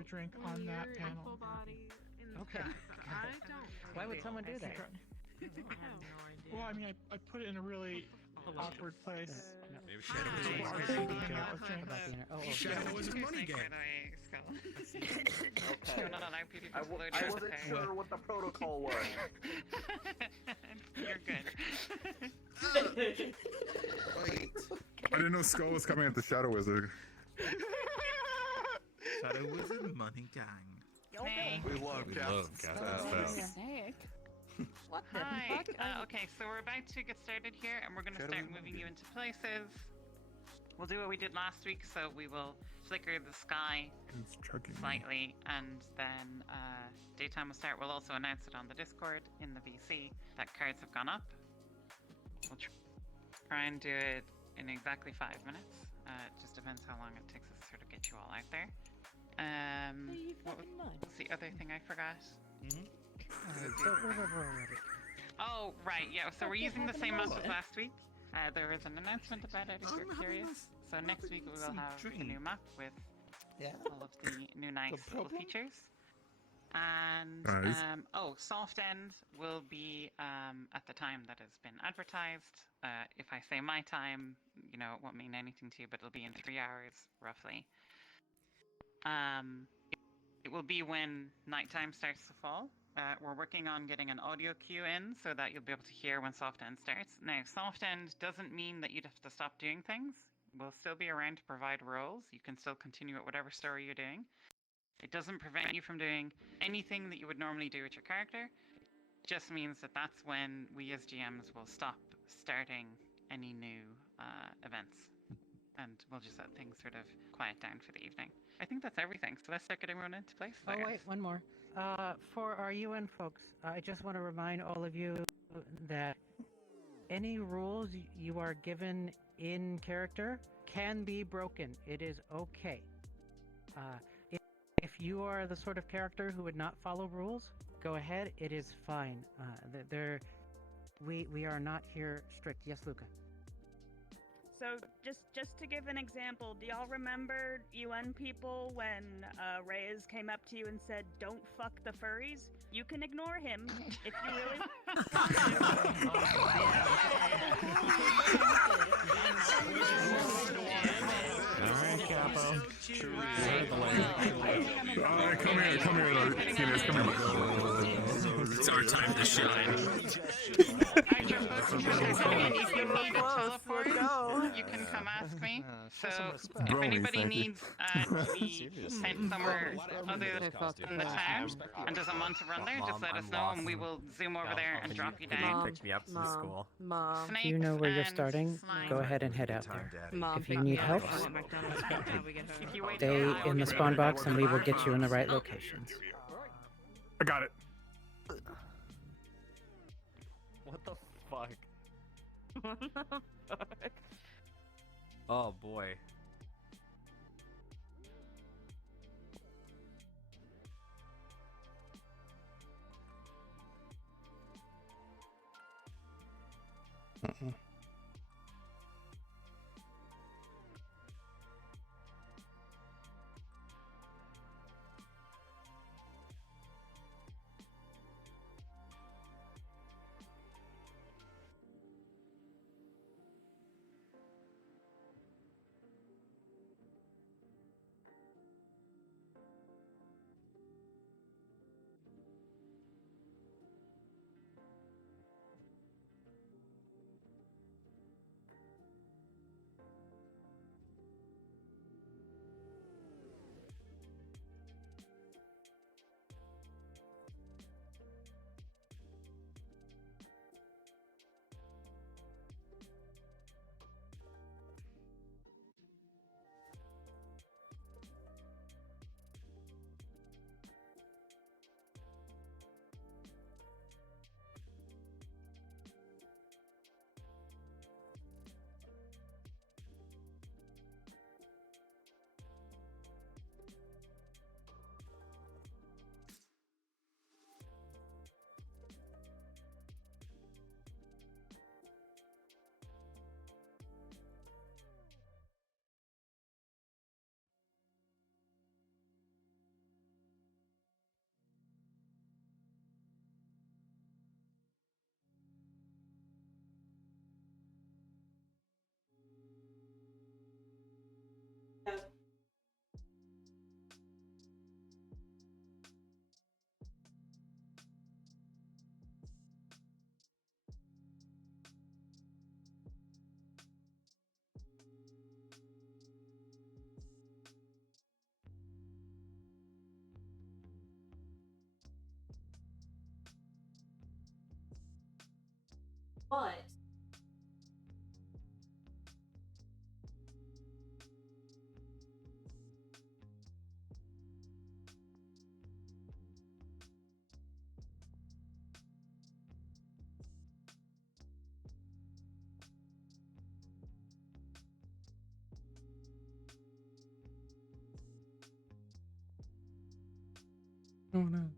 a drink on that weird panel. full body in the Okay. dark. I don't. Why would someone do that? I have no idea. Well, I mean, I put it in a really awkward place. Maybe So Shadow was people a are money free to game. hang out with drinks. About the inner. Oh, Shadow was a money game. Okay. Not allow people I, to load I your wasn't pay. sure what the protocol was. You're good. Wait. I didn't know Skull was coming at the Shadow Wizard. Shadow Wizard Money Gang. Hey. We love cast. Snake. What the Hi. fuck? Okay, so we're about to get started here, and we're going to Shadow start Wizard moving you into places. We'll do what we did last week, so we will flicker the sky It's chugging. slightly, and then daytime will start. We'll also announce it on the Discord in the VC that cards have gone up. We'll try and do it in exactly 5 minutes. It just depends how long it takes us to sort of get you all out there. What was the other thing I forgot? Oh, right, yeah, so we're using the same map as last week. There was an announcement about it if you're curious. So next week we will have a new map with all of the new nice little features. And, Nice. soft end will be at the time that has been advertised. If I say my time, you know, it won't mean anything to you, but it'll be in 3 hours, roughly. It will be when nighttime starts to fall. We're working on getting an audio cue in so that you'll be able to hear when soft end starts. Now, soft end doesn't mean that you'd have to stop doing things. We'll still be around to provide roles. You can still continue at whatever story you're doing. It doesn't prevent you from doing anything that you would normally do with your character. It just means that that's when we as GMs will stop starting any new events. And we'll just let things sort of quiet down for the evening. I think that's everything. So let's start getting everyone into place. Oh, wait, one more. For our UN folks, I just want to remind all of you that any rules you are given in character can be broken. It is okay. If you are the sort of character who would not follow rules, go ahead. It is fine. We are not here strict. Yes, Luca. So just to give an example, do y'all remember UN people when Reyes came up to you and said, "Don't fuck the furries"? You can ignore him if you really want Alright, Capo. Alright, come here, Phoenix, come here. It's our time to shine. If you need a teleport, you can come ask me. So if anybody needs to be sent somewhere other than the town and doesn't want to run there, just let us know and we will zoom over there and drop you down. Pick me up from school. Mom. If you know where you're Snakes starting, and slime. go ahead and head out there. Mom, If you need help, If you wait stay till in the spawn box and we will get you in the right locations. I got it. What the fuck? Oh boy. But Oh no.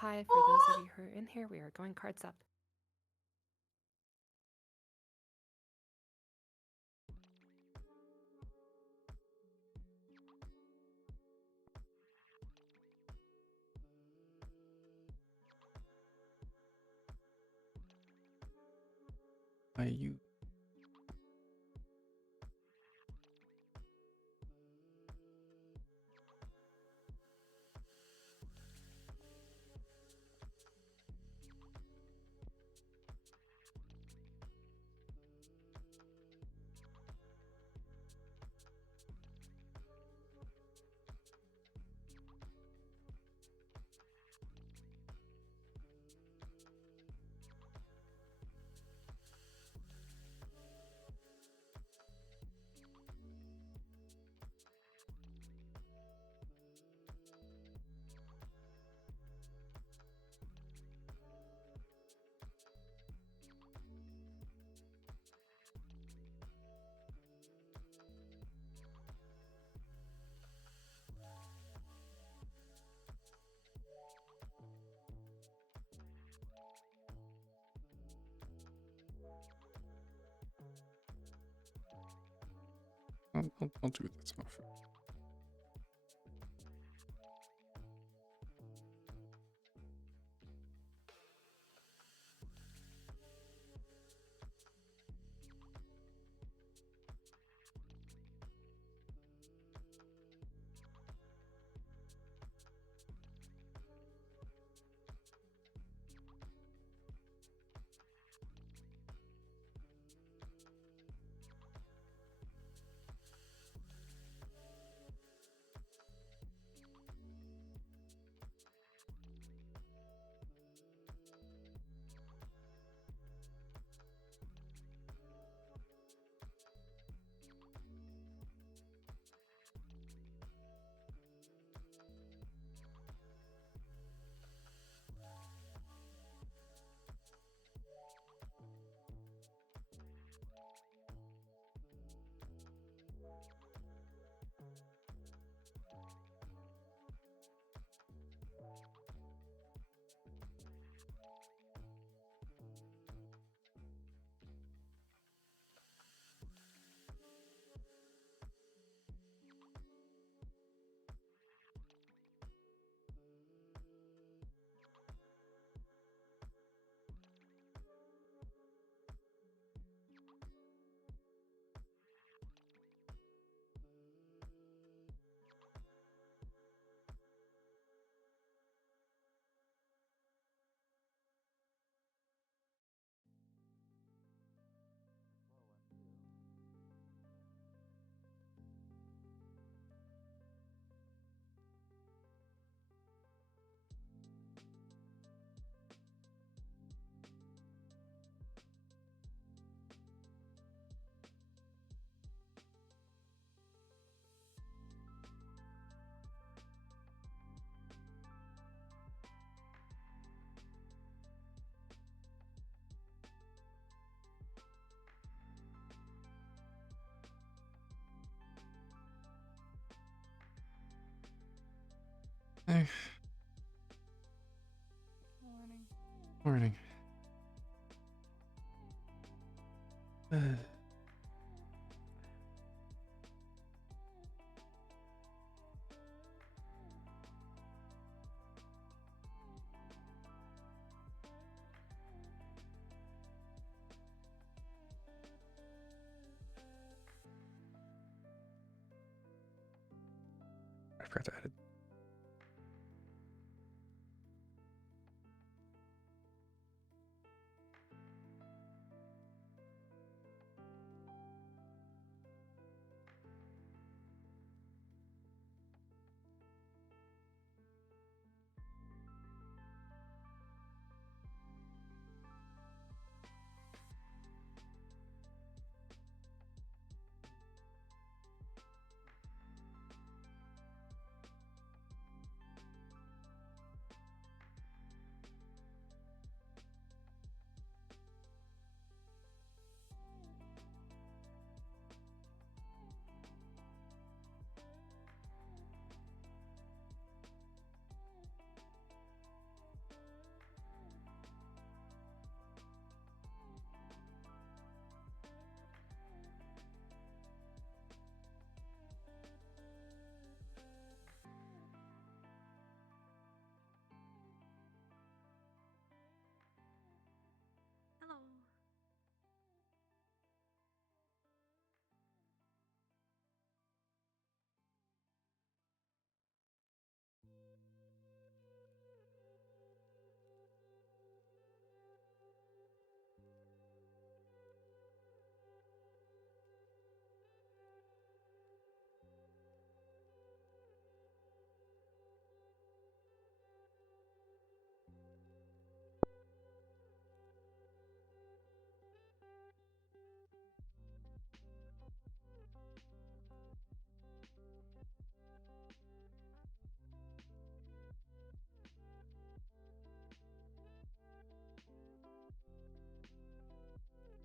hi, for those of you who are in here, we are going cards up. You. I'll do it. That's not fair. Hey. Morning. I forgot to edit. Hello.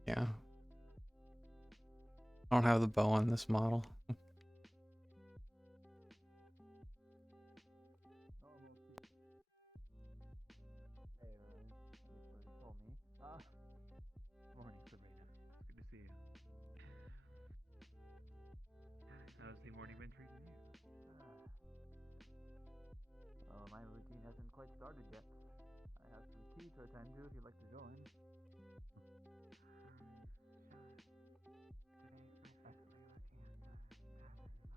Yeah. I don't have the bow on this model. Morning, Sabrina. It's good to see you. How's the morning been treating you? My routine hasn't quite started yet. I have some tea to attend to if you'd like to join.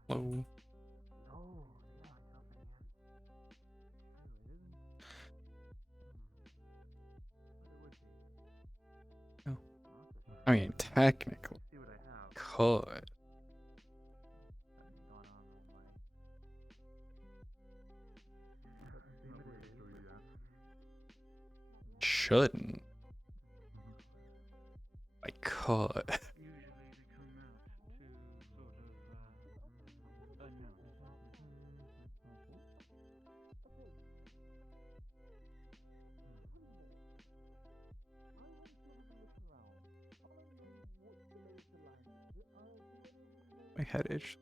Hello. Oh, yeah, I tell man. Oh. I mean, technically, could. Shouldn't. I could. My head itch.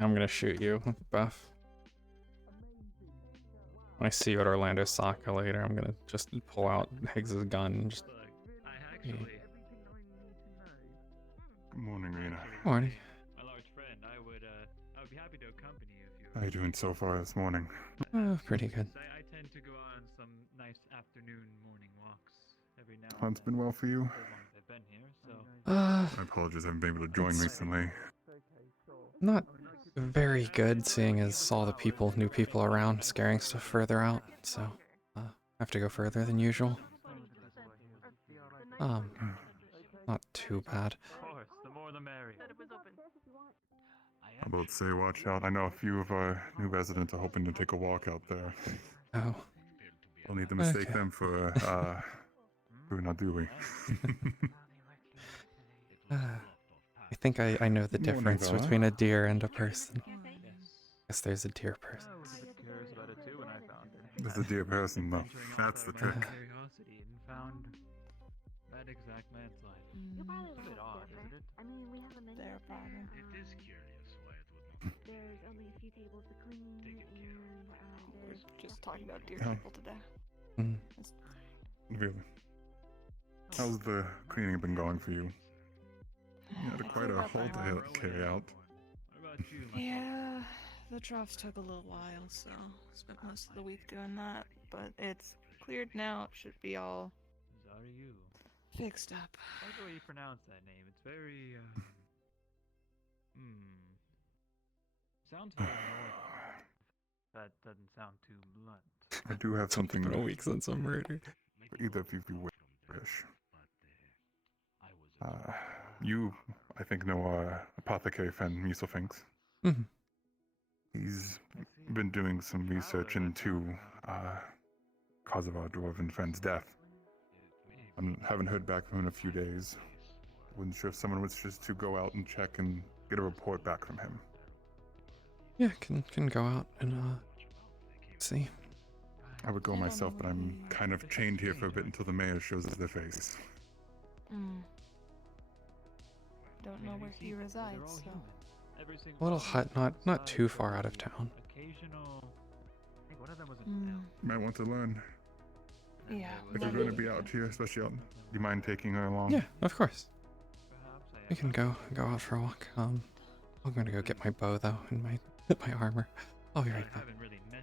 I'm gonna shoot you with the buff. When I see you at Orlando Soccer later, I'm gonna just pull out Higgs's gun and just. Good morning, Rina. Morning. My large friend, I would be happy to accompany you if you. How are you doing so far this morning? Pretty good. I tend to go on some nice afternoon morning walks every now and Hunt's been well for you? as long as I've been here, so. I apologize, I haven't been able to join recently. Not very good, seeing as all the new people around, scaring stuff further out. So, I have to go further than usual. Not too bad. Of course, the more the merrier. I'm about to say, watch out. I know a few of our new residents are hoping to take a walk out there. Oh. We'll need to mistake Okay. them for, Bruna, do we? I think I know the Morning, difference Bella. between a deer and a person. Guess there's a deer person. I was a bit curious about it too when I found her. There's a deer person, though. Venturing off That's the out of trick. curiosity and found that exact man's life. It's a bit odd, isn't it? I mean, we have a menu. Their problem. It is curious why it would not There's only a few tables to clean, and there's Just talking about dear Yeah. people today. Mm. Really. How's the cleaning been going for you? You had quite a haul to carry out. Yeah, the troughs took a little while, so spent most of the week doing that. But it's cleared now. It should be all Zaryu. fixed up. I like the way you pronounce that name. It's very, sounds very northern. That doesn't sound too blunt. I do have something Been a week since a murder. for either of you if you wish. You, I think, know Apothecary Fen Muselfinks. Mhm. He's been doing some research into cause of our dwarven friend's death. I haven't heard back from him in a few days. Wasn't sure if someone was just to go out and check and get a report back from him. Yeah, can go out and see. I would go myself, but I'm kind of chained here for a bit until the mayor shows us their face. Don't know where he resides, so. A little hut, not too far out of town. Occasional. I think one of them was Might want to learn. Yeah. If you're going to be out here, especially out, do you mind taking her along? Yeah, of course. We can go out for a walk. I'm gonna go get my bow though and my armor. I'll be right I back. haven't really met.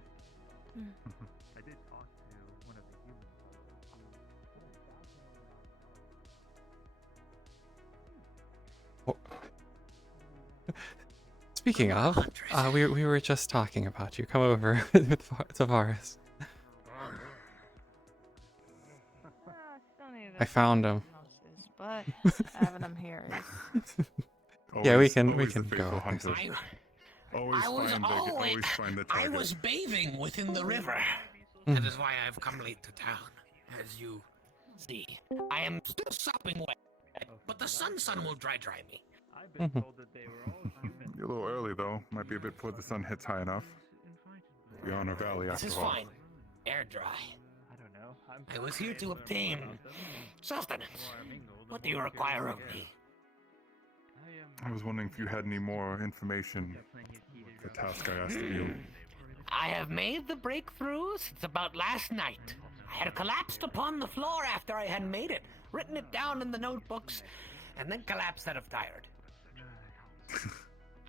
I did talk to one of the humans. Speaking of, we were just talking about you. Come over with Tavares. I found him. But having him here is. Yeah, we can always the go. faithful hunter. Always find the I target. was bathing within the river. Mm. That is why I've come late to town. As you see, I am still sopping wet, but the sun will dry me. I've been told that they were all human. You're a little early though. Might be a bit before the sun hits high enough. We're on a valley This after is all. fine. Air dry. I don't know. I was here to obtain sustenance. What do you require of me? I was wondering if you had any more information for the task I asked of you. I have made the breakthrough since about last night. I had collapsed upon the floor after I had made it, written it down in the notebooks, and then collapsed out of tired.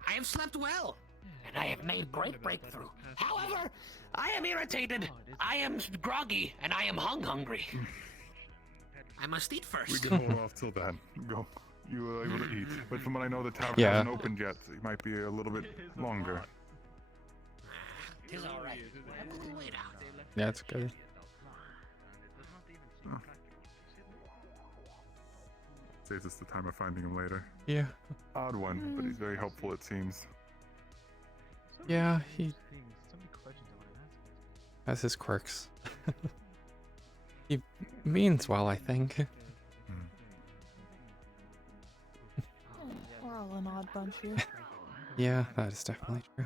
I have slept well, and I have made great breakthrough. However, I am irritated, I am groggy, and I am hungry. I must eat first. We can hold off till then. Go. You were able to eat. But from what I know, the tavern Yeah. hasn't opened yet. So it might be a little bit longer. Tis all right. I will wait out. Yeah, it's good. Saves us the time of finding him later. Yeah. Odd one, but he's very helpful, it seems. Yeah, he has his quirks. He means well, I think. We're all an odd bunch here. Yeah, that is definitely true.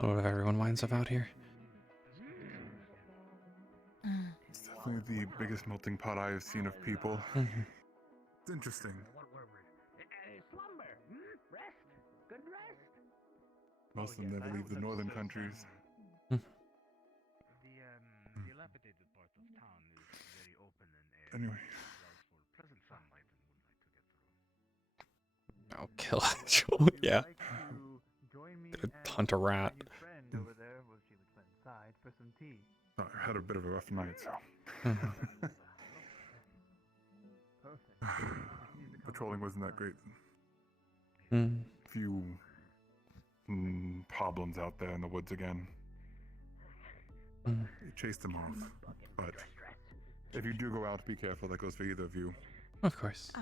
What everyone winds up out here. It's definitely the biggest melting pot I have seen of people. Mhm. It's interesting. Slumber. Rest. Good rest. Most of them never leave the northern countries. The dilapidated part of town is very open and airy. Anyway. Allows for pleasant sunlight and moonlight to get through. I'll kill Angel. Yeah. Hunt a rat. Over there, well, she would spend inside for some tea. I had a bit of a rough night, so. Patrolling wasn't that great. Mm. Few problems out there in the woods again. Mm. They chased them off. But if you do go out, be careful. That goes for either of you. Of course.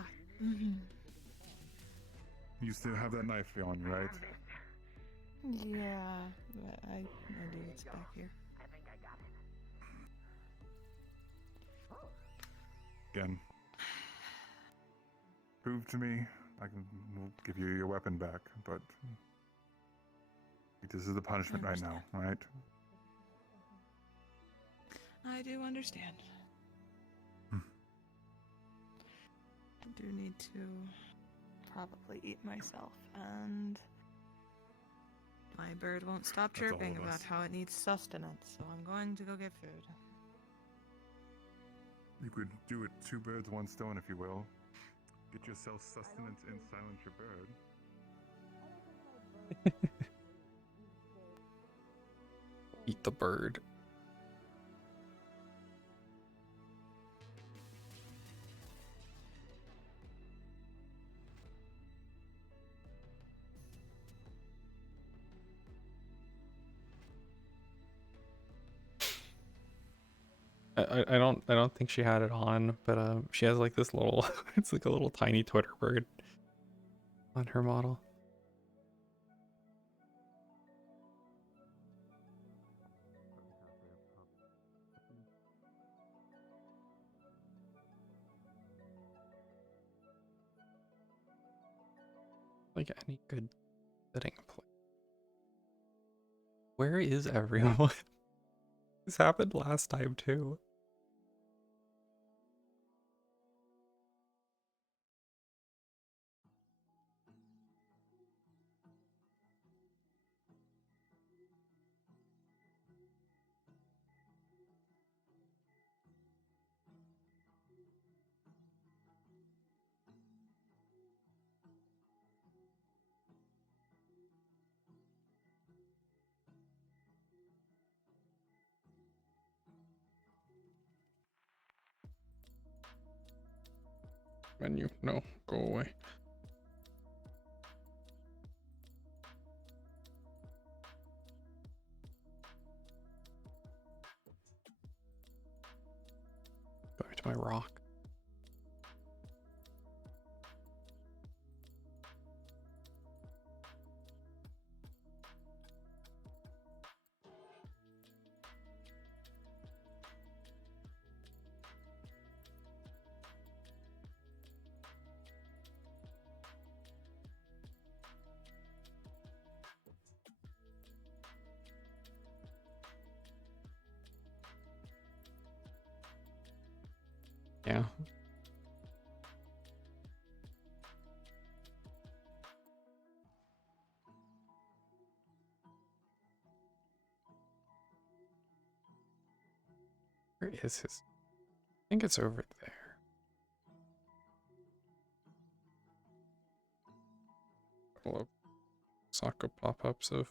You still have that knife on you, right? Yeah, I do. It's back here. Again. Prove to me. I can give you your weapon back, but this is the punishment right now, right? I do understand. I do need to probably eat myself and My bird won't stop That's all of chirping about us. how it needs sustenance, so I'm going to go get food. You could do it 2 birds, 1 stone, if you will. Get yourself sustenance and silence your bird. Eat the bird. I don't think she had it on, but she has like this little it's like a little tiny Twitter bird on her model. Like any good setting play. Where is everyone? This happened last time too. Menu, no, go away. Back to my rock. Yeah. Where is his? I think it's over there. Couple of Sokka pop-ups of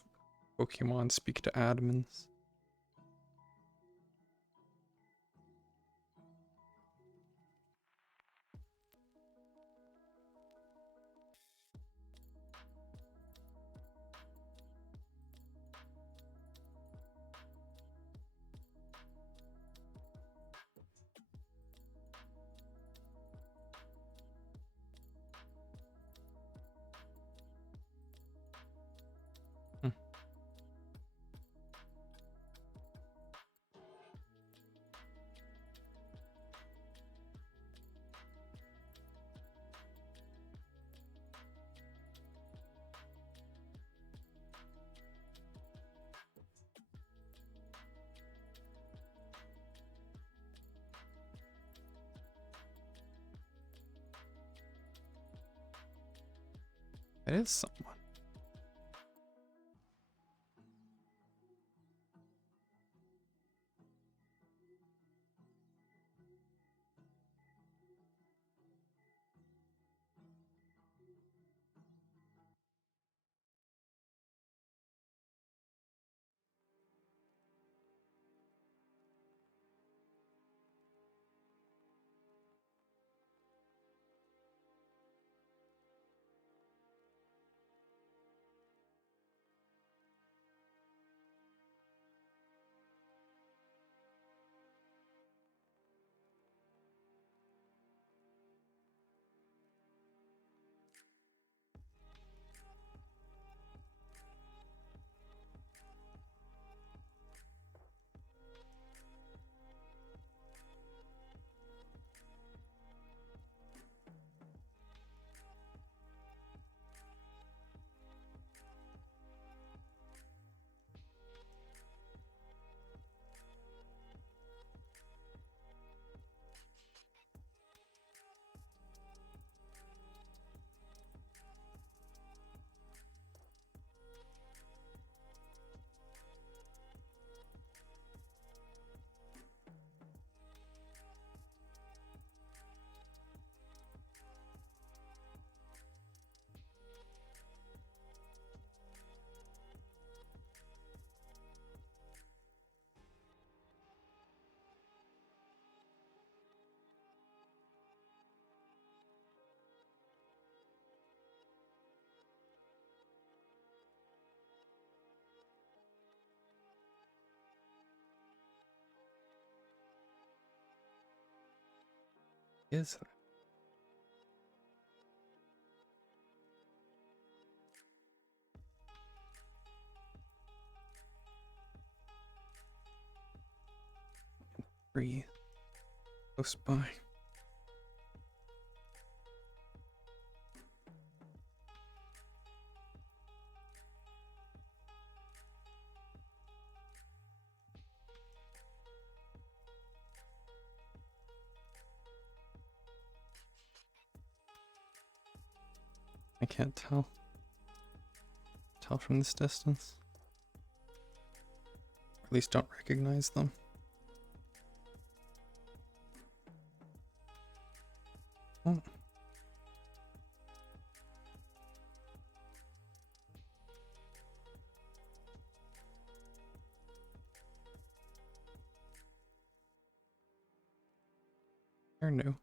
Pokemon speak to admins. It is someone. is that? Breathe. Close by. I can't tell. Tell from this distance. Or at least don't recognize them. Oh. They're new.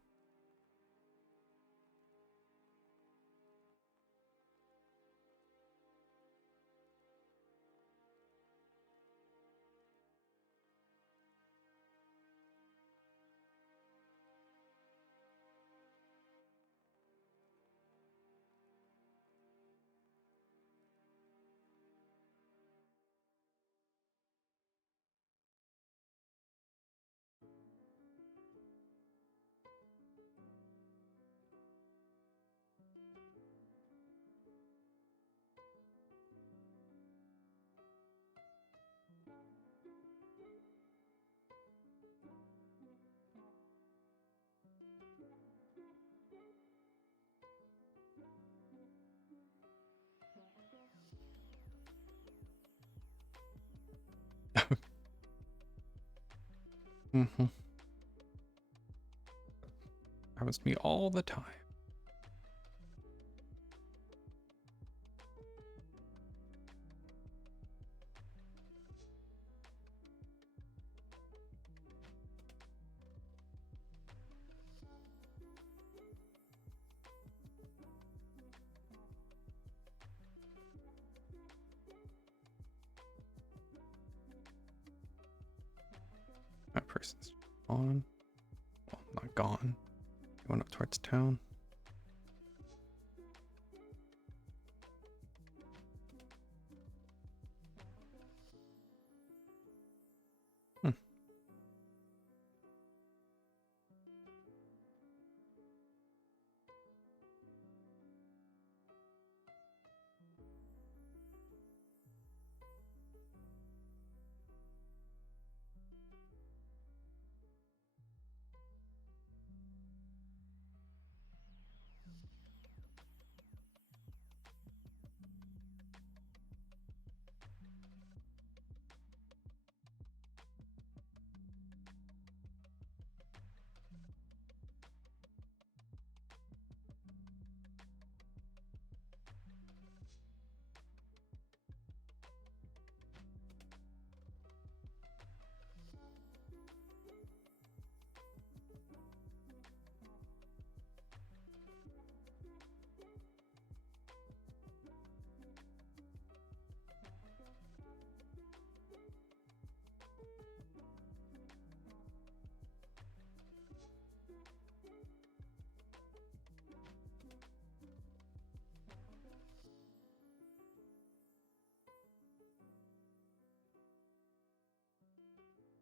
Mm-hmm. That was me all the time. That person's gone. Well, not gone. Going up towards town. Hmm.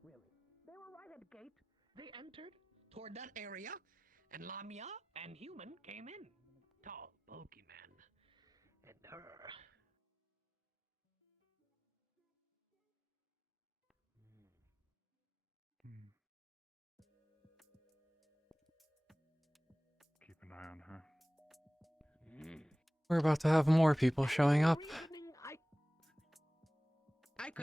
Really? They were right at the gate. They entered toward that area, and Lamia and Human came in. Tall, bulky man. And her. Keep an eye on her. We're about to have more people showing up.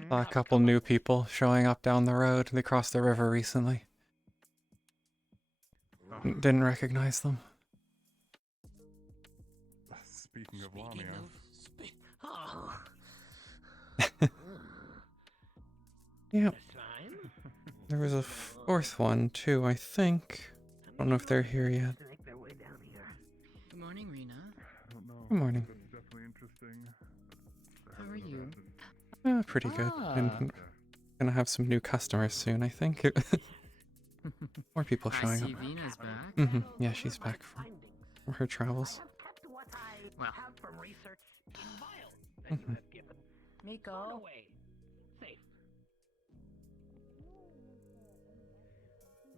Saw a couple new people showing up down the road. They crossed the river recently. Didn't recognize them. Speaking of Lamia. Yeah. There was a fourth one too, I think. Don't know if they're here yet. Good morning, Rina. I don't know. Good morning. That's definitely interesting. How are you? Pretty good. And gonna have some new customers soon, I think. More people I showing see up. Vina's back. Yeah, she's back from her travels. Well. Miko.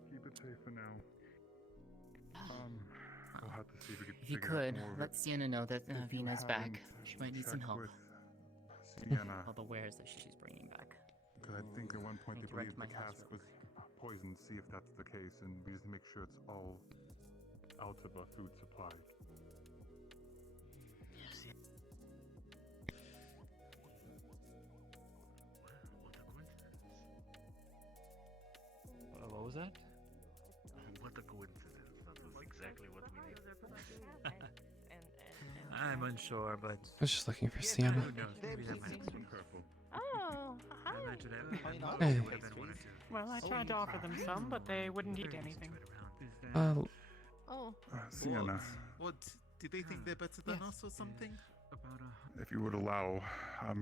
Keep it safe for now. We'll have to see if we can If you figure out could, more of let it. Sienna know that If you Vina's back. haven't She might need some checked help. with Sienna, All the wares that she's bringing back. because I think at one point I they direct believed the my house cask real was poisoned. See if that's the case, and we just make sure it's all out of a food supply. What was that? What a coincidence. That was exactly what we needed. I'm unsure, but I was just looking for Sienna. who knows? Maybe that might be purple. Oh, I imagine everyone Hey. would have been one or two. Well, I tried to offer them some, but they wouldn't eat anything. Oh. Sienna, What? Do they think they're better than us or something? if you would allow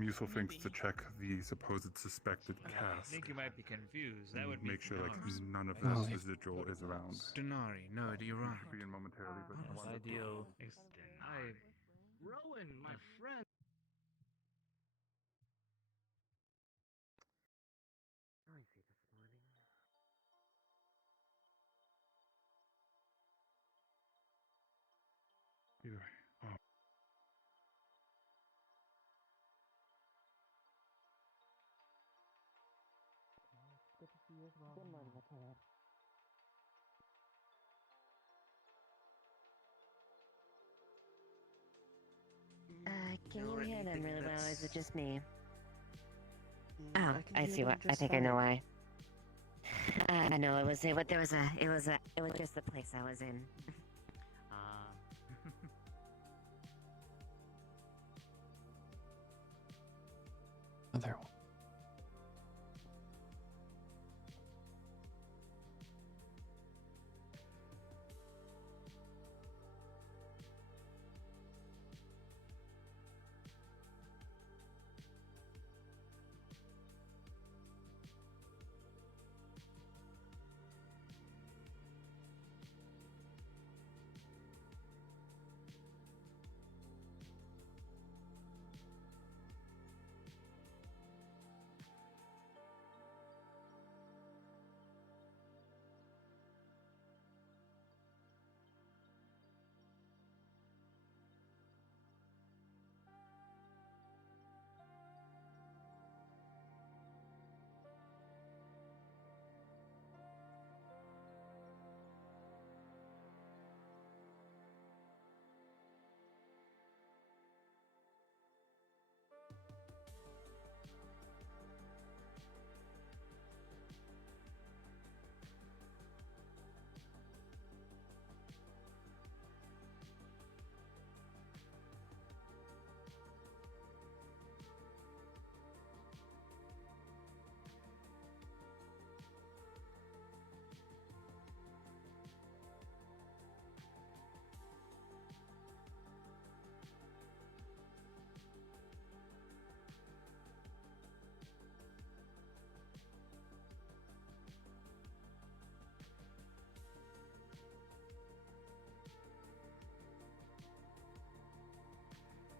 useful things to check the supposed suspected I cask, think you might be confused. That and would be make sure like Denari's. none of Oh, this yeah. residual is around. Denari, no, you're We right. should be in momentarily, but I wanted to- Ideal. Rowan, my friend. Either way. Can you hear them really well, or is it just me? Oh, I see what. I think I know why. No, it was just the place I was in. Another one.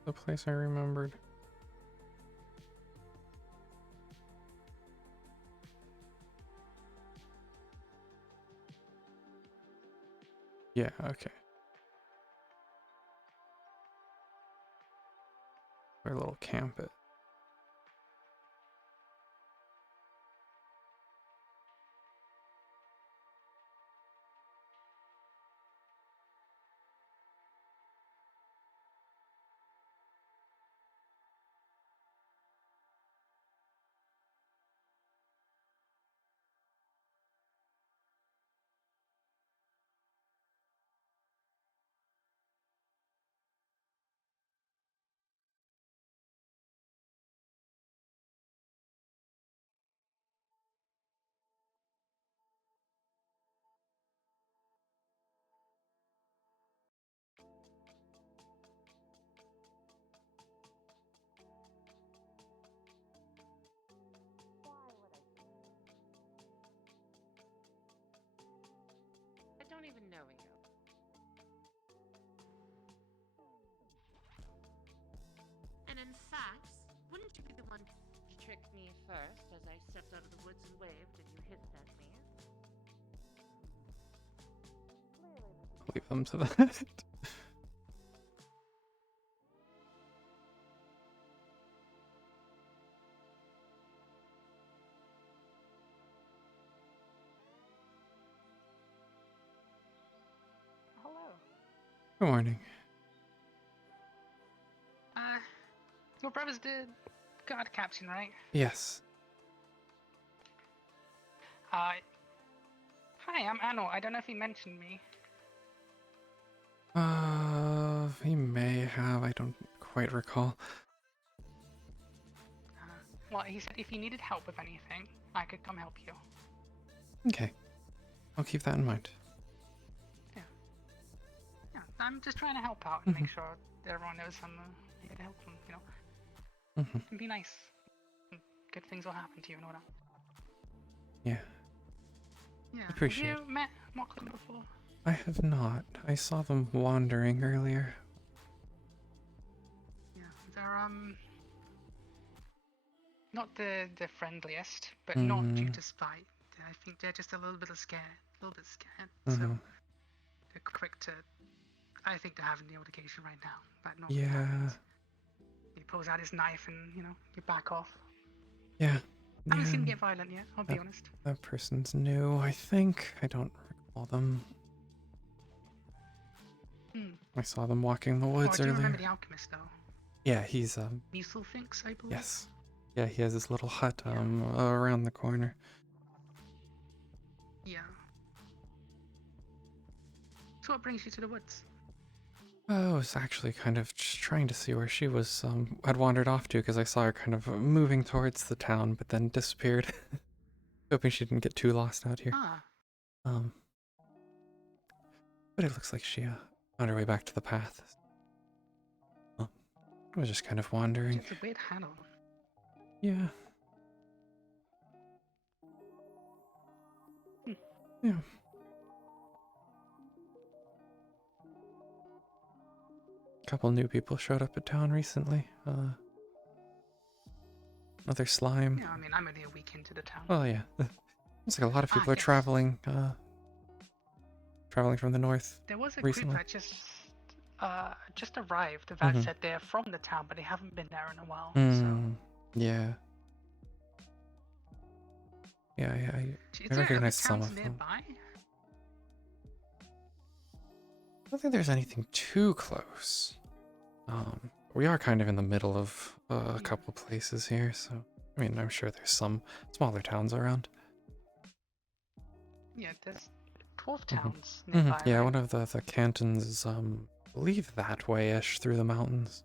The place I remembered. Yeah, okay. Our little camp it. even knowing you. And in fact, wouldn't you be the one to trick me first as I stepped out of the woods and waved and you hidden at me? I'll leave them to that. Hello. Good morning. Your brothers did guard captain, right? Yes. Hi, I'm Anno. I don't know if he mentioned me. He may have. I don't quite recall. Well, he said if he needed help with anything, I could come help you. Okay. I'll keep that in mind. Yeah, I'm just trying to help out and make sure that everyone knows I'm here to help them, you know? And be nice. Good things will happen to you and all that. Yeah. Yeah. Appreciate Have you met Mocklin before? I have not. I saw them wandering earlier. Yeah. They're, not the friendliest, but Mm. not due to spite. I think they're just a little bit scared. So they're quick to, I think they're having the altercation right now. But not Yeah. He pulls out his knife and, you back off. Yeah. I haven't seen him Yeah. get violent yet, I'll be honest. That person's new, I think. I don't recall them. I saw them walking the woods do you earlier. remember the alchemist, though? Yeah, he's Musil thinks, I believe? yes. Yeah, he has this little hut around the corner. Yeah. So what brings you to the woods? I was actually kind of just trying to see where she was had wandered off to, because I saw her kind of moving towards the town but then disappeared. Hoping she didn't get too lost out here. But it looks like she found her way back to the path. I was just kind of wandering. It's a weird hat on. Yeah. Yeah. A couple new people showed up at town recently. Another slime. Yeah, I mean, I'm only a week into the town. Well, yeah. Looks like a lot of people are traveling from the north. There was a recently. group that just arrived that said they're from the town, but they haven't been there in a while. So. Yeah. Yeah, I recognize some of them. Nearby? I don't think there's anything too close. We are kind of in the middle of a couple places here, so I mean, I'm sure there's some smaller towns around. Yeah, there's 12 towns nearby. Yeah, one of the cantons is, I believe that way-ish through the mountains.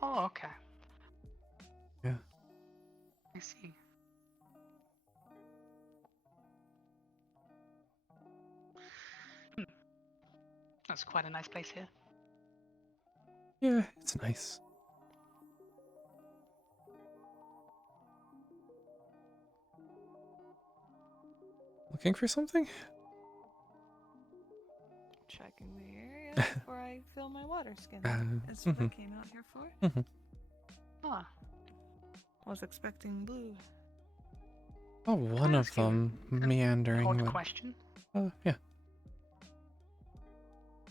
Oh, okay. Yeah. I see. That's quite a nice place here. Yeah, it's nice. Looking for something? Checking the area before I fill my water skin. That's what I came out here for. Ah. I was expecting blue. Oh, one of them meandering. Odd question. Yeah.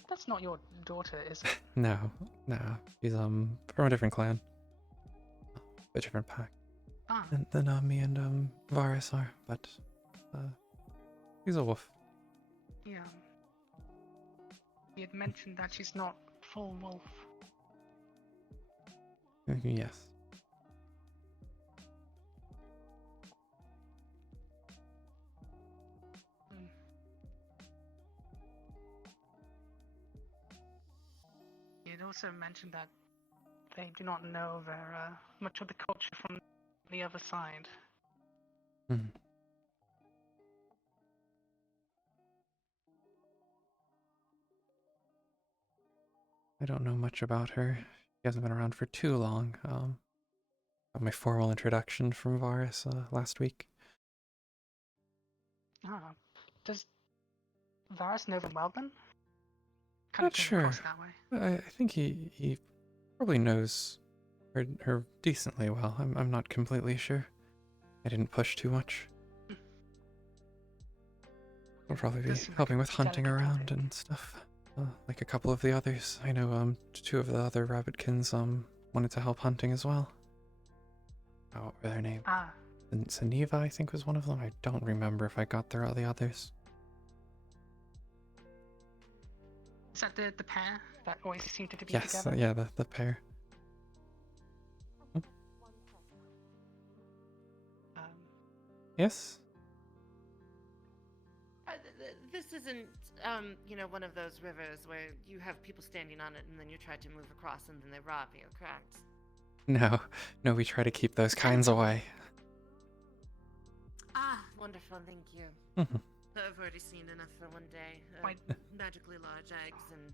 That's not your daughter, is it? No. He's from a different clan. A different pack. Than me and Varus are, but he's a wolf. Yeah. You had mentioned that she's not full wolf. Yes. You'd also mentioned that they do not know much of the culture from the other side. I don't know much about her. She hasn't been around for too long. Got my formal introduction from Varus last week. Does Varus know them well then? Not came sure. across that way. I think he probably knows her decently well. I'm not completely sure. I didn't push too much. I'll probably be helping with hunting around and stuff. Like a couple of the others. I know 2 of the other rabbitkins wanted to help hunting as well. Oh, what were their names? Saniva, I think, was one of them. I don't remember if I got there all the others. Is that the pair that always seem to be Yes, together? yeah, the pair. Yes? This isn't, one of those rivers where you have people standing on it and then you try to move across and then they rob you, correct? No, we try to keep those kinds away. Ah, wonderful, thank you. Mhm. I've already seen enough for one day. Magically large eggs and,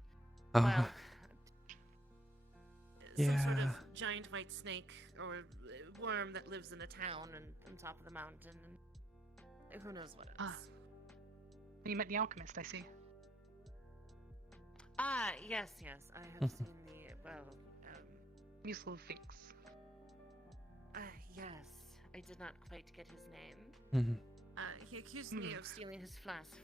Oh. well, some sort Yeah. of giant white snake or worm that lives in a town and on top of the mountain and who knows what else. You met the alchemist, I see. Yes, I have seen the, useful things. Yes, I did not quite get his name. Mhm. He accused me of stealing his flask,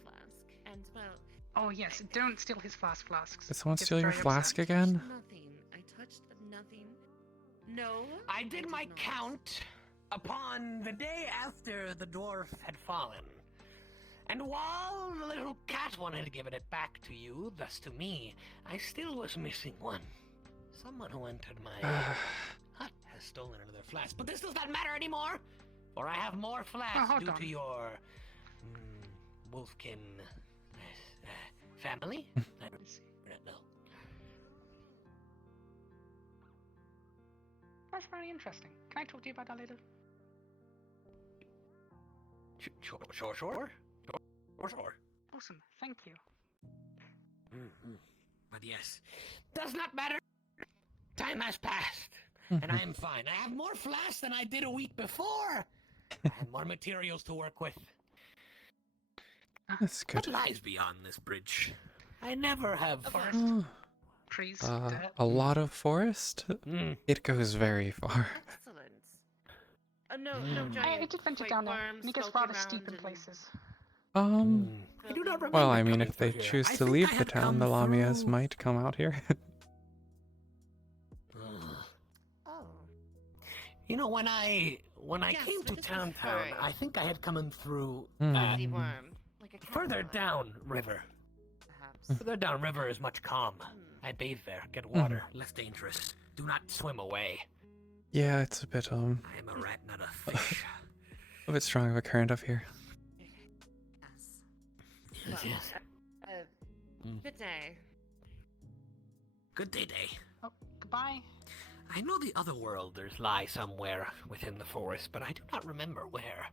and well... Oh yes, don't steal his flasks. Did someone Gets steal your very flask upset. again? Nothing. I touched nothing. No. I did my count upon the day after the dwarf had fallen. And while the little cat one had given it back to you, thus to me, I still was missing one. Someone who entered my hut has stolen another flask. But this does not matter anymore, for I have more flasks due to your wolfkin family. I don't know. That's very interesting. Can I talk to you about that later? Sure. Awesome, thank you. But yes, does not matter. Time has passed, and I am fine. I have more flasks than I did a week before. I have more materials to work with. That's good. What lies beyond this bridge? I never have. Trees, A lot of forest? It goes very far. Excellent. No giant I did venture white down there, worms and it gets skulking rather steep in around places. I do not remember. Well, I mean, if they coming through choose here. to I think leave I the had town, come the Lamias through- might come out here. You know, when I Yes, came but to this was Town, furry. I think I had come through Fuzzy worm, like a further caterpillar, down river. perhaps. Further down river is much calm. I bathe there, get water, less dangerous. Do not swim away. Yeah, it's a bit I am a rat, not a fish. a bit strong of a current up here. Yes. Good day. Good day. Oh, goodbye. I know the other worlders lie somewhere within the forest, but I do not remember where.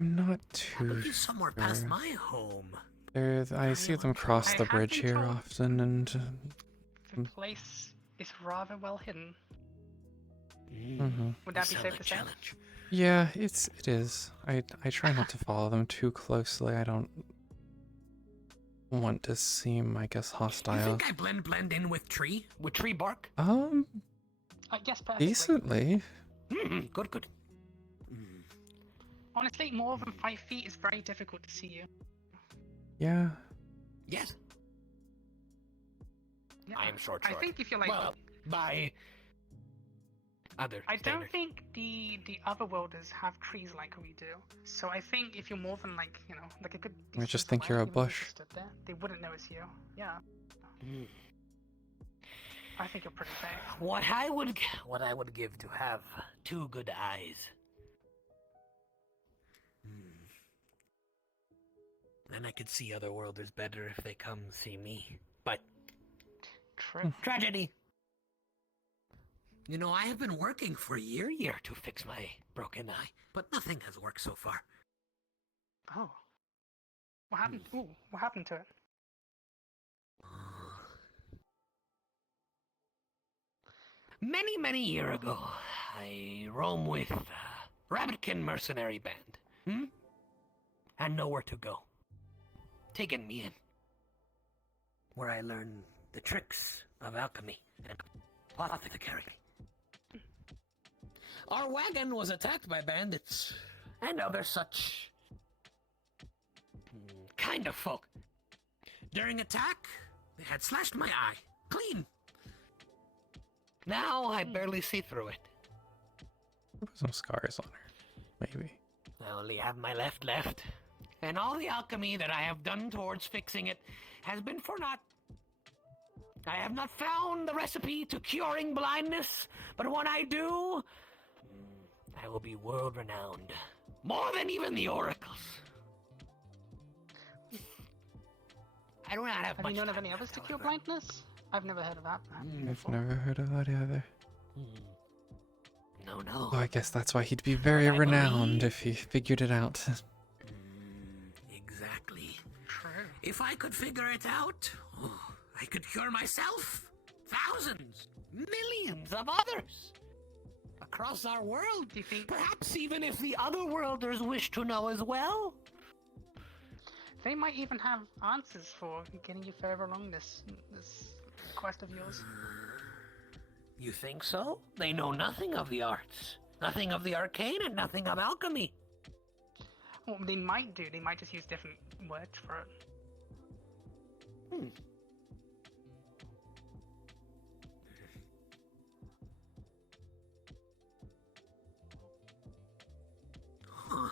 I'm not I too believe somewhere past sure. my home. I see them cross I the have bridge been here told often, and The place is rather well hidden. mhm. Would that be Sound safe like to say? challenge. Yeah, it is. I try not to follow them too closely. I don't want to seem, I guess, You hostile. think I blend in with tree bark? Yes, perfectly. Decently. Good. Honestly, more than 5 feet is very difficult to see you. Yeah. Yes. Yeah. I am short. I think if you're like... Well, by other I don't standards. think the other worlders have trees like we do. So I think if you're more than like, like a good I just distance think away, you're a even if you bush. just stood there, they wouldn't know it's you. Yeah. I think you're pretty safe. What I would give to have 2 good eyes. Then I could see other worlders better if they come see me. But True. Tragedy. You know, I have been working for a year to fix my broken eye, but nothing has worked so far. Oh. What happened? Ooh, what happened to it? Many years ago, I roamed with a Rabbitkin mercenary band. And nowhere to go. Taking me in. where I learned the tricks of alchemy and apothecary. Our wagon was attacked by bandits and other such kind of folk. During attack, they had slashed my eye clean. Now I barely see through it. Put some scars on her, maybe. I only have my left, and all the alchemy that I have done towards fixing it has been for naught. I have not found the recipe to curing blindness, but when I do, I will be world-renowned. More than even the oracles. I do not have Have much you known of time any others left, to cure however. blindness? I've never heard of that. I've never heard of that either. No. Oh, I guess that's why he'd be very renowned if he figured it out. Exactly. True. If I could figure it out, I could cure myself, thousands, millions of others across our world. Do you think? Perhaps even if the otherworlders wish to know as well. They might even have answers for getting you further along this quest of yours. You think so? They know nothing of the arts, nothing of the arcane, and nothing of alchemy. Well, they might do. They might just use different words for it. Huh.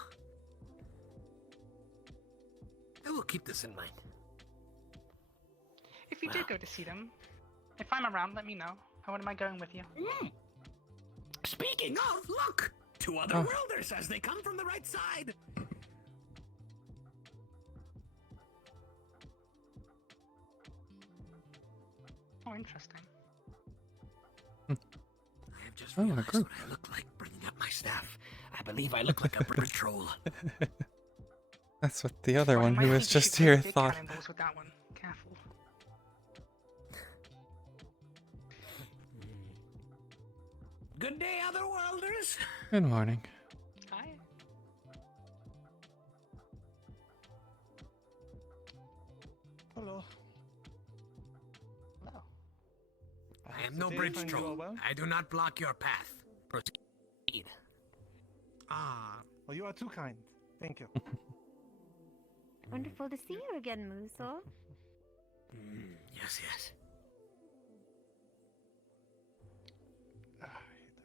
I will keep this in mind. If you do go to see them, if I'm around, let me know. I wouldn't mind going with you. Speaking of, look! Two other worlders as they come from the right side. Oh, interesting. I have just realized what I look like bringing up my staff. I believe I look like a bridge troll. That's what the other Well, one you might who was think you just should here take big thought. cannonballs with that one. Careful. Good day, otherworlders. Good morning. Hi. Hello. Hello. I am no bridge troll. I do not block your path. Proceed. Ah, well, you are too kind. Thank you. Wonderful to see you again, Muso. Yes, yes.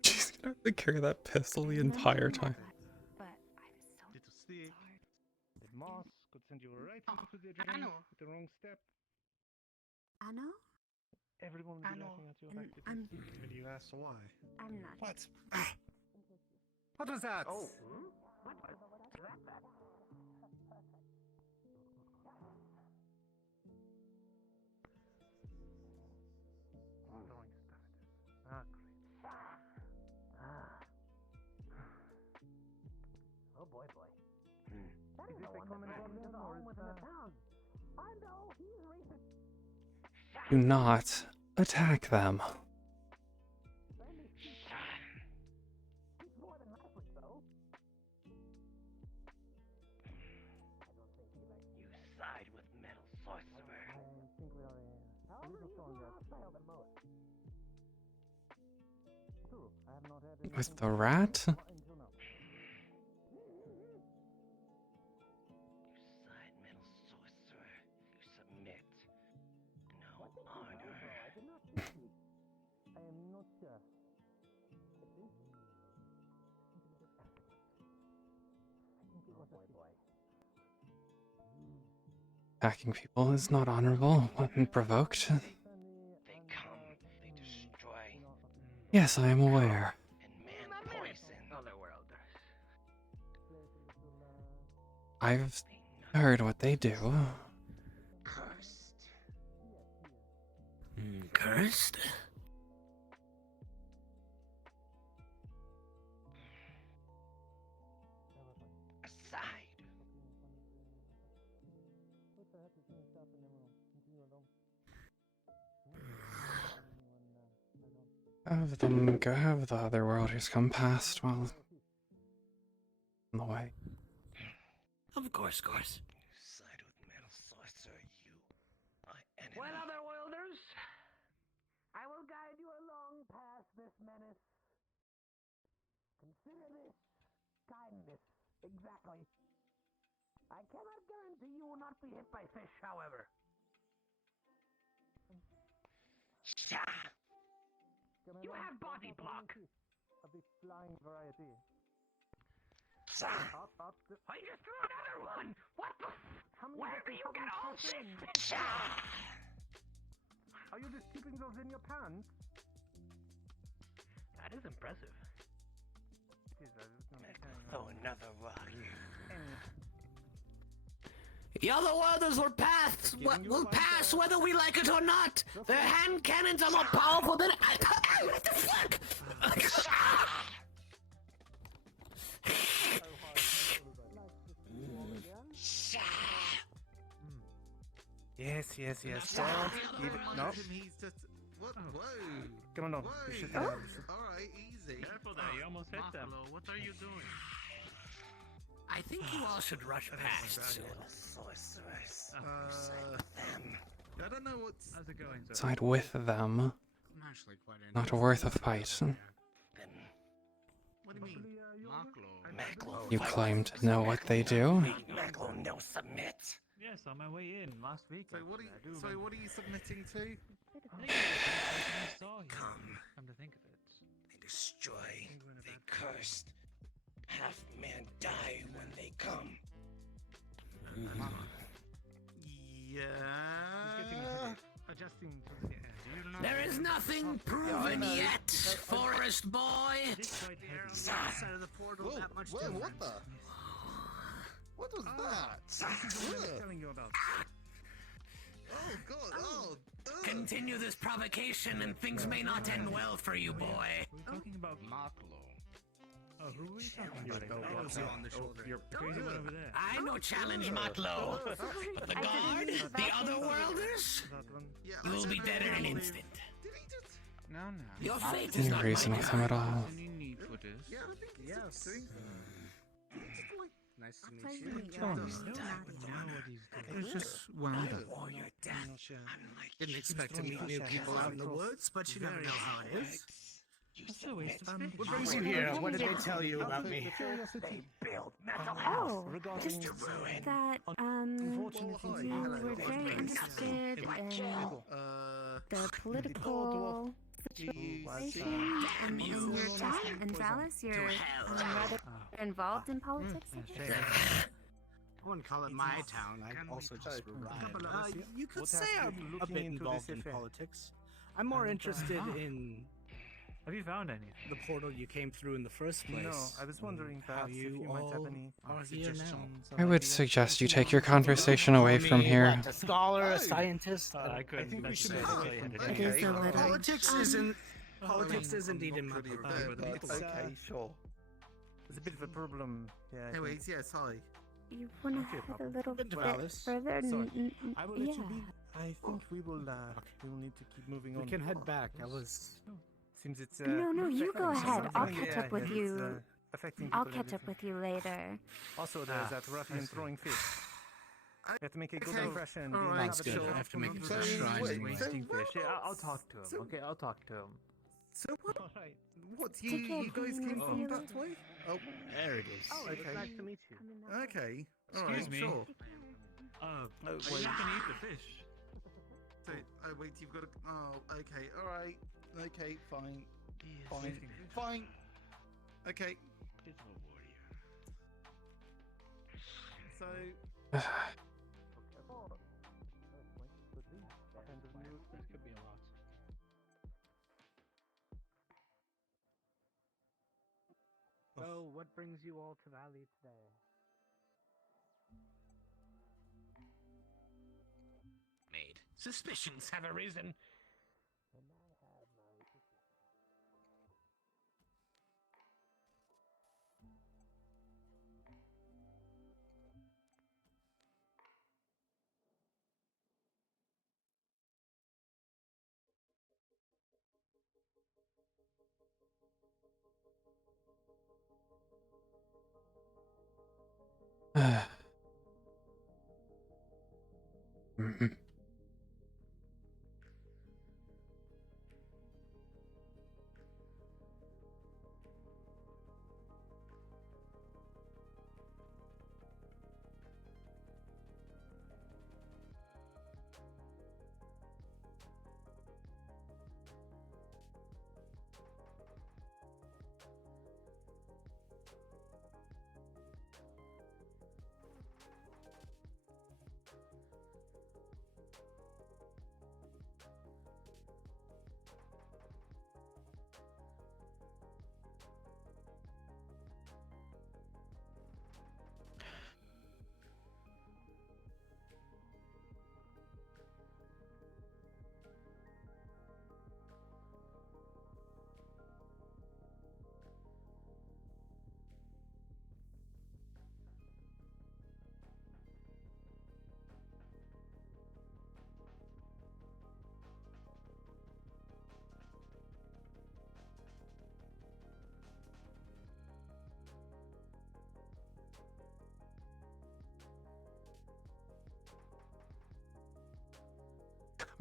She's gonna have to carry that pistol the entire time. Did you see? The moss could send you right into the drain with the wrong step. Anno? Everyone will be laughing at you like it I'm- is. When you ask why. I'm not. What? What was that? Oh. Oh boy, boy. Is this a common problem or is Do not attack them. You side with metal sorcerer. With the rat? Side metal sorcerer. You submit. No honor. I am not sure. Attacking people is not honorable when provoked. They come, they destroy. Yes, I am aware. And man poison. I've heard what they do. Cursed. Cursed? Aside. Have them go, have the other worlders come past while on the way. Of course. You side with metal sorcerer, you. My Well, otherworlders, I will guide you along past this menace. Consider this kindness. Exactly. I cannot guarantee you will not be hit by fish, however. You have body block. Of the flying variety. Up. I just threw another one. What the? Where do you get all this fish? Are you just keeping those in your pants? That is impressive. It is, I was gonna be saying, Oh, another rock. The otherworlders will pass whether we like it or not. Their hand cannons are more powerful than. What the fuck? Yes. Don't Keep it. No. He's just. What? Whoa. Come on, no. Whoa. We should. Alright, easy. Careful there, you almost hit them. What are you doing? I think you all should rush past. Sorcerers. I don't know what's. How's it going, sir? Side with them. I'm actually quite Not worth a fight. What do you mean? Maklo. You claim to know what they do? Maklo, no submit. Yes, on my way in last week. So what are you submitting to? Come to think of it. They destroy. They cursed. Half man die when they come. Yeah. Adjusting to the air. There is nothing proven yet, forest boy. Outside of the portal, that much different. What the? What was that? This is what I was telling you about. Oh god, oh. Continue this provocation and things may not end well for you, boy. We're talking about Maklo. Oh, who are we talking about? You on the shoulder. You're crazy one over there. I no challenge Maklo. But the guard, the otherworlders, you will be dead in an instant. No. Your fate is Any not reason mine. with them at all? Any need for this? Yeah, I think it's Yes. Nice to meet you. you. It's just wound up. Didn't expect to meet new people out in the woods, but you never know how it is. What brings you here? What did they tell you about me? They build Oh, just that you were very interested in the political situation and Valis, you're rather involved in politics. I wouldn't call it my town. I also just arrived. You could say I'm a bit involved in politics. I'm more interested in. Have you found any? The portal you came through in the first place. No, I was wondering perhaps if you might have any suggestions. I would suggest you take your conversation away from here. A scholar, a scientist. I couldn't necessarily Politics is indeed in my purview. Okay, sure. There's a bit of a problem. Yeah. Anyways, yes, hi. You want to head a little bit Valis. further? I will let Yeah. you be. I think we will need to keep moving on. We can head back. I was. Seems it's. No, you go ahead. I'll catch up with it's, you. affecting I'll people catch up with you later. Also, there's that ruffian throwing fish. You have to make a good Okay. impression. All right, That's good. I have to make a So, good stride wait, anyway. Wasting fish. Yeah, I'll talk to him. Okay, I'll talk to him. So what? Alright. What? Take care, You guys Dean. came See from you that later. way? Oh, There it is. okay. Nice to meet you. Okay. All right. Excuse me. Sure. Well, you can eat the fish. So, oh wait, you've got to. Oh, okay. All right. Okay. Fine. Fine. Okay. So. This could be a lot. So, what brings you all to Valley today? Made. Suspicions have arisen.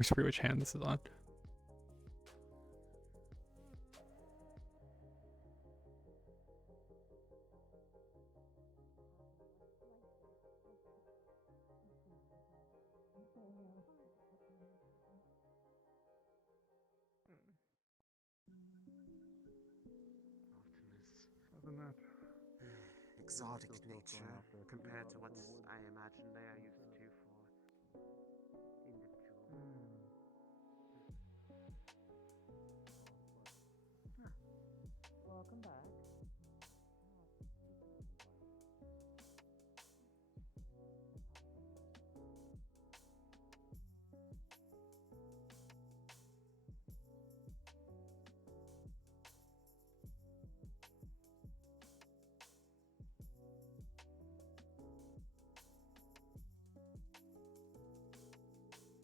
whisper which hand this is on. Other than that, exotic still going nature out there to compared do to other what wars. I imagine they are used to for individual. Welcome back.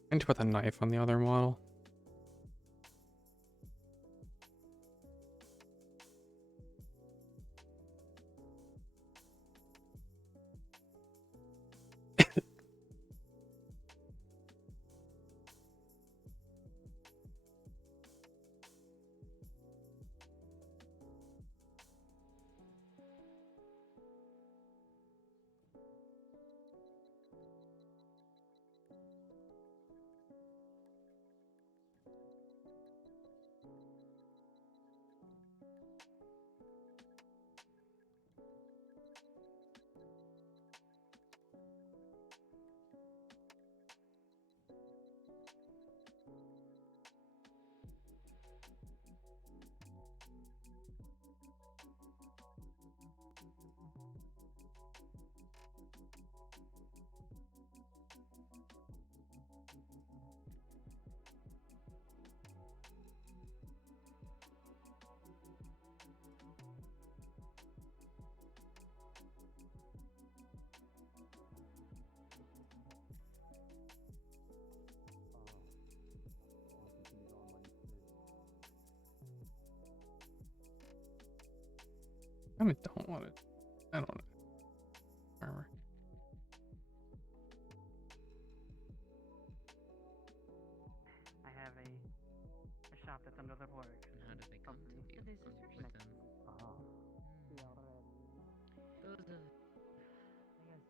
I need to put the knife on the other model. I kind of don't want it. I don't know. Armor. I have a shop that's under the porch. And how did they come to you? Are they sisters? With them? Those are. I guess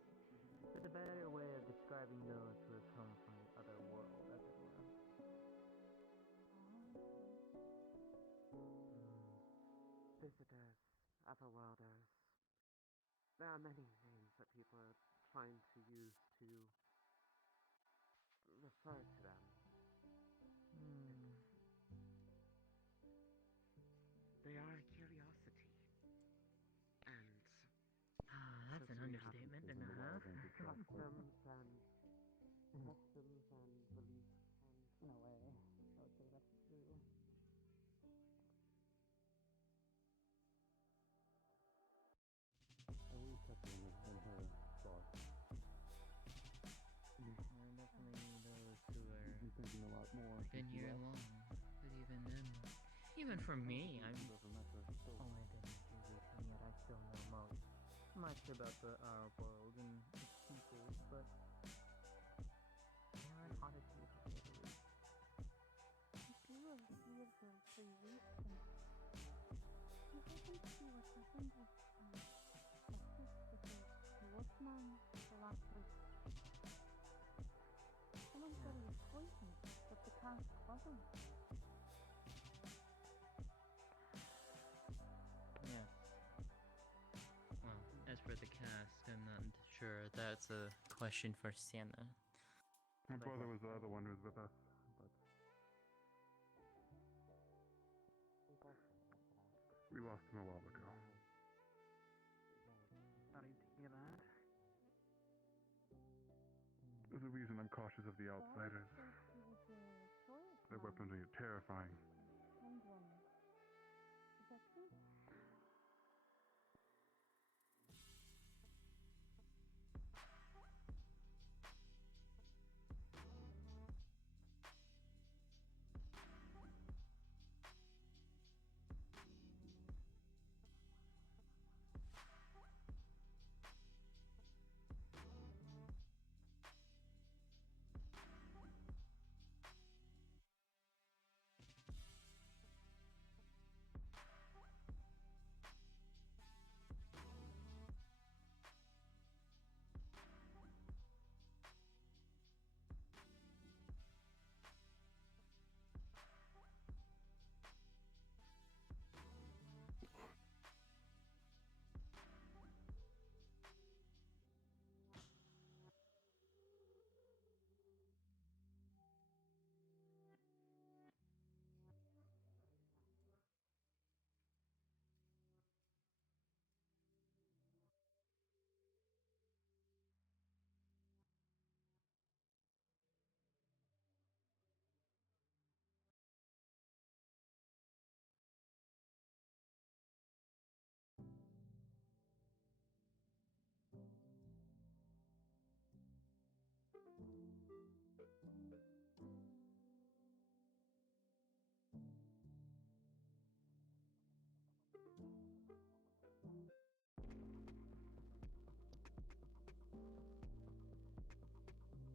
There's a better way of describing those who have come from the other world, as it were. Visitors, otherworlders. There are many names that people are trying to use to refer to them. They are a curiosity. And That's an understatement and a half. Customs and beliefs and no way. I would say that's true. I will check in her thoughts. There are definitely those who are She's been thinking a lot more. been since you here left. long, but even then, even for me, I'm Only been a few weeks, and yet I still know most. Much about our world and its people, but they are an oddity to say the least. If you were here for 3 weeks, and you happened to see what happened with the wolfman the last week. Someone said he was poisoned, but the cast wasn't. Yes. Well, as for the cast, I'm not sure. That's a question for Sienna. My brother was the other one who was with us, but we lost him a while ago. Sorry to hear that. There's a reason I'm cautious of the outsiders. Their weapons are terrifying. Is that true?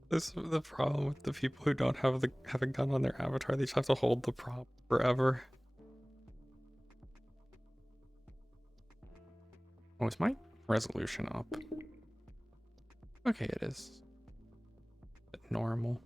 This is the problem with the people who don't have a gun on their avatar. They just have to hold the prop forever. Oh, is my resolution up? Okay, it is. Normal.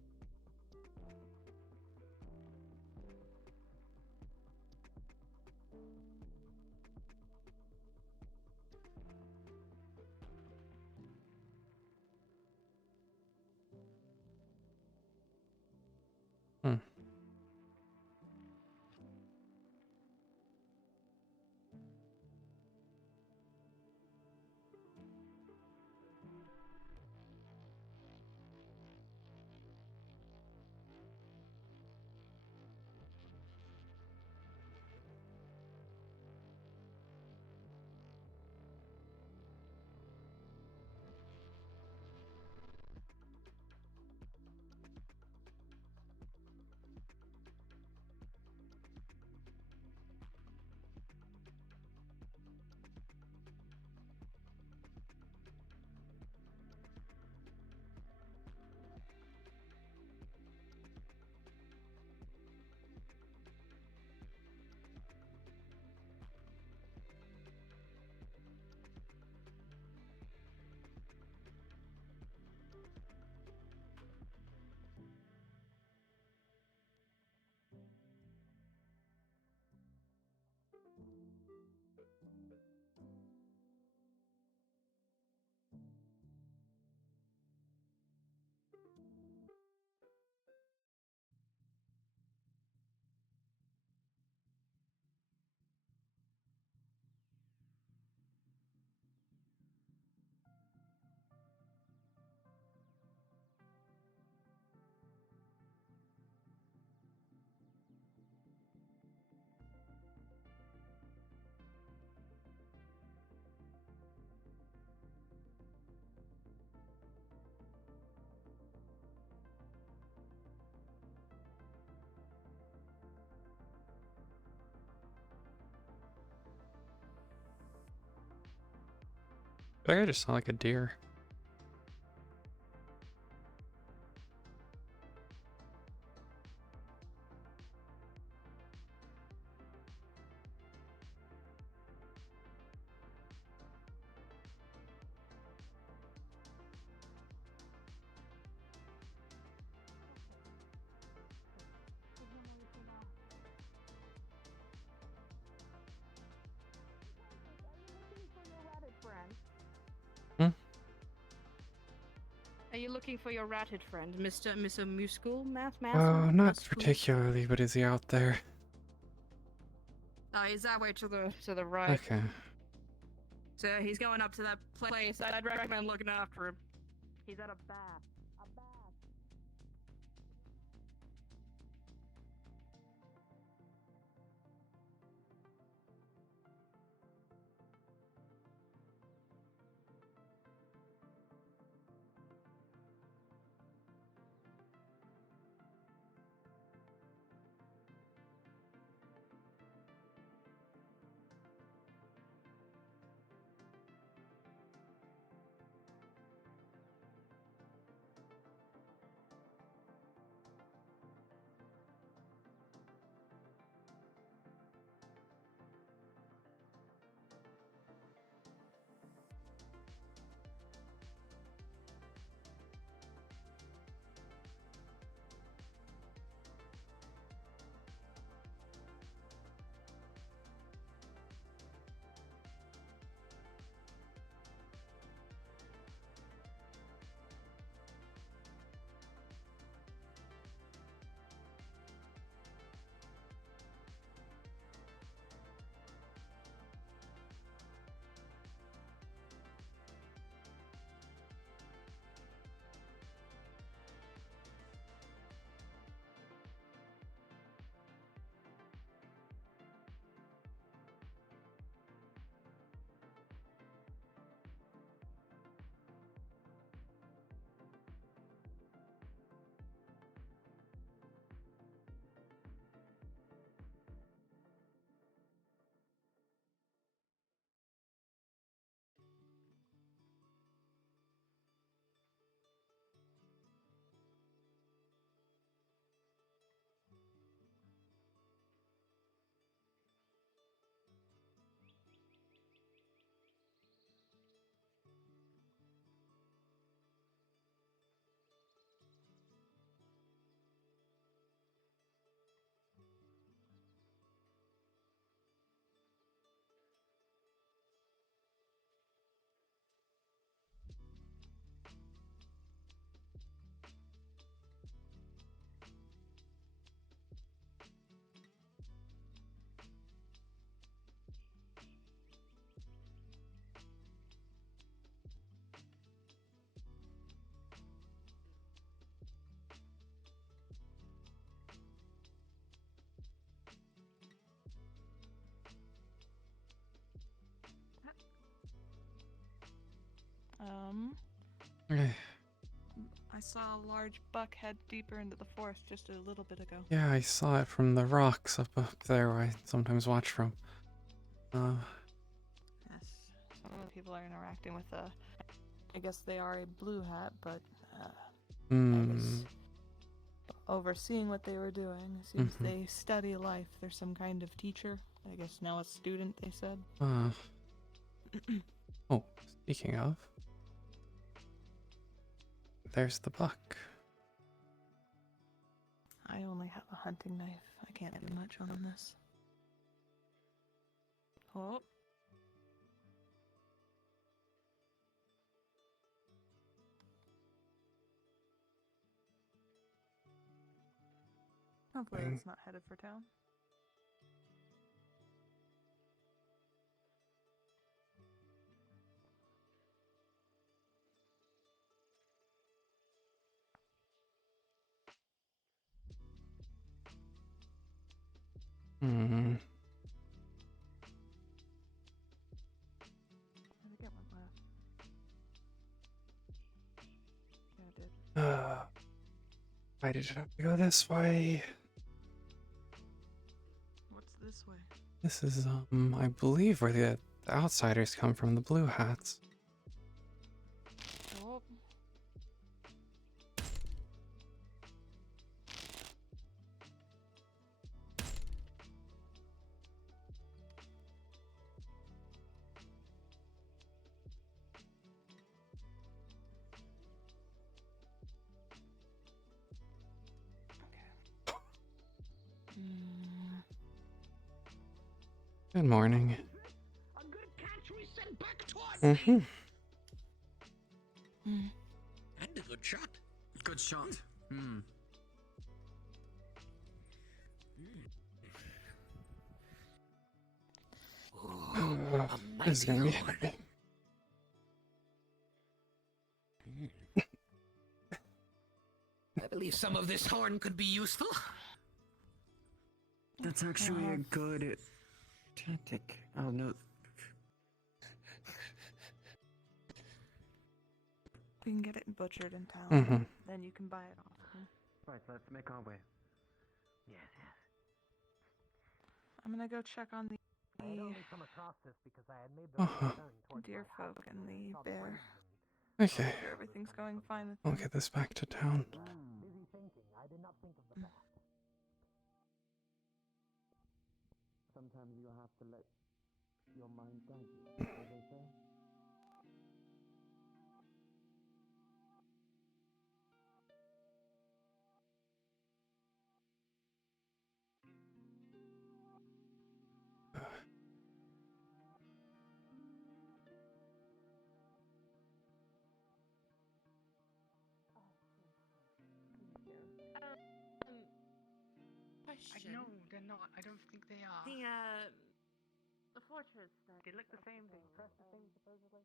Hmm. I think I just sound like a deer. Are you looking for your ratted friend, Mr. Muscle Math? Oh, not particularly, but is he out there? Oh, he's that way to the right. Okay. So he's going up to that place. I'd recommend looking after him. He's at a bath. Eh, I saw a large buck head deeper into the forest just a little bit ago. Yeah, I saw it from the rocks up there where I sometimes watch from. Yes. Some of the people are interacting with I guess they are a blue hat, but I was overseeing what they were doing. It seems they study life. They're some kind of teacher. I guess now a student, they said. Oh, speaking of, there's the buck. I only have a hunting knife. I can't do much on this. Oh. Hopefully it's not headed for town. Hmm. I think it went left. Yeah, it did. Why did it have to go this way? What's this way? This is, I believe where the outsiders come from, the blue hats. Oh. Good morning. A good catch we sent back towards Mm-hmm. And a good shot. Good shot. Hmm. This is gonna be happy. I believe some of this horn could be useful. That's actually a good tactic. Oh no. We can get it butchered in town. Then you can buy it off. Right, let's make our way. Yes, yes. I'm gonna go check on the I had only come across this because I had made the turn towards deer my folk and the bear. Okay. Make sure everything's going fine with I'll them. get this back to town. Busy thinking. I did not think of the fact. Sometimes you have to let your mind guide you, as they say. Question. No, they're not. I don't think they are. The fortress that They look the same. They press the same, supposedly.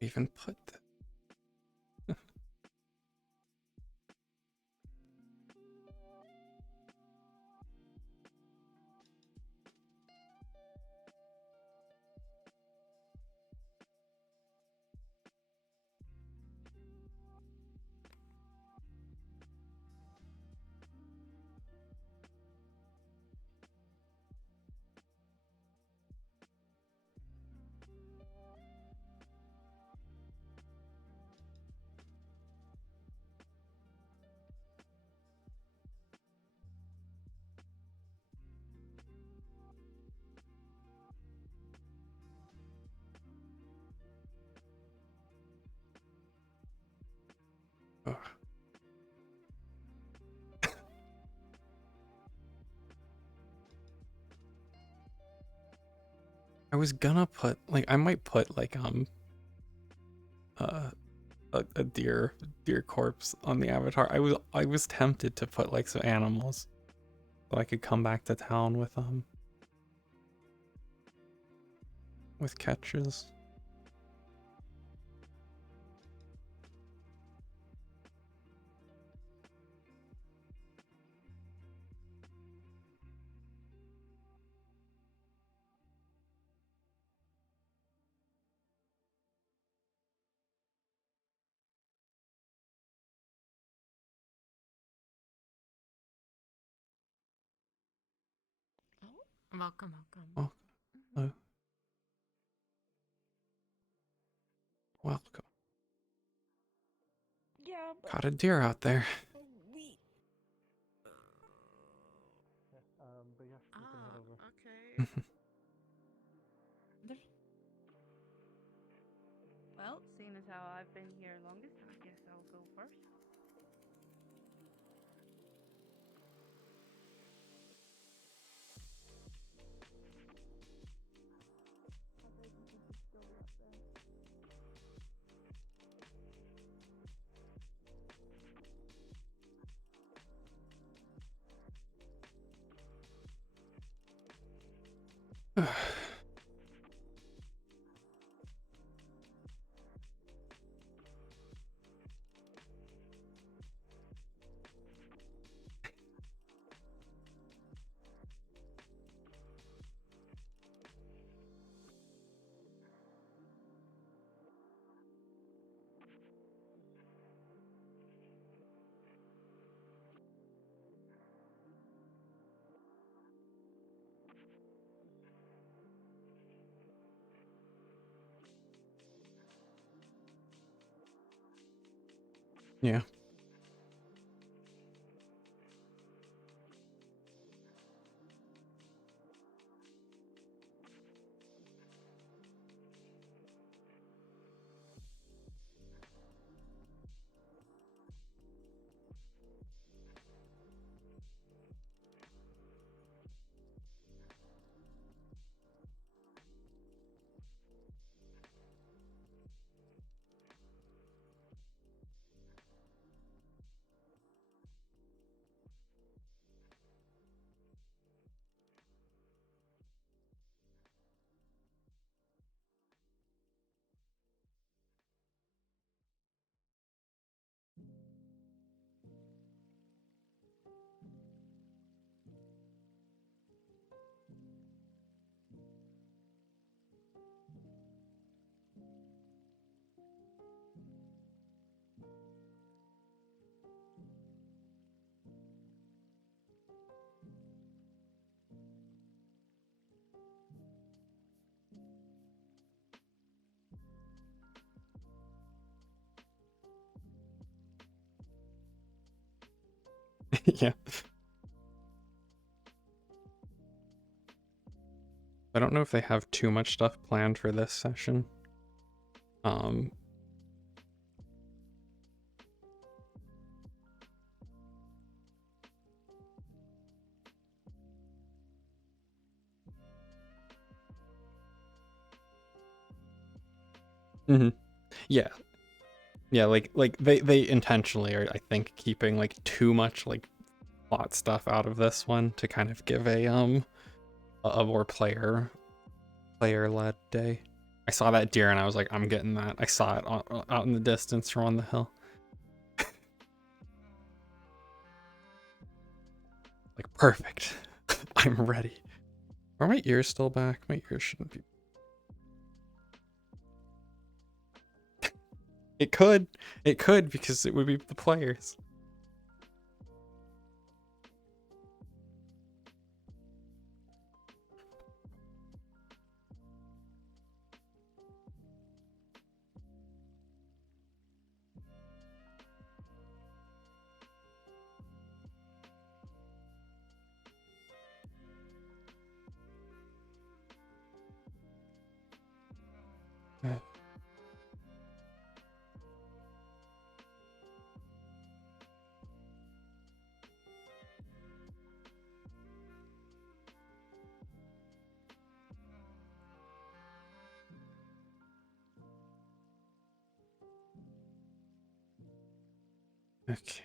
Even put that. I was gonna put I might put a deer corpse on the avatar. I was tempted to put some animals so I could come back to town with catches. Welcome, welcome. Oh, hello. Welcome. Yeah, but Caught a deer out there. we. But yeah, we can head over. Okay. Well, seeing as how I've been here longest, I guess I'll go first. How big do you think it's still up there? Yeah. Yeah. I don't know if they have too much stuff planned for this session. Mhm. Yeah. Yeah, like they intentionally are, I think, keeping like too much like plot stuff out of this one to kind of give a more player-led day. I saw that deer and I was like, I'm getting that. I saw it out in the distance from on the hill. Like, perfect. I'm ready. Are my ears still back? My ears shouldn't be. It could. It could, because it would be the players. Okay.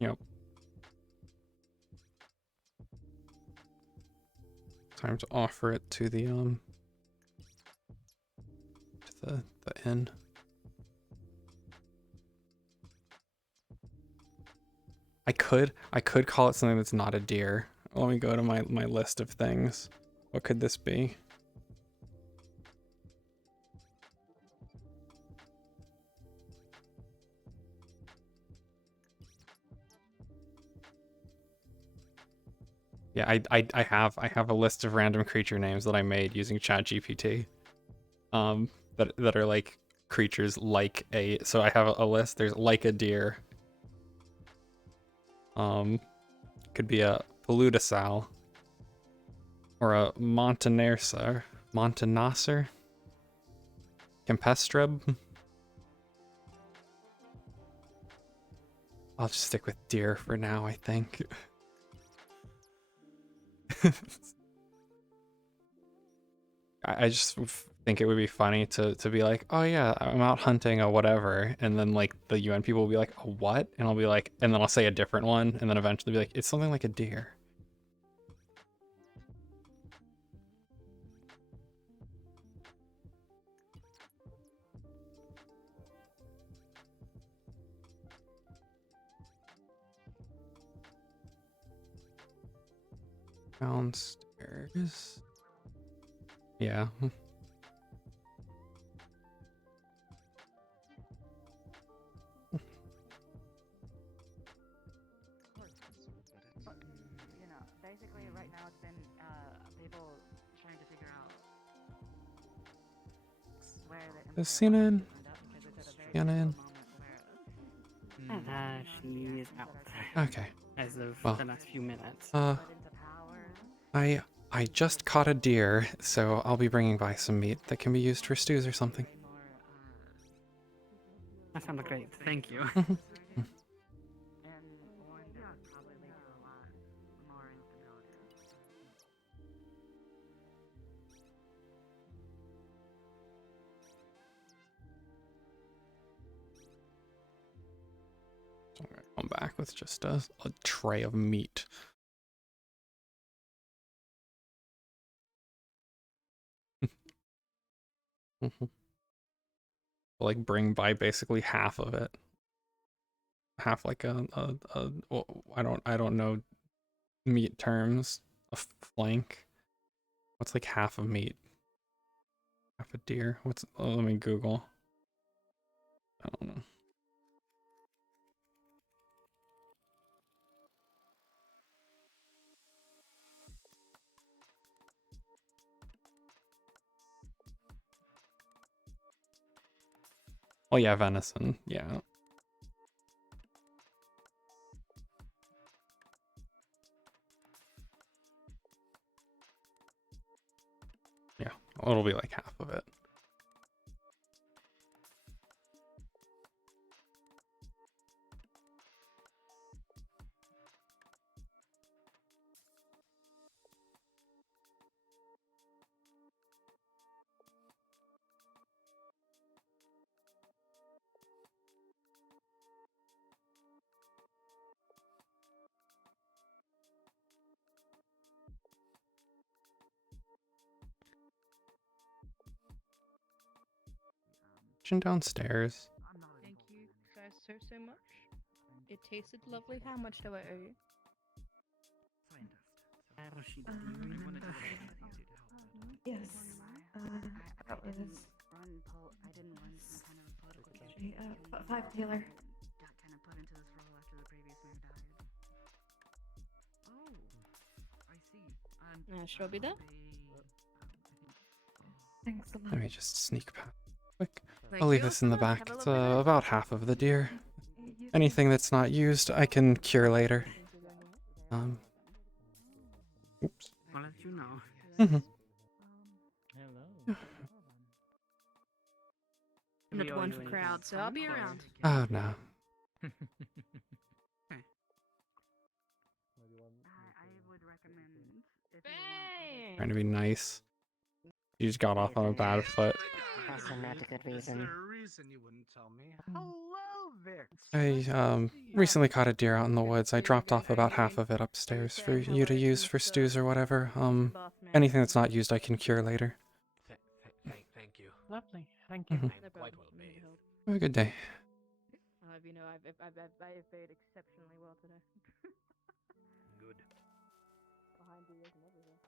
Yep. Time to offer it to the the inn. I could call it something that's not a deer. Let me go to my list of things. What could this be? Yeah, I have a list of random creature names that I made using ChatGPT. That are like creatures like a, so I have a list. There's like a deer. Could be a paludisal or a montanarcer, Campestreb. I'll just stick with deer for now, I think. I just think it would be funny to be like, oh yeah, I'm out hunting or whatever, and then like the UN people will be like, a what? And I'll be like, and then I'll say a different one, and then eventually be like, it's something like a deer. Downstairs. Yeah. You know, basically right now it's been people trying to figure out where the Is CNN? CNN? She is out. Okay. As of Well, the last few minutes. I just caught a deer, so I'll be bringing by some meat that can be used for stews or something. That sounds great. Thank you. So I'm gonna come back with just a tray of meat. Like bring by basically half of it. Half like well, I don't know meat terms. A flank. What's like half a meat? Half a deer. What's let me Google. I don't know. Oh yeah, venison. Yeah. Yeah, it'll be like half of it. Downstairs. Thank you guys so much. It tasted lovely. How much do I owe you? Yes. That was. Five Taylor. Got kind of put into this role after the previous mayor died. Oh, I see. Shall I be there? Thanks a lot. Let me just sneak past quick. Thank I'll leave you. this in the back. Have a It's lovely night. about half of the deer. Anything that's not used, I can cure later. Oops. I'll let you know. Mhm. Hello. Not one for crowd, so I'll be around. Oh no. I would recommend if Trying to be nice. You just got off on a bad foot. Also not a good reason. Is there a reason you wouldn't tell me? Hello, Vix. I recently caught a deer out in the woods. I dropped off about half of it upstairs for you to use for stews or whatever. Anything that's not used, I can cure later. Thank you. Lovely. Thank you. Mhm. I'm quite well bathed. Have a good day. You know, I've paid exceptionally well today. Good. Behind the ears and everything.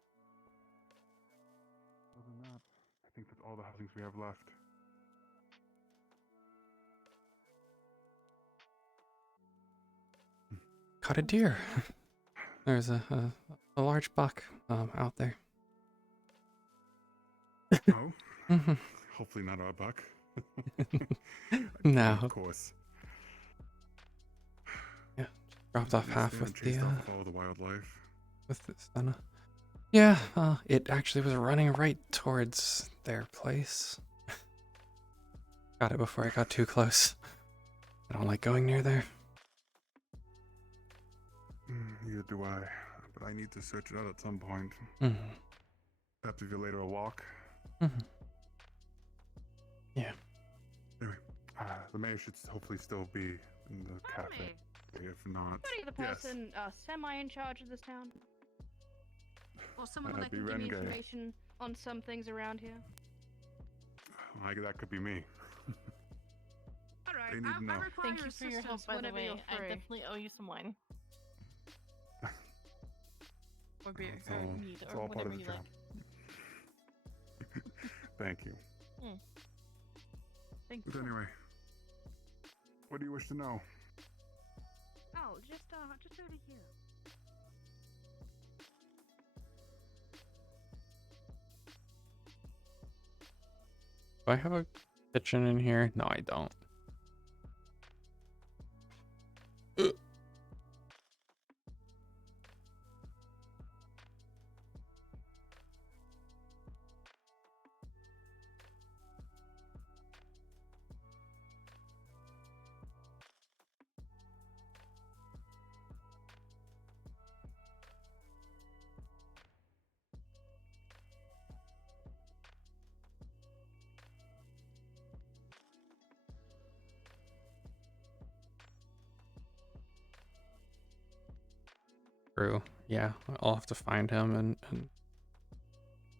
Other than that, I think that's all the housings we have left. Caught a deer. There's a large buck out there. Oh? Mhm. Hopefully not a buck. No. Of course. Yeah, dropped off Yes, half they with haven't chased the off with all the wildlife. with the stunner. Yeah, it actually was running right towards their place. Got it before I got too close. I don't like going near there. Neither do I, but I need to search it out at some point. Mhm. Perhaps if you later a walk. Mhm. Yeah. Anyway, the mayor should hopefully still be in the cafe. If not, What are you, the yes. person semi in charge of this town? Or someone That'd that be can give me Renge. information on some things around here? That could be me. Alright, They need to know. Thank you for your help, by the whenever way. you're I free. definitely owe you some wine. Or beer, It's or all- mead, it's or all part whatever of the you like. job. Thank you. Thank But anyway, what do you wish to know? Oh, just over here. Do I have a kitchen in here? No, I don't. True. Yeah, I'll have to find him and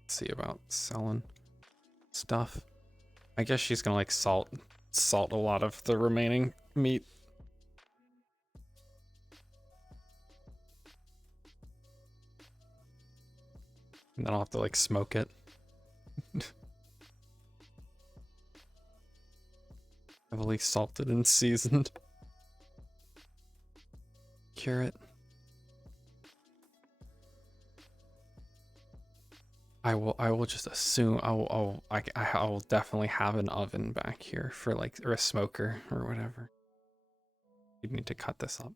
see about selling stuff. I guess she's gonna like salt a lot of the remaining meat. And then I'll have to like smoke it. Heavily salted and seasoned. Cure it. I will just assume I will definitely have an oven back here for like, or a smoker or whatever. You'd need to cut this up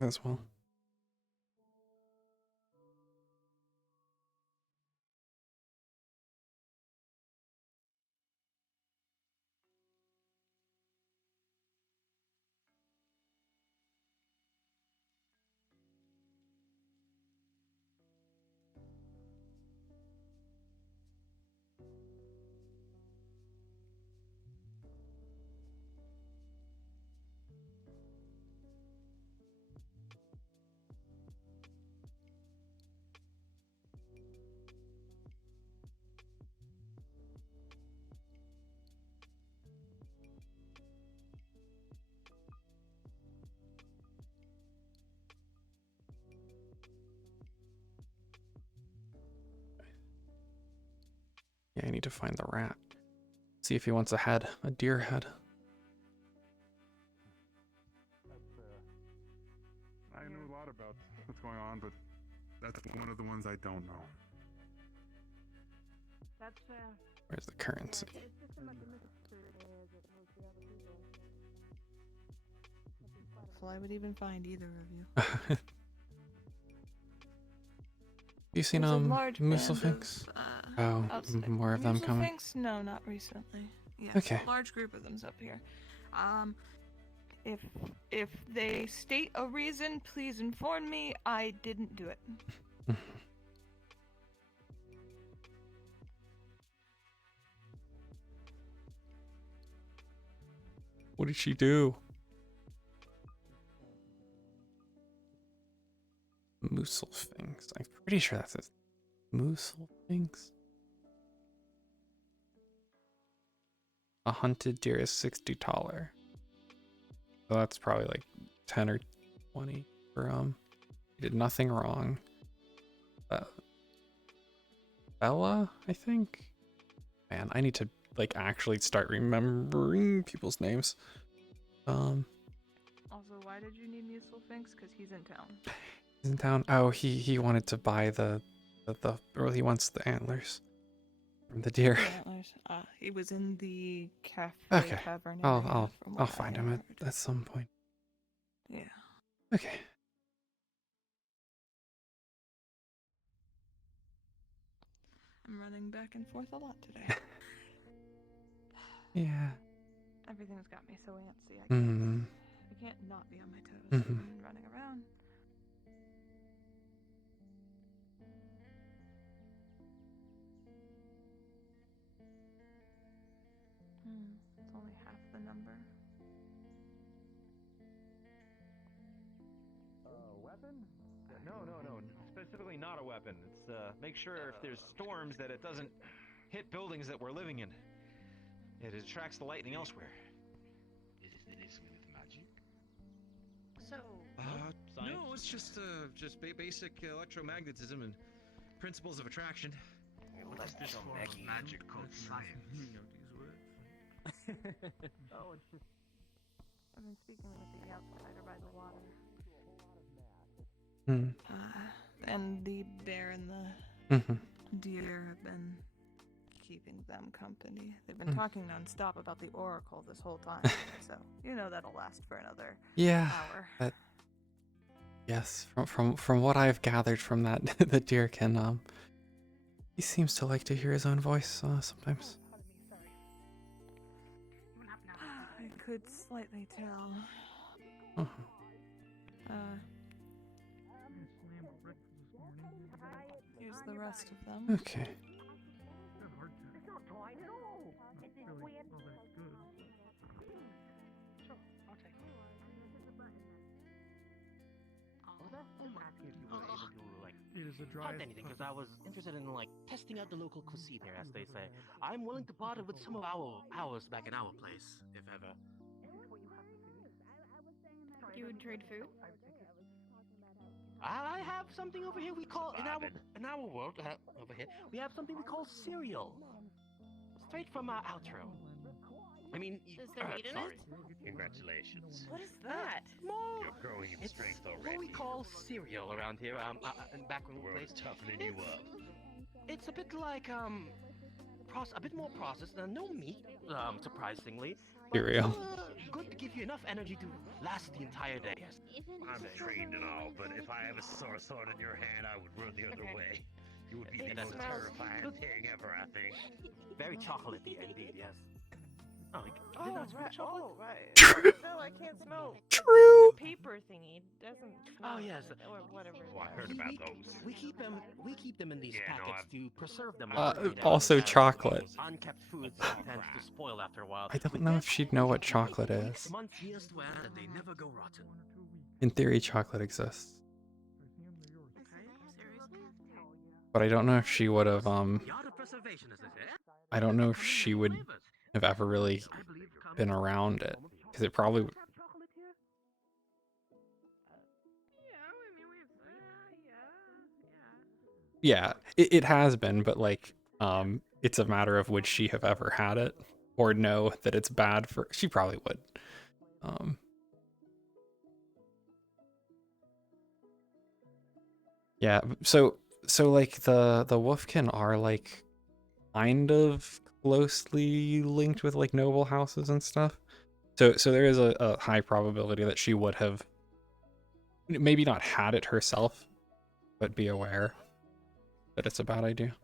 as well. Yeah, I need to find the rat. See if he wants a head, a deer head. I know a lot about what's going on, but that's one of the ones I don't know. That's fair. Where's the currency? It's just like a mystery as opposed to other people. So I would even find either of you. You seen There's a large band Muselfinks? of, Oh, outside- more of them coming. Muselfinks? No, not recently. Yes, Okay. large group of them's up here. If they state a reason, please inform me. I didn't do it. What did she do? Mooselfinks. I'm pretty sure that's it. Mooselfinks? A hunted deer is 60 taller. So that's probably like 10 or 20 for he did nothing wrong. Bella, I think. Man, I need to like actually start remembering people's names. Also, why did you need Muselfinks? Because he's in town. He's in town. Oh, he wanted to buy the or he wants the antlers from the deer. The antlers. He was in the cafe Okay. tavern. I'll find him at some point. Yeah. Okay. I'm running back and forth a lot today. Yeah. Everything's got me so antsy. I can't not be on my toes. Mhm. I'm running around. It's only half the number. Weapon? No. Specifically not a weapon. It's make sure if there's storms that it doesn't hit buildings that we're living in. It attracts the lightning elsewhere. Is it with magic? So. No, it's just basic electromagnetism and principles of attraction. What is this form of magic called science? I've been speaking with the outsider by the water. Hmm. And the bear and the deer have been keeping them company. They've been talking nonstop about the oracle this whole time, so you know that'll last for another hour. Yes, from what I've gathered from that, the deer can he seems to like to hear his own voice sometimes. I could slightly tell. Use the rest of them. Okay. It's not tight at all. It's weird. Well, that's good. Sure, I'll take it. I'm asking if you were able to, like, It is the hunt driest anything, because I was interested in, like, testing out the local cuisine here, as they say. I'm willing to barter with some of ours back in our place, if ever. You would trade food? I have something over here we call, in our world, over here, we have something we call cereal. Straight from our outro. I mean, Is there meat in sorry. it? Congratulations. What is that? More. You're growing in strength already. What we call cereal around here, back when we World's placed. toughening you up. It's a bit like, a bit more processed, no meat, surprisingly. Cereal. Good to give you enough energy to last the entire day. I'm trained and all, but if I have a sore sword in your hand, I would run the other way. You would be the most terrifying thing ever, I think. Very chocolatey indeed, yes. Oh, Right. chocolate? Oh, right. True. No, I can't smell. True. The paper thingy doesn't. Oh, yes. Or whatever. Oh, I heard about those. We keep them in these packets to preserve them. Also chocolate. Unkept foods tend to spoil after a while. I don't know if she'd know what chocolate is. Months, years to add, and they never go rotten. In theory, chocolate exists. Okay, seriously? But I don't know if she would have, The art of preservation, as they say. I don't know if she would have ever really been around it. Because it probably would. Yeah, it has been, but like, it's a matter of would she have ever had it or know that it's bad for. She probably would. Yeah, so like the Wolfkin are like kind of closely linked with like noble houses and stuff. So there is a high probability that she would have maybe not had it herself, but be aware that it's a bad idea.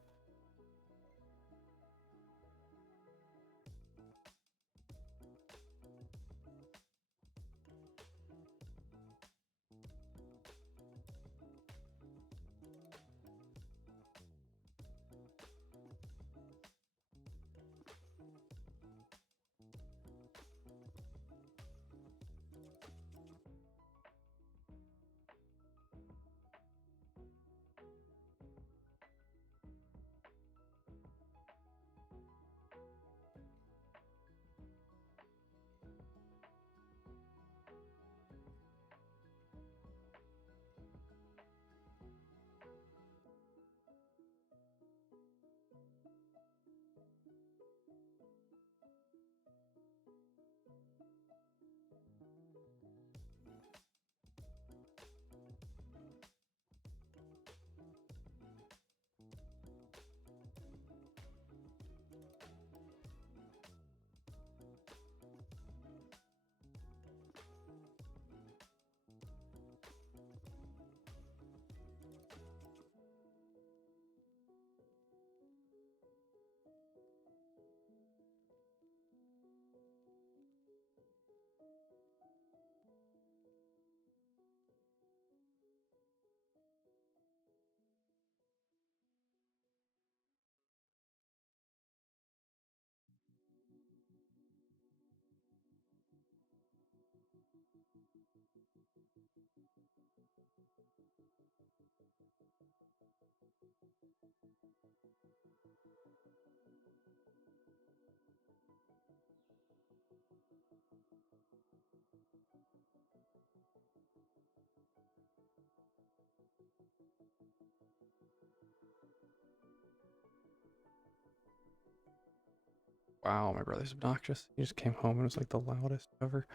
Wow, my brother's obnoxious. He just came home and was like the loudest ever.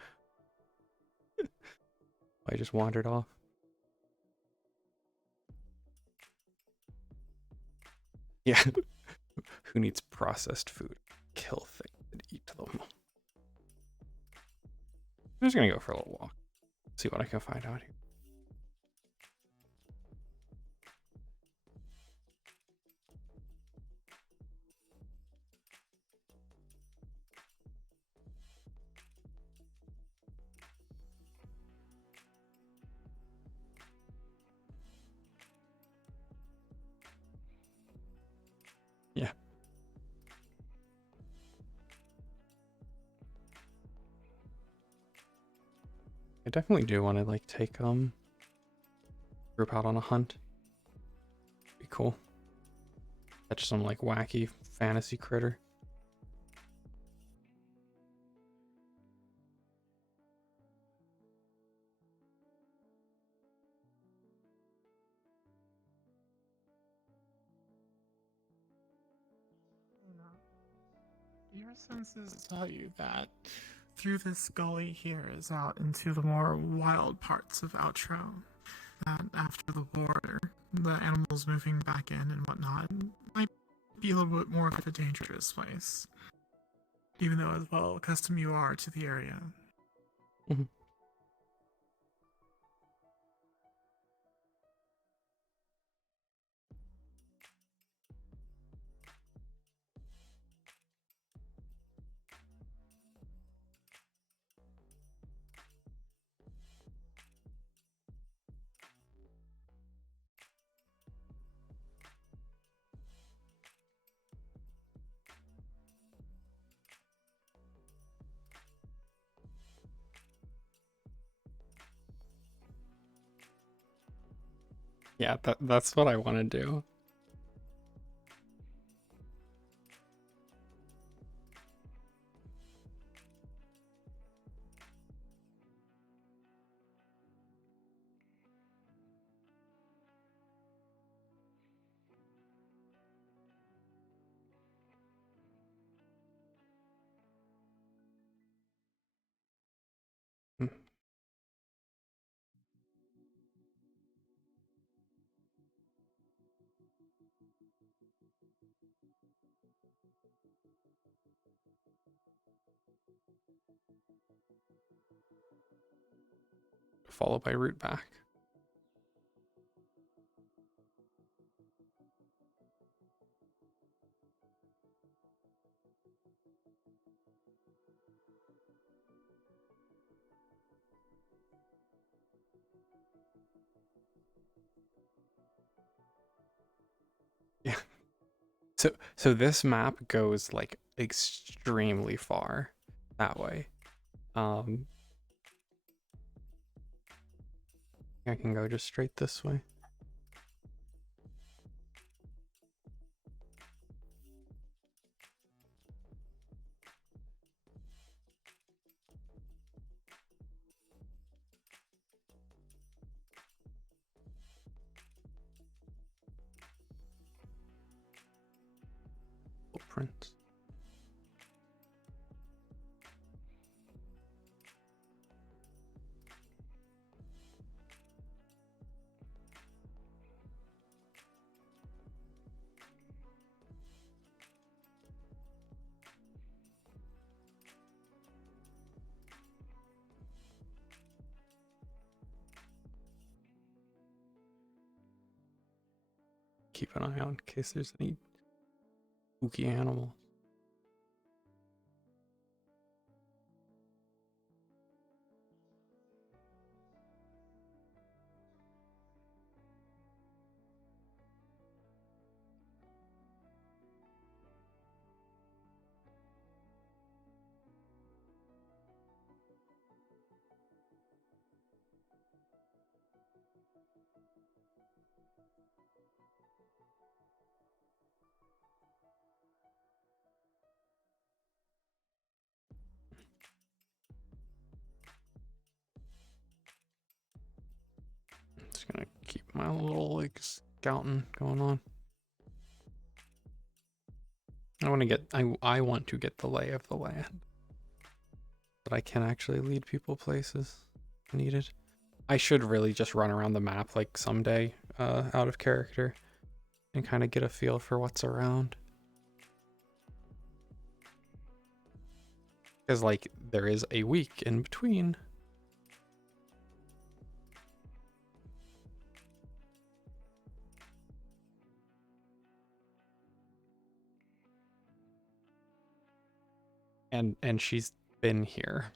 I just wandered off. Yeah. Who needs processed food? Kill things and eat them. I'm just gonna go for a little walk. See what I can find out here. Yeah. I definitely do want to like take group out on a hunt. Be cool. Catch some like wacky fantasy critter. Your senses tell you that through this gully here is out into the more wild parts of Outro. That after the border, the animals moving back in and whatnot might be a little bit more of a dangerous place. Even though as well accustomed you are to the area. Mm-hmm. Yeah, that's what I want to do. Hmm. Followed by route back. Yeah. So this map goes like extremely far that way. I can go just straight this way. Footprints. Keep an eye out in case there's any spooky animals. My little like scouting going on. I want to get I want to get the lay of the land. But I can actually lead people places needed. I should really just run around the map like someday, out of character, and kind of get a feel for what's around. Because like there is a week in between. And she's been here.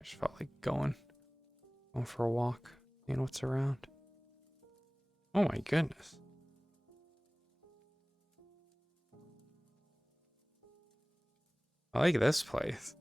I just felt like going for a walk, seeing what's around. Oh my goodness. I like this place.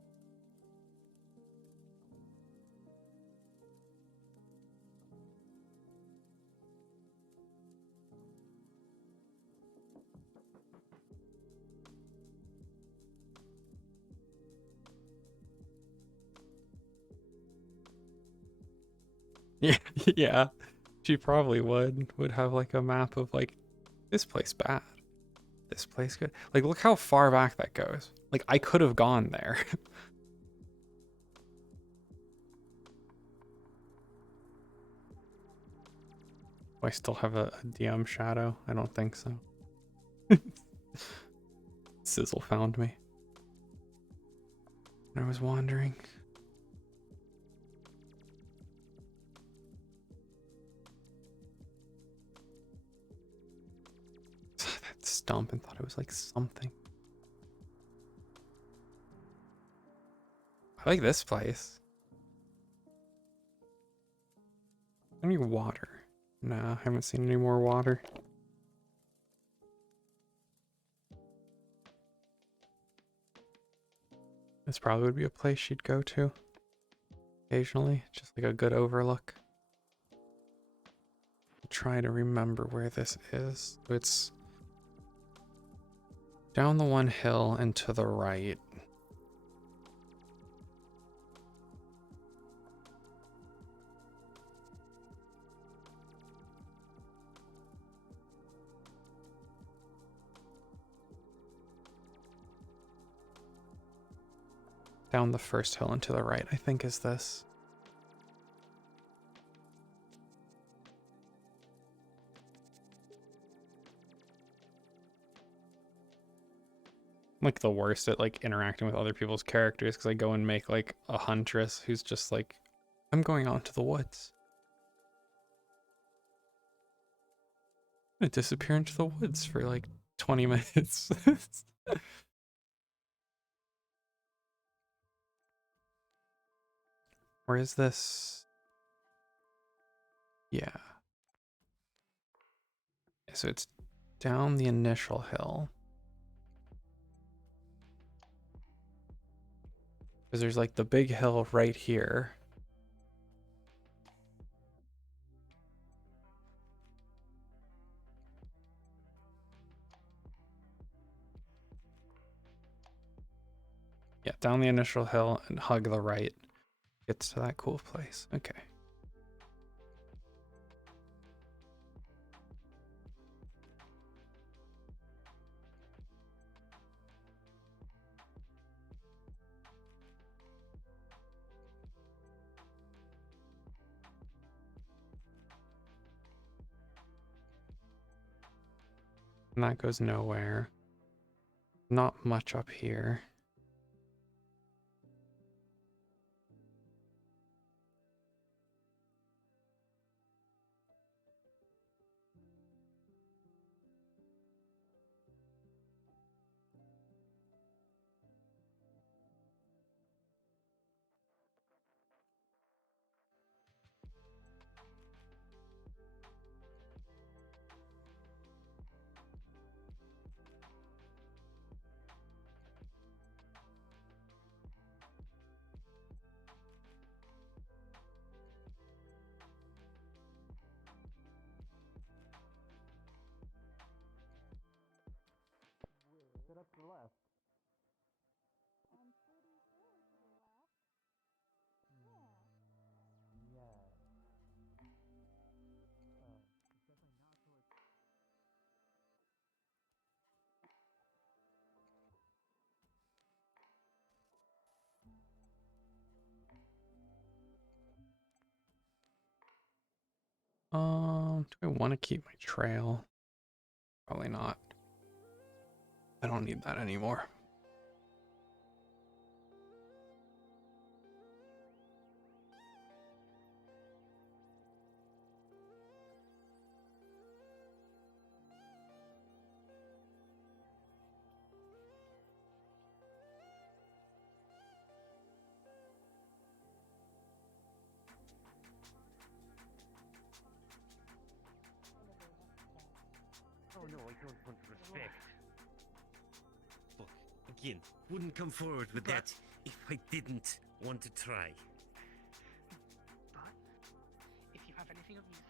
Yeah, yeah. She probably would have like a map of like this place bad. This place good. Like look how far back that goes. Like I could have gone there. Do I still have a DM shadow? I don't think so. Sizzle found me. I was wandering. That stump and thought it was like something. I like this place. Any water? Nah, I haven't seen any more water. This probably would be a place she'd go to occasionally, just like a good overlook. Try to remember where this is. It's down the one hill and to the right. Down the first hill and to the right, I think is this. I'm like the worst at like interacting with other people's characters because I go and make like a huntress who's just like, I'm going out into the woods. I'm gonna disappear into the woods for like 20 minutes. Where is this? Yeah. So it's down the initial hill. Because there's like the big hill right here. Yeah, down the initial hill and hug the right. Gets to that cool place. Okay. And that goes nowhere. Not much up here. Set up to the left. Do I want to keep my trail? Probably not. I don't need that anymore. Oh no, I don't want respect. Fuck. Again, wouldn't come forward with that if I didn't want to try. But if you have anything of use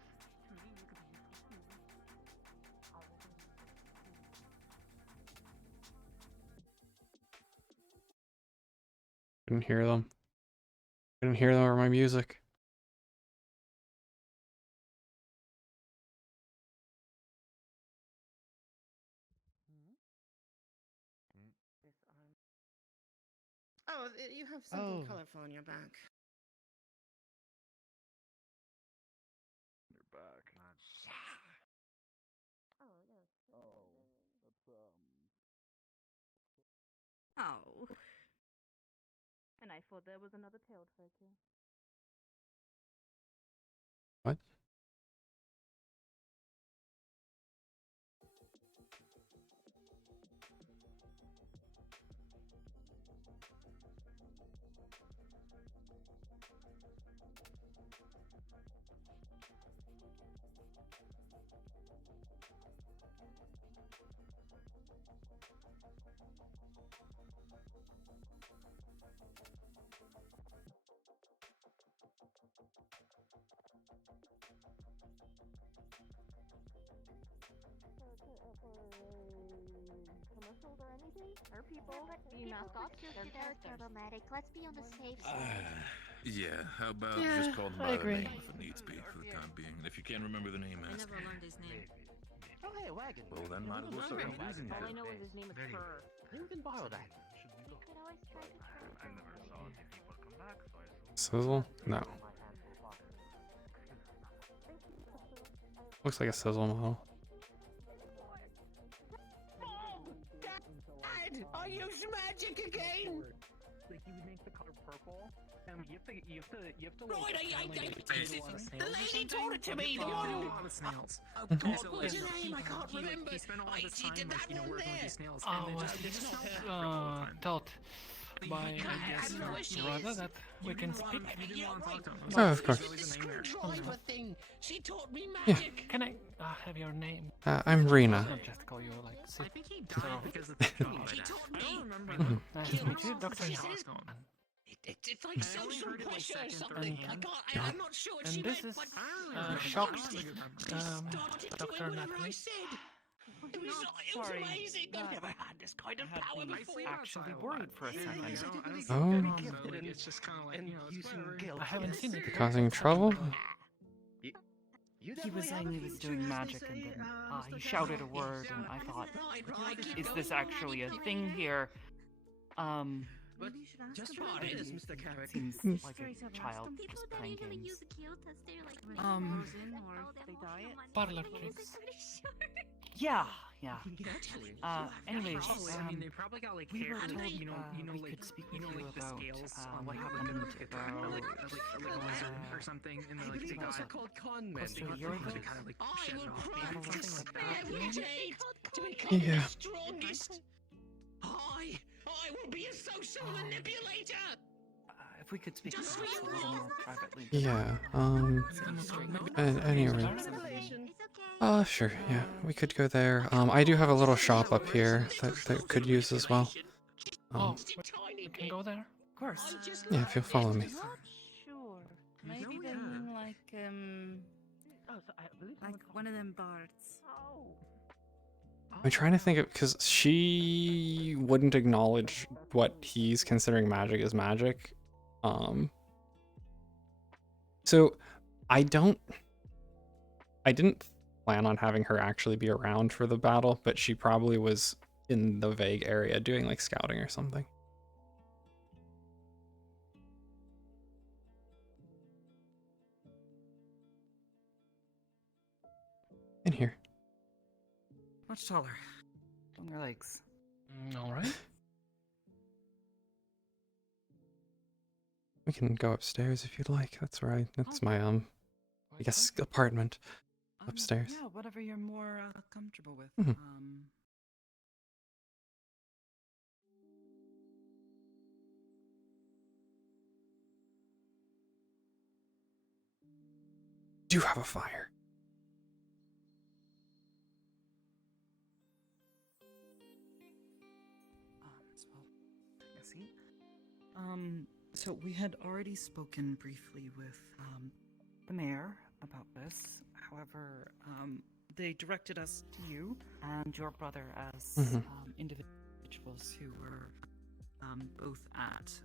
to me, you could be useful to me. Couldn't hear them. Couldn't hear them over my music. Oh, you have something colorful on your back. You're back. Oh. And I thought there was another tailed turkey. What? Commercials or anything? Or people being mascots? They're characters. Problematic. Let's be on the safe side. Yeah, how about Yeah, just call them I by agree. their name if it needs be for the time being. And if you can't remember the name, I ask never me. learned his name. Oh hey, wagon. Well, then might as well start using All I it. know is his name is Fur. You can borrow that. You could always try to I never saw the people come back, so I assume. Sizzle? No. Looks like a sizzle model. Dad, I used magic again. Like you make the color purple, and you have to Right, the lady told it to me. The Oh, one who. a lot of snails. Oh God, So, what's like, your name? I can't remember. He spent all Right, this he time, did like, that you know, one working with there. these snails, Oh, and they just fell perfect all the time. Telt. By, I guess rather that we can speak. You didn't want to talk to him. Oh, of course. The screwdriver thing. She taught me Yeah. magic. Can I have your name? I'm Rina. I'll just call you like. I think he died because of the job. She taught me. I don't remember. Mhm. Nice to meet you, Dr. She Rina. says it's like social pressure or something. I'm not sure what she And this meant, is but shocked started Dr. doing whatever I Natalie. said. It was amazing. I've never had this kind of power before. Actually worried for a second. Oh. It's just kind of like, you know, it's whatever. I haven't seen it. Causing trouble? He was saying he was doing magic, and then he shouted a word, and I thought, is this actually a thing here? Maybe you should ask Just about try it. this, Mr. Carrot. Seems Sorry like to a have child some just people don't playing even games. use a kill test. They're like Frozen or if they diet. Parlor Like, tricks. Yeah, yeah. Actually, Anyways, Probably, I mean, they probably got like we were hair, told, you know, we like could speak you know, with you like the about, scales on what like happened the about, like a lizard or something, and then like they got called con men. close to a year ago. they kind of like I shed it will off. practice every day to become Yeah. the strongest. I will be a social manipulator. If we could speak just a little more privately. Yeah, anyway. Sure, yeah, we could go there. I do have a little shop up here that could use as well. We can go there? Of course. Yeah, if you'll follow me. Not sure. Maybe they mean like one of them bards. I'm trying to think of, because she wouldn't acknowledge what he's considering magic as magic. So I didn't plan on having her actually be around for the battle, but she probably was in the vague area doing like scouting or something. In here. Much taller. Longer legs. All right. We can go upstairs if you'd like. That's right. That's my I guess apartment upstairs. Yeah, whatever you're more comfortable with. Mhm. Do have a fire. I see. So we had already spoken briefly with the mayor about this. However, they directed us to you and your brother as individuals who were both at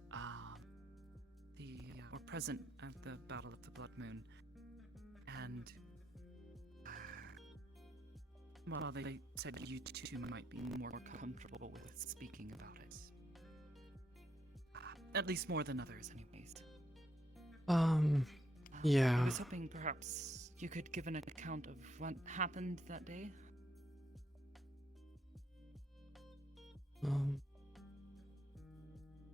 or present at the Battle of the Blood Moon, and well, they said you two might be more comfortable with speaking about it. At least more than others, anyways. Yeah. I was hoping perhaps you could give an account of what happened that day.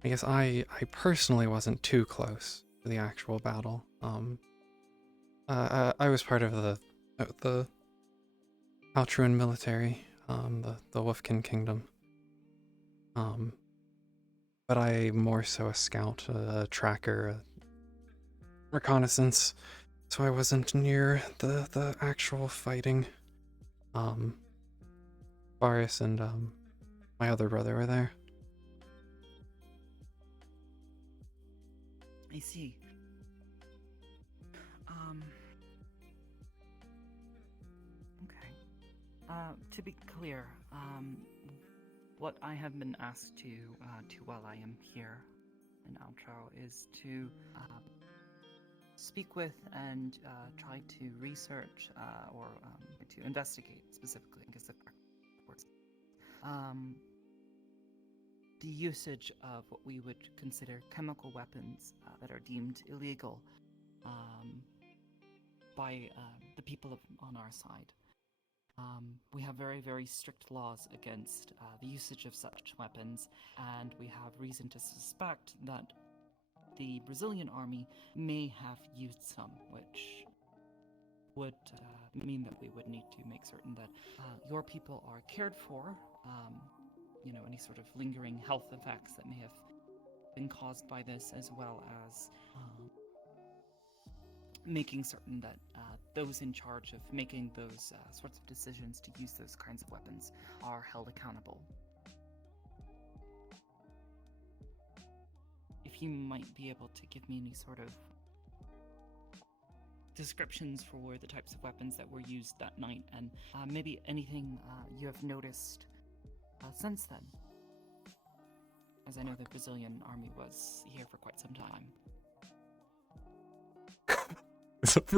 I guess I personally wasn't too close to the actual battle. I was part of the Altruan military, the Wolfkin Kingdom. But I more so a scout, a tracker, a reconnaissance, so I wasn't near the actual fighting. Varus and my other brother were there. I see. Okay. To be clear, what I have been asked to while I am here in Outro is to speak with and try to research or to investigate specifically, I guess the correct words, the usage of what we would consider chemical weapons that are deemed illegal by the people on our side. We have very, very strict laws against the usage of such weapons, and we have reason to suspect that the Brazilian army may have used some, which would mean that we would need to make certain that your people are cared for. Any sort of lingering health effects that may have been caused by this, as well as making certain that those in charge of making those sorts of decisions to use those kinds of weapons are held accountable. If you might be able to give me any sort of descriptions for the types of weapons that were used that night, and maybe anything you have noticed since then. As I know the Brazilian army was here for quite some time. It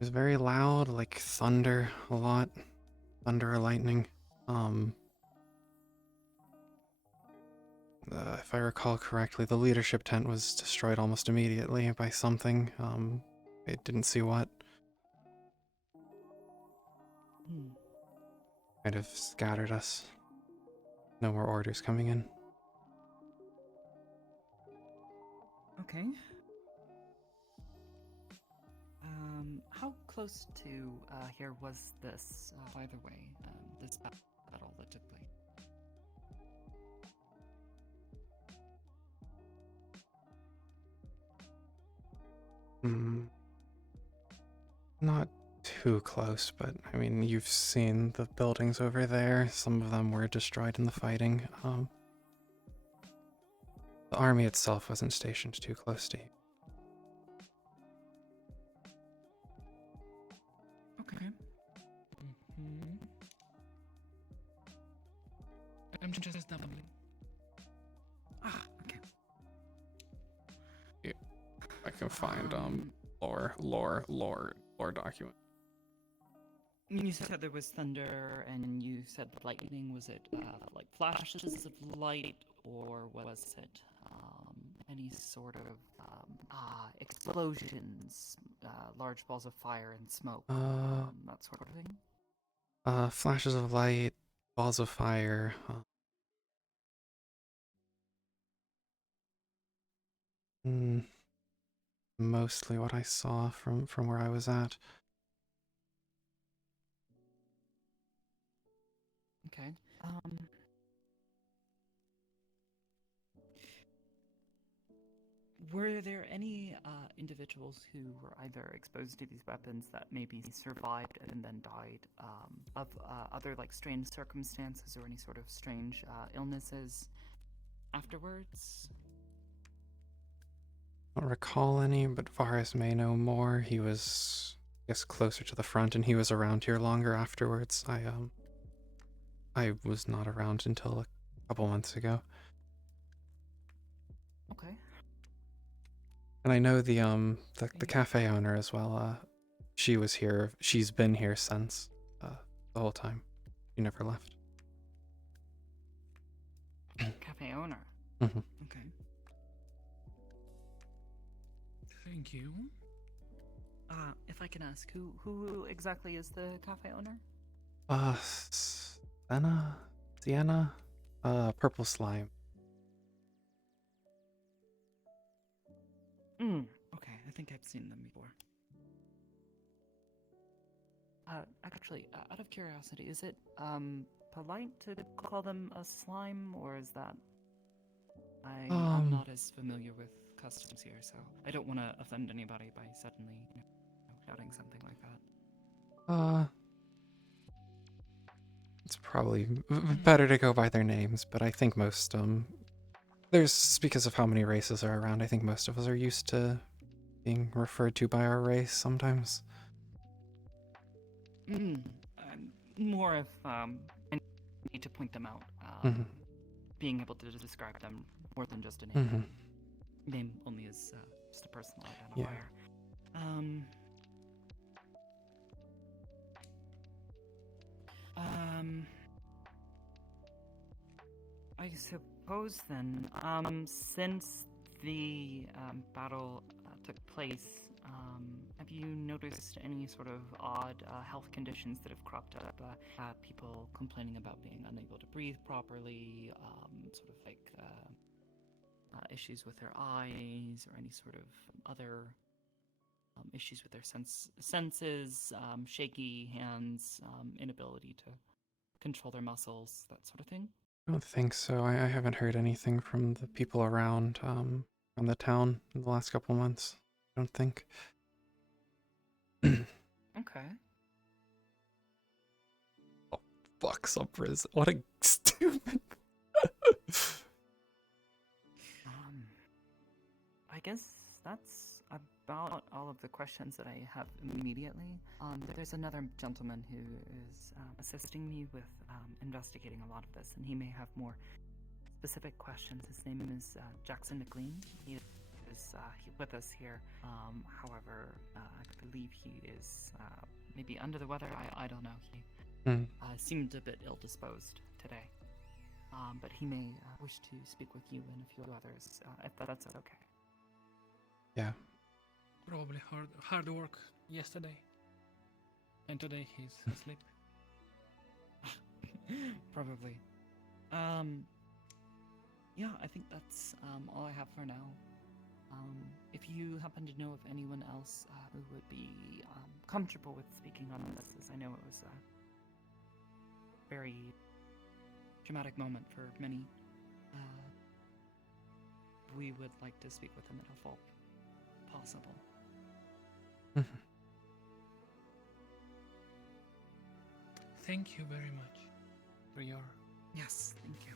was very loud, like thunder a lot. Thunder or lightning. If I recall correctly, the leadership tent was destroyed almost immediately by something. I didn't see what. Might have scattered us. No more orders coming in. Okay. How close to here was this, by the way, this battle that took place? Not too close, but I mean, you've seen the buildings over there. Some of them were destroyed in the fighting. The army itself wasn't stationed too close to you. Okay. I'm just doubling. Okay. Yeah, I can find lore document. You said there was thunder, and you said lightning. Was it like flashes of light, or was it any sort of explosions, large balls of fire and smoke, that sort of thing? Flashes of light, balls of fire. Mostly what I saw from where I was at. Okay. Were there any individuals who were either exposed to these weapons that maybe survived and then died of other like strange circumstances or any sort of strange illnesses afterwards? I don't recall any, but Varus may know more. He was, I guess, closer to the front, and he was around here longer afterwards. I was not around until a couple months ago. Okay. And I know the cafe owner as well. She was here. She's been here since the whole time. She never left. Cafe owner. Mhm. Okay. Thank you. If I can ask, who exactly is the cafe owner? Sienna, purple slime. Okay, I think I've seen them before. Actually, out of curiosity, is it polite to call them a slime, or is that... I'm not as familiar with customs here, so I don't want to offend anybody by suddenly, shouting something like that. It's probably better to go by their names, but I think most, there's, because of how many races are around, I think most of us are used to being referred to by our race sometimes. More if I need to point them out. Being able to describe them more than just a name. Name only is just a personal identifier. I suppose then, since the battle took place, have you noticed any sort of odd health conditions that have cropped up? People complaining about being unable to breathe properly, sort of like issues with their eyes, or any sort of other issues with their senses, shaky hands, inability to control their muscles, that sort of thing? I don't think so. I haven't heard anything from the people around from the town in the last couple months. I don't think. Okay. Oh, fuck, Subriz. What a stupid... I guess that's about all of the questions that I have immediately. There's another gentleman who is assisting me with investigating a lot of this, and he may have more specific questions. His name is Jackson McLean. He is with us here. However, I believe he is maybe under the weather. I don't know. He seemed a bit ill-disposed today. But he may wish to speak with you and a few others, if that's okay. Yeah. Probably hard work yesterday. And today he's asleep. Probably. Yeah, I think that's all I have for now. If you happen to know of anyone else who would be comfortable with speaking on this, as I know it was a very dramatic moment for many, we would like to speak with them at all possible. Thank you very much for your Yes, thank you.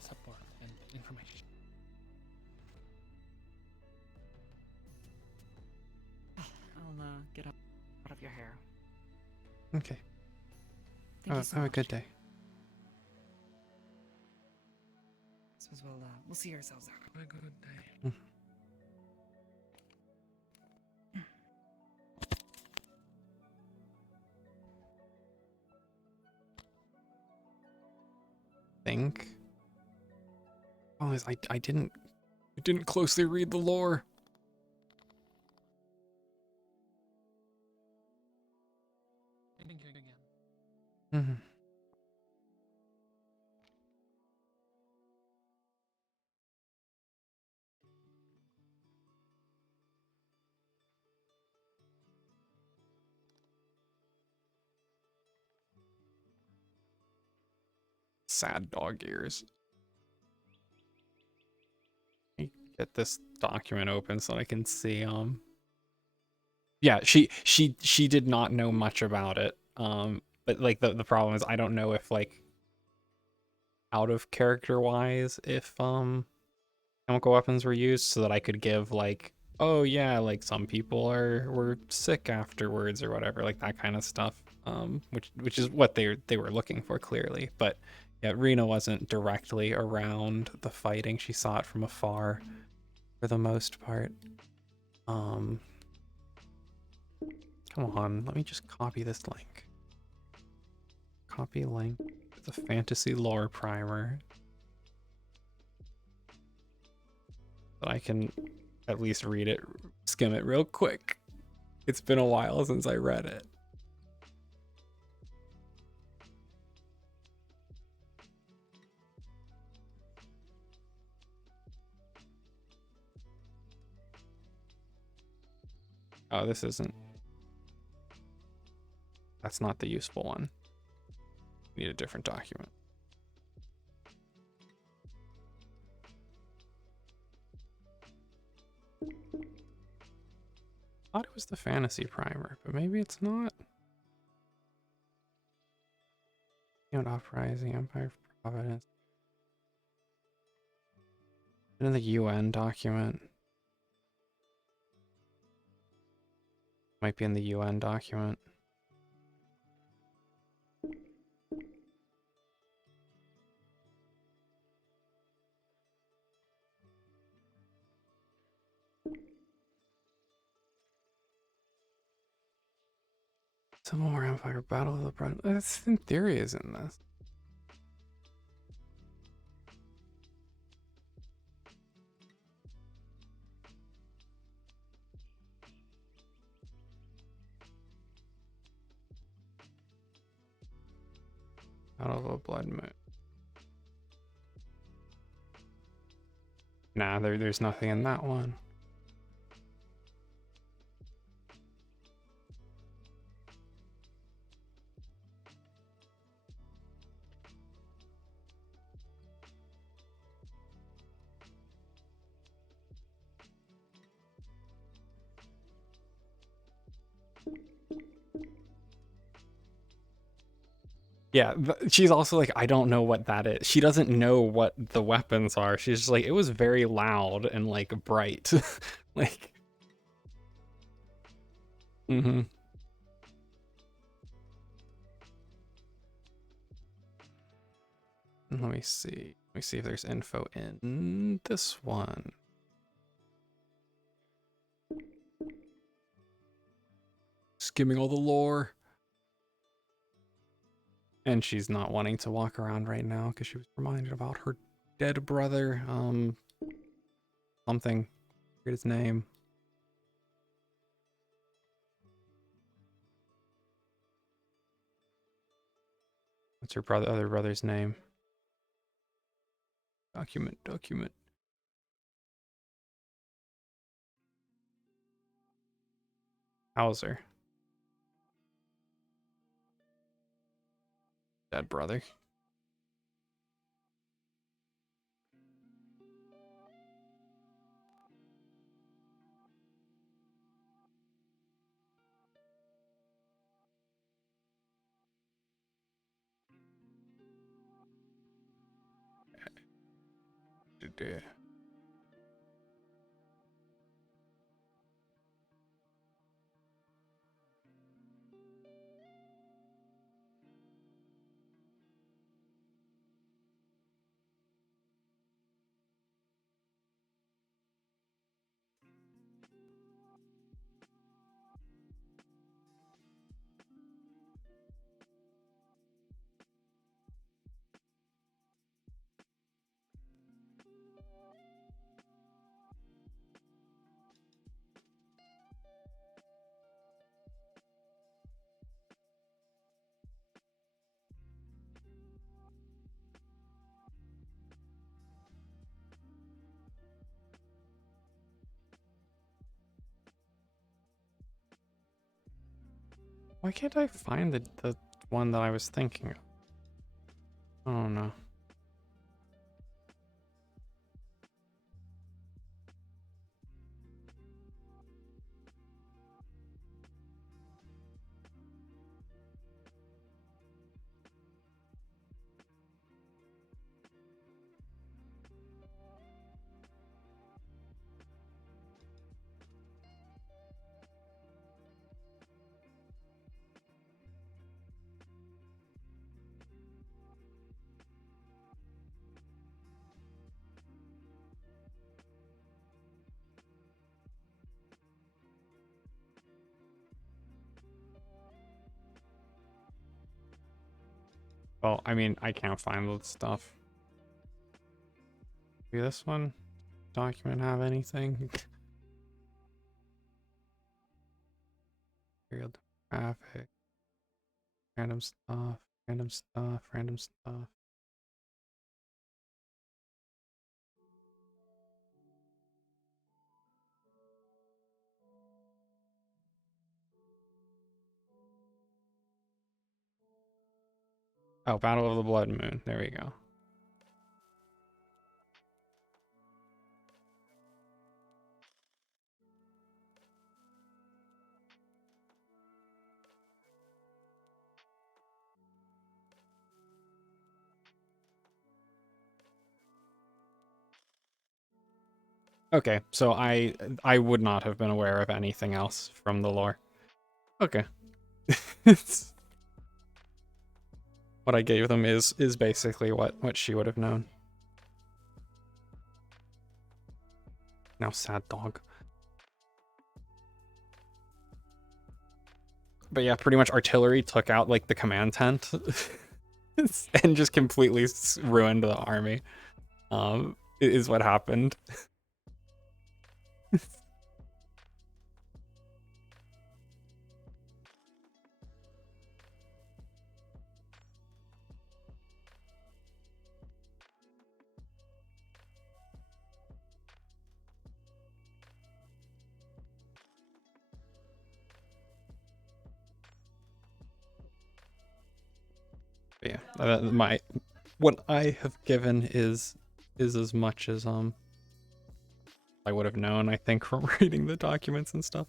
support and information. I'll get out of your hair. Okay. Thank you so have a much. good day. Suppose we'll see ourselves out. Have a good day. problem is I didn't closely read the lore. Mm-hmm. Sad dog ears. Let me get this document open so I can see. Yeah, she did not know much about it. But like the problem is I don't know if like out of character wise if chemical weapons were used, so that I could give like, oh yeah, like some people were sick afterwards or whatever, like that kind of stuff. Which is what they were looking for clearly. But yeah, Rena wasn't directly around the fighting. She saw it from afar for the most part. Come on, let me just copy this link. Copy link to the fantasy lore primer. So I can at least read it, skim it real quick. It's been a while since I read it. Oh, this isn't. That's not the useful one. Need a different document. Thought it was the fantasy primer, but maybe it's not. Uprising, Empire of Providence. In the UN document. Might be in the UN document. Civil War Empire Battle of the Broad. That's in theory is in this. Battle of a Blood Moon. Nah, there's nothing in that one. Yeah, she's also like, I don't know what that is. She doesn't know what the weapons are. She's just like, it was very loud and like bright. Like, mm-hmm. Let me see. Let me see if there's info in this one. Skimming all the lore. And she's not wanting to walk around right now because she was reminded about her dead brother. Something. I forget his name. What's her other brother's name? Document. Hauser. Dead brother. Why can't I find the one that I was thinking of? I don't know. Well, I mean, I can't find the stuff. Maybe this one? Document have anything? Real traffic. Random stuff. Random stuff. Random stuff. Oh, Battle of the Blood Moon. There we go. Okay, so I would not have been aware of anything else from the lore. Okay. It's, what I gave them is basically what she would have known. Now sad dog. But yeah, pretty much artillery took out like the command tent and just completely ruined the army. Is what happened. But yeah, what I have given is as much as I would have known, I think, from reading the documents and stuff.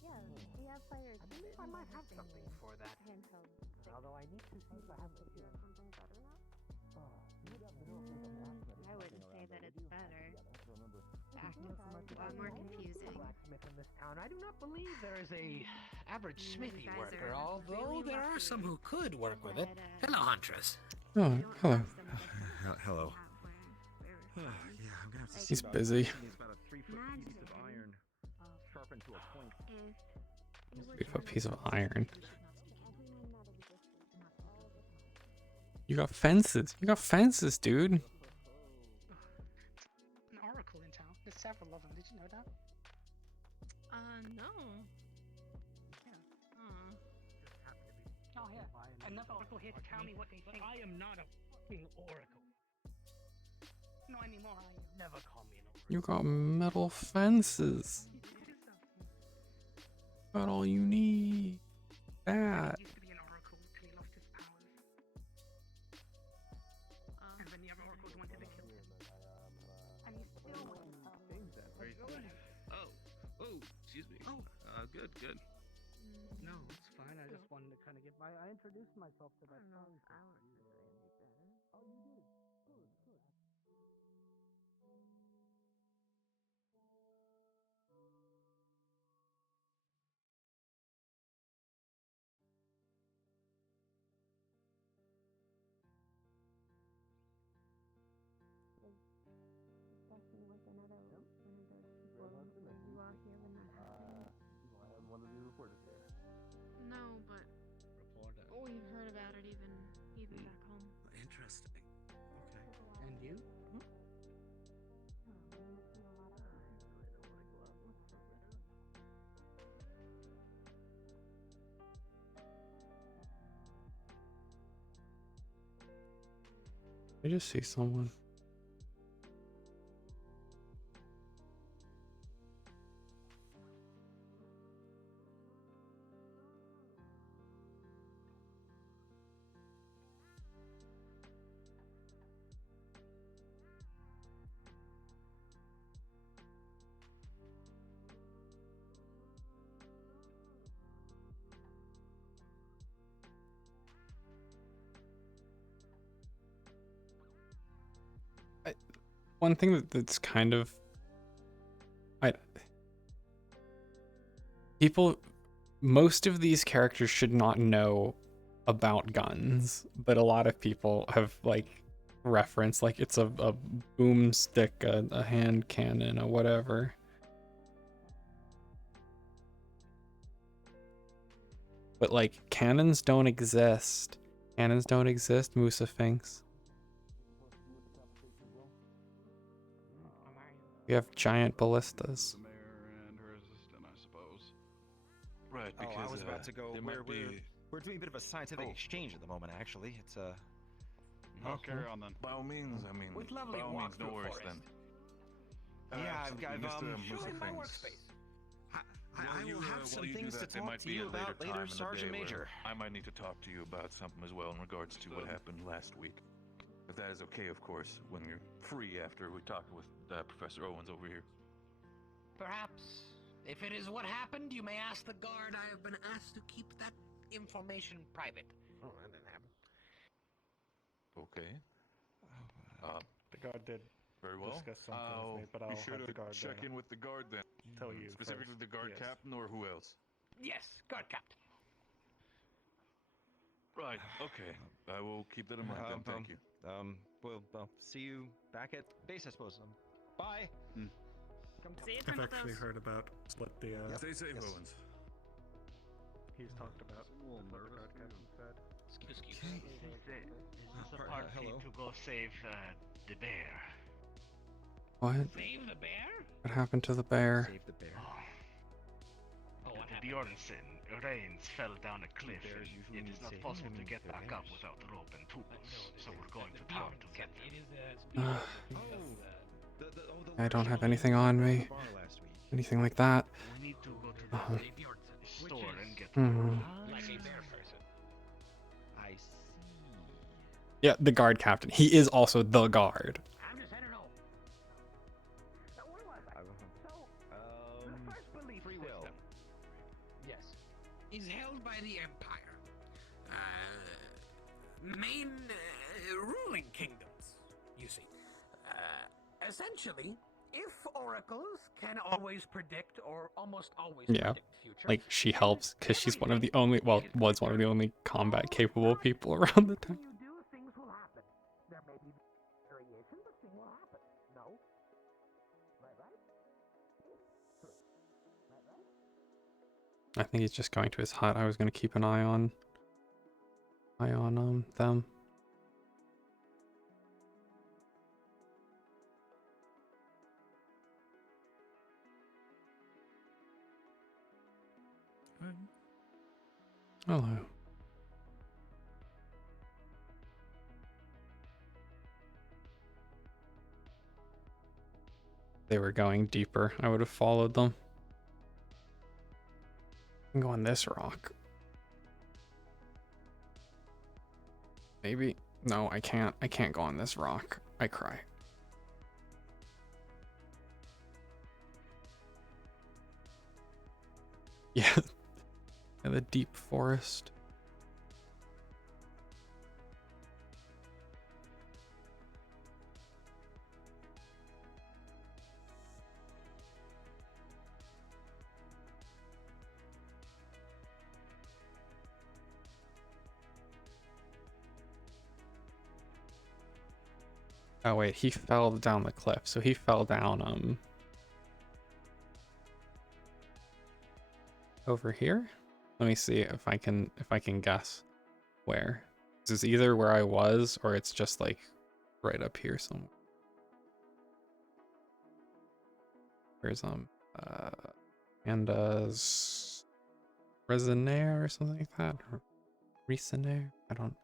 Yeah, we have fire. I believe I might have something for that. Handheld. Although I need to see if I have something better now. I wouldn't say that it's better. Fact, it's a lot more confusing. Blacksmith in this town. I do not believe there is a average smithy guys worker, are although really there are lucky. some who could work with it. Hello, Huntress. Oh, hello. Hello. Yeah, I'm gonna have to. He's busy. It's about a 3-foot piece of iron, sharpened to a point. 3-foot piece of iron. You got fences. You got fences, dude. An oracle in town. There's several of them. Did you know that? No. Oh yeah. Another oracle here to tell me what they think. I am not a fucking oracle. Not anymore. I am. Never call me an oracle. You got metal fences. Got all you need. That. He used to be an oracle till he lost his powers. And then the other oracles wanted to kill him. And he still wants to Very funny. Oh, excuse me. Oh. Good. No, it's fine. I just wanted to kind of I introduced myself to that song. Oh, you did? Good. Discussing with one of those people you all hear when that happens. I have one of the reporters here. No, but Reporter. we've heard about it even back home. Interesting. I just see someone. One thing that's kind of people, most of these characters should not know about guns, but a lot of people have like referenced like it's a boomstick, a hand cannon, or whatever. But like cannons don't exist. Cannons don't exist, Musafinks. We have giant ballistas. Right, because I was about to go. We're doing a bit of a scientific exchange at the moment. Actually, it's I'll carry on then. By all means, I mean, With lovely by all means, no worries forest. then. Yeah, Absolutely, I've Mr. Shoot in my Musafings. workspace. I will have some things to talk to you about later, Sergeant Major. I might need to talk to you about something as well in regards to what happened last week. If that is okay, of course, when you're free after we talk with Professor Owens over here. Perhaps, if it is what happened, you may ask the guard. I have been asked to keep that information private. Oh, that didn't happen. Okay. The guard did Very well. discuss something with me, but I'll be sure have to the guard check in with the guard then. tell you Specifically first. the guard Yes. captain or who else? Yes, guard captain. Right. Okay. I will keep that in mind then. Thank you. We'll see you back at base, I suppose. Bye. See you, I've actually Princess. heard about what the Stay safe, Yes. Owens. he's talked about. What the guard captain said. Excuse Is this a Part- party hello? to go save the bear? What? Save the bear? What happened to the bear? Save the bear. Oh, what happened? Bjornsen Rains fell down a cliff. Bears And usually it need is not saving. possible I mean, to get they're back up bears. without rope and tools. So we're going to town to get them. I don't have anything on me. Anything like that. We need to go to Uh-huh. the store and get Mhm. Like a bear person. I see. Yeah, the guard captain. He is also the guard. I'm just, I don't know. What was I? The first belief free will. system, yes, is held by the Empire. Main ruling kingdoms, you see. Essentially, if oracles can always predict or almost always Yeah. predict the future, Like she helps because she's one of the only, well, was one of the only combat capable people around the time. you do, things will happen. There may be variation, but things will happen. No? Right? I think he's just going to his hut. I was going to keep an eye on them. Hello. They were going deeper. I would have followed them. I can go on this rock. Maybe. No, I can't. I can't go on this rock. I cry. Yeah. In the deep forest. Oh wait, he fell down the cliff. So he fell down over here. Let me see if I can guess where. This is either where I was or it's just like right up here somewhere. Where's Panda's Resonaire or something like that? Or Resonaire? I don't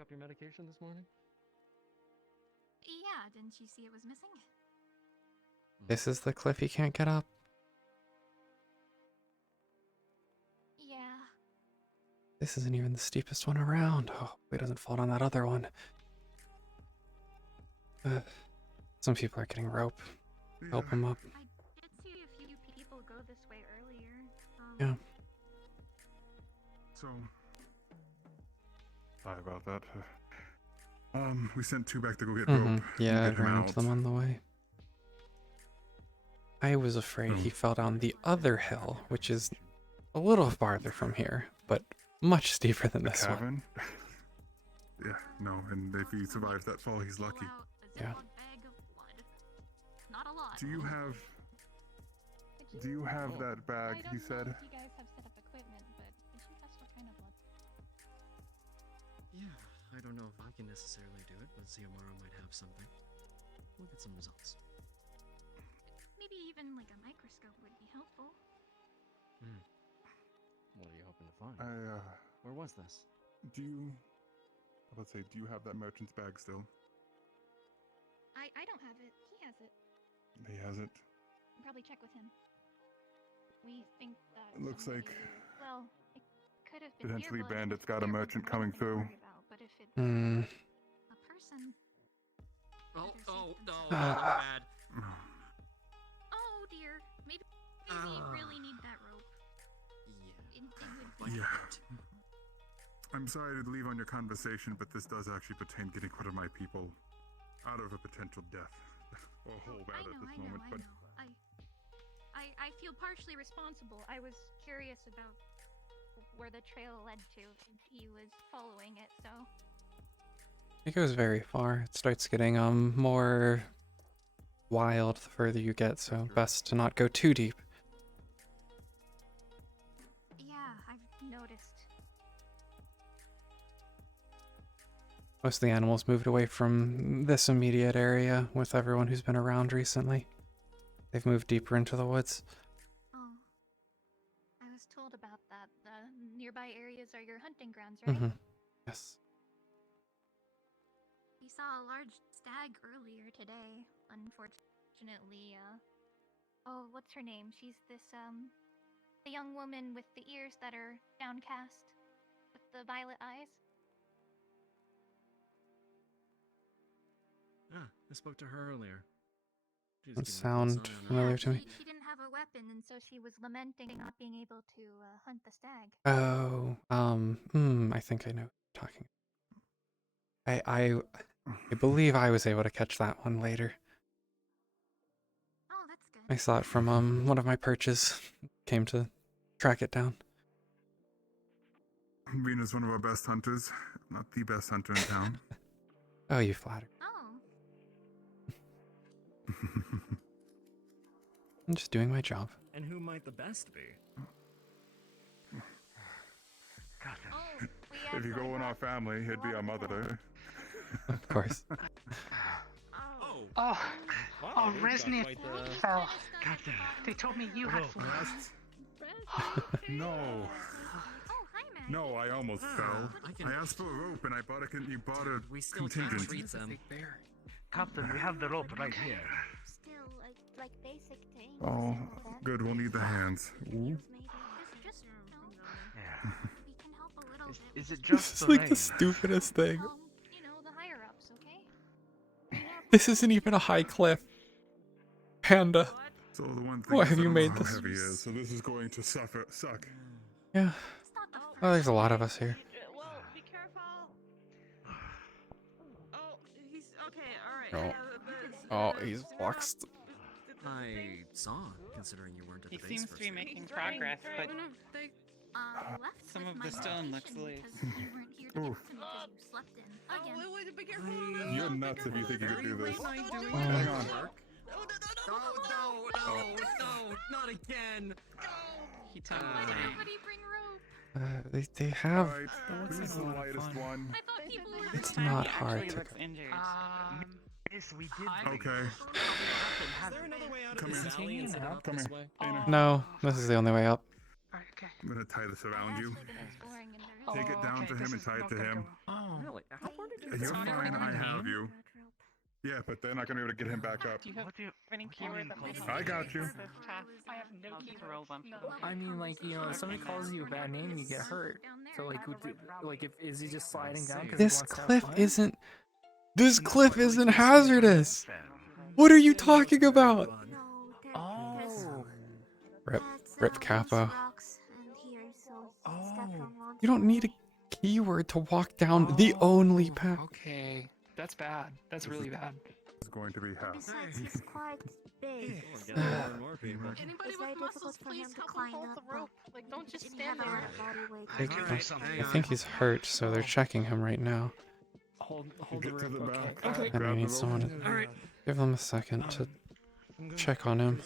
pick up your medication this morning? Yeah, didn't you see it was missing? This is the cliff you can't get up. Yeah. This isn't even the steepest one around. Oh, he doesn't fall down that other one. Some people are getting rope. Help them up. I did see a few people go this way earlier. Yeah. So, sorry about that. We sent 2 back to go get rope. Yeah, I and get him ran into out. them on the way. I was afraid he fell down the other hill, which is a little farther from here, but much steeper than this one. Yeah, no, and if he survives that fall, he's lucky. Yeah. Not a lot. Do you have that bag you said? You guys have set up equipment, but could you test what kind of blood? Yeah, I don't know if I can necessarily do it, but Xiomara might have something. We'll get some results. Maybe even like a microscope would be helpful. What are you hoping to find? Where was this? Do you have that merchant's bag still? I don't have it. He has it. He has it. Probably check with him. We think that It looks like well, it could have been potentially deer blood. bandits got a merchant coming through. But if it's Hmm. a person. Oh, no, bad. Oh dear. Maybe you really need that rope. Yeah. It would be. Yeah. I'm sorry to leave on your conversation, but this does actually pertain getting one of my people out of a potential death. Or whole bad at this moment, but I feel partially responsible. I was curious about where the trail led to, and he was following it, so. It goes very far. It starts getting more wild the further you get, so best to not go too deep. Yeah, I've noticed. Most of the animals moved away from this immediate area with everyone who's been around recently. They've moved deeper into the woods. Oh. I was told about that. The nearby areas are your hunting grounds, right? Mm-hmm. Yes. We saw a large stag earlier today. Unfortunately, oh, what's her name? She's this, the young woman with the ears that are downcast, with the violet eyes. I spoke to her earlier. Doesn't sound familiar to me. She didn't have a weapon, and so she was lamenting not being able to hunt the stag. Oh, I think I know what you're talking. I believe I was able to catch that one later. Oh, that's good. I saw it from one of my perches. Came to track it down. Rina's one of our best hunters, not the best hunter in town. Oh, you flatter. Oh. I'm just doing my job. And who might the best be? If you go in our family, it'd be our mother. Of course. Oh, Resnick fell. They told me you had No. No, I almost fell. I asked for a rope and I bought a contingent. Captain, we have the rope right here. Still, like basic things. Oh, good. We'll need the hands. Ooh. Just Yeah. we can help a little bit. Is it This just is the like rain? the stupidest thing. You know, the higher ups, okay? This isn't even a high cliff. Panda. So the one thing Why is have I you don't made know this? how heavy it is, so this is going to suck. Yeah. Oh, there's a lot of us here. Well, be careful. Oh, he's okay. All right. Oh, he's boxed. I saw, considering you weren't at the He base seems first. to be making progress, but Left some with of my the stone looks medication loose. because you weren't here to give it to me because you slept in. Again. Wait, be careful. You're nuts if you think you could do this. doing Hang on. No, not again. He told me. Why did nobody bring rope? They have. Alright, this is the lightest one. I thought people were It's not hard to. Injured. Yes, we did. Okay. Is there another way out of Come this in. valley instead of up Come this in. way? No, this is the only way up. Alright, okay. I'm gonna tie this around you. Take it Oh, down okay, to this him and is tie it not to gonna him. go Oh, really? How far did you You're go? fine, I have you. Yeah, but they're not gonna be able to get him back up. Do you have any keyword that might help I got you. this task? I have no keyword. No. I mean, like, you know, if somebody calls you a bad name, you get hurt. So, like, is he just sliding down because he This wants to have cliff fun? isn't. This cliff isn't hazardous. What are you talking about? Oh. Rip Capo. Oh. You don't need a keyword to walk down the only path. Okay. That's bad. That's really bad. It's going to be hell. Besides, he's quite big. Anybody with muscles, please help him hold the rope. Like, don't just stand I there. think he's hurt, so they're checking him right now. Hold the rope. And we need someone to give them a second to check on him.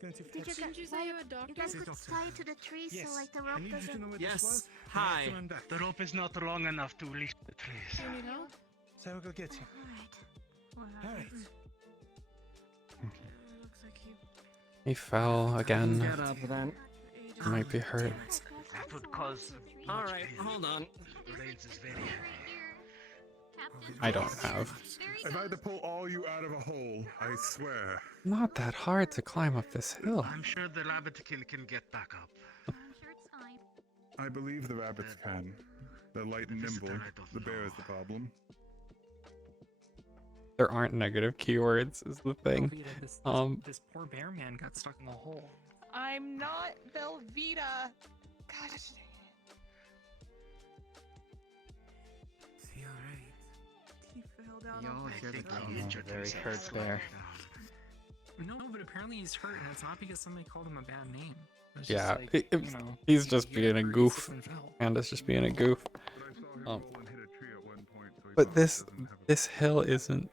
Didn't you say you a doctor? You guys could tie it to the tree so like the rope doesn't... Yes. Hi. The rope is not long enough to reach the trees. Do you need help? So we'll go get you. Alright. He fell again. Get up then. He might be hurt. That would cause. Alright, hold on. Raids is very. I don't have. If I had to pull all you out of a hole, I swear. Not that hard to climb up this hill. I'm sure the rabbitkin can get back up. I believe the rabbits can. They're light and nimble. The bear is the problem. There aren't negative keywords, is the thing. This poor bear man got stuck in the hole. I'm not Velveeta. God, Is he alright? he fell down. Y'all hear the Very hurt bear. No, but apparently he's hurt, and it's not because somebody called him a bad name. It's just Yeah, like, you know, he's just he being a hurt, he goof. slipped and fell. And it's just being a goof. But this hill isn't.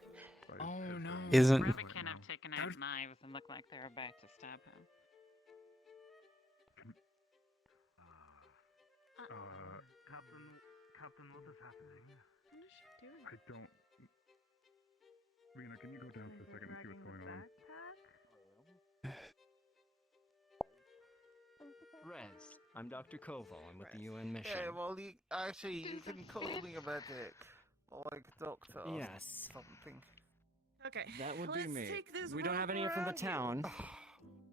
Oh no. Isn't. Rabbitkin have taken out knives and look like they're about to stab him. Captain, what is happening? What is she doing? I don't. Rina, can you go down for a second and see what's going on? Rez, I'm Dr. Koval. I'm with the UN mission. Yeah, well, you can call me a medic. Or like doctor. Yes. Something. Okay. That would be let's me. Take this We don't have rope any from the around you. town.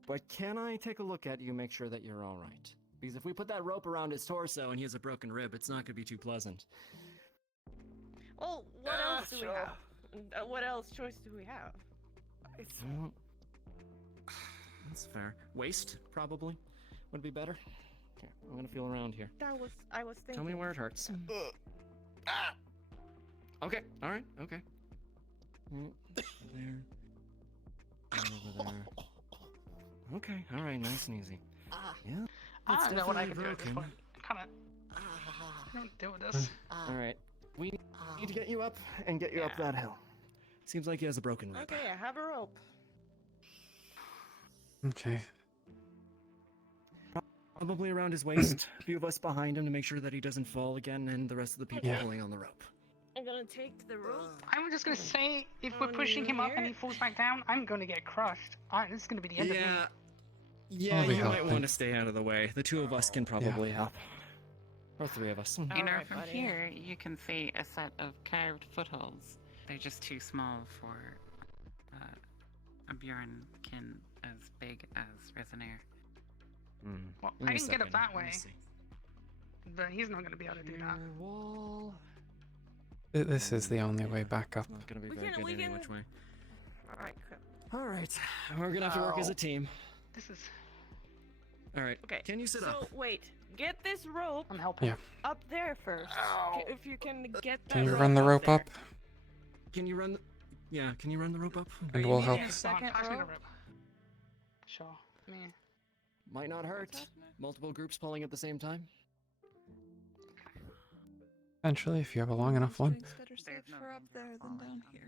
But can I take a look at you, make sure that you're alright? Because if we put that rope around his torso and he has a broken rib, it's not going to be too pleasant. Well, what else do we have? What else choice do we have? Well, that's fair. Waist, probably, would be better. Okay, I'm going to feel around here. I was thinking. Tell me where it hurts. Okay, alright, okay. There. Over there. Okay, alright, nice and easy. Yeah. I don't know what I definitely can do at this broken. point. Kind of. I don't deal with this. Alright, we need to get you up and get you up that hill. Seems like he has a broken rib. Okay, I have a rope. Okay. Probably around his waist. A few of us behind him to make sure that he doesn't fall again, and the rest of the people pulling on the rope. I'm gonna take the rope. I'm just gonna say, if we're pushing him up and he falls back down, I'm gonna get crushed. This is gonna be the end of me. Yeah, I'll be you might helping. want to stay out of the way. The two of us can probably help. Or three of us. You know, Alright, from buddy. here, you can see a set of carved footholds. They're just too small for a Bjornkin as big as Resonair. Well, Give I me a can get up second. that Let me way, see. but he's not gonna be able to do that. Wall. This is the only way back up. Not gonna be We very can- good we any can- which way. Alright, Alright, we're gonna have to work as a team. This is. Alright, okay. can you sit so, up? wait. Get this rope I'm helping. Yeah. up there first. If you can get that Can you rope run the rope there. up? Can you run the... Yeah, can you run the rope up? And we'll help. Second Pass me the rope? rope. Sure. Me. Might not hurt. Multiple groups pulling at the same time. Eventually, if you have a long enough one. It's better safe for up there than down here.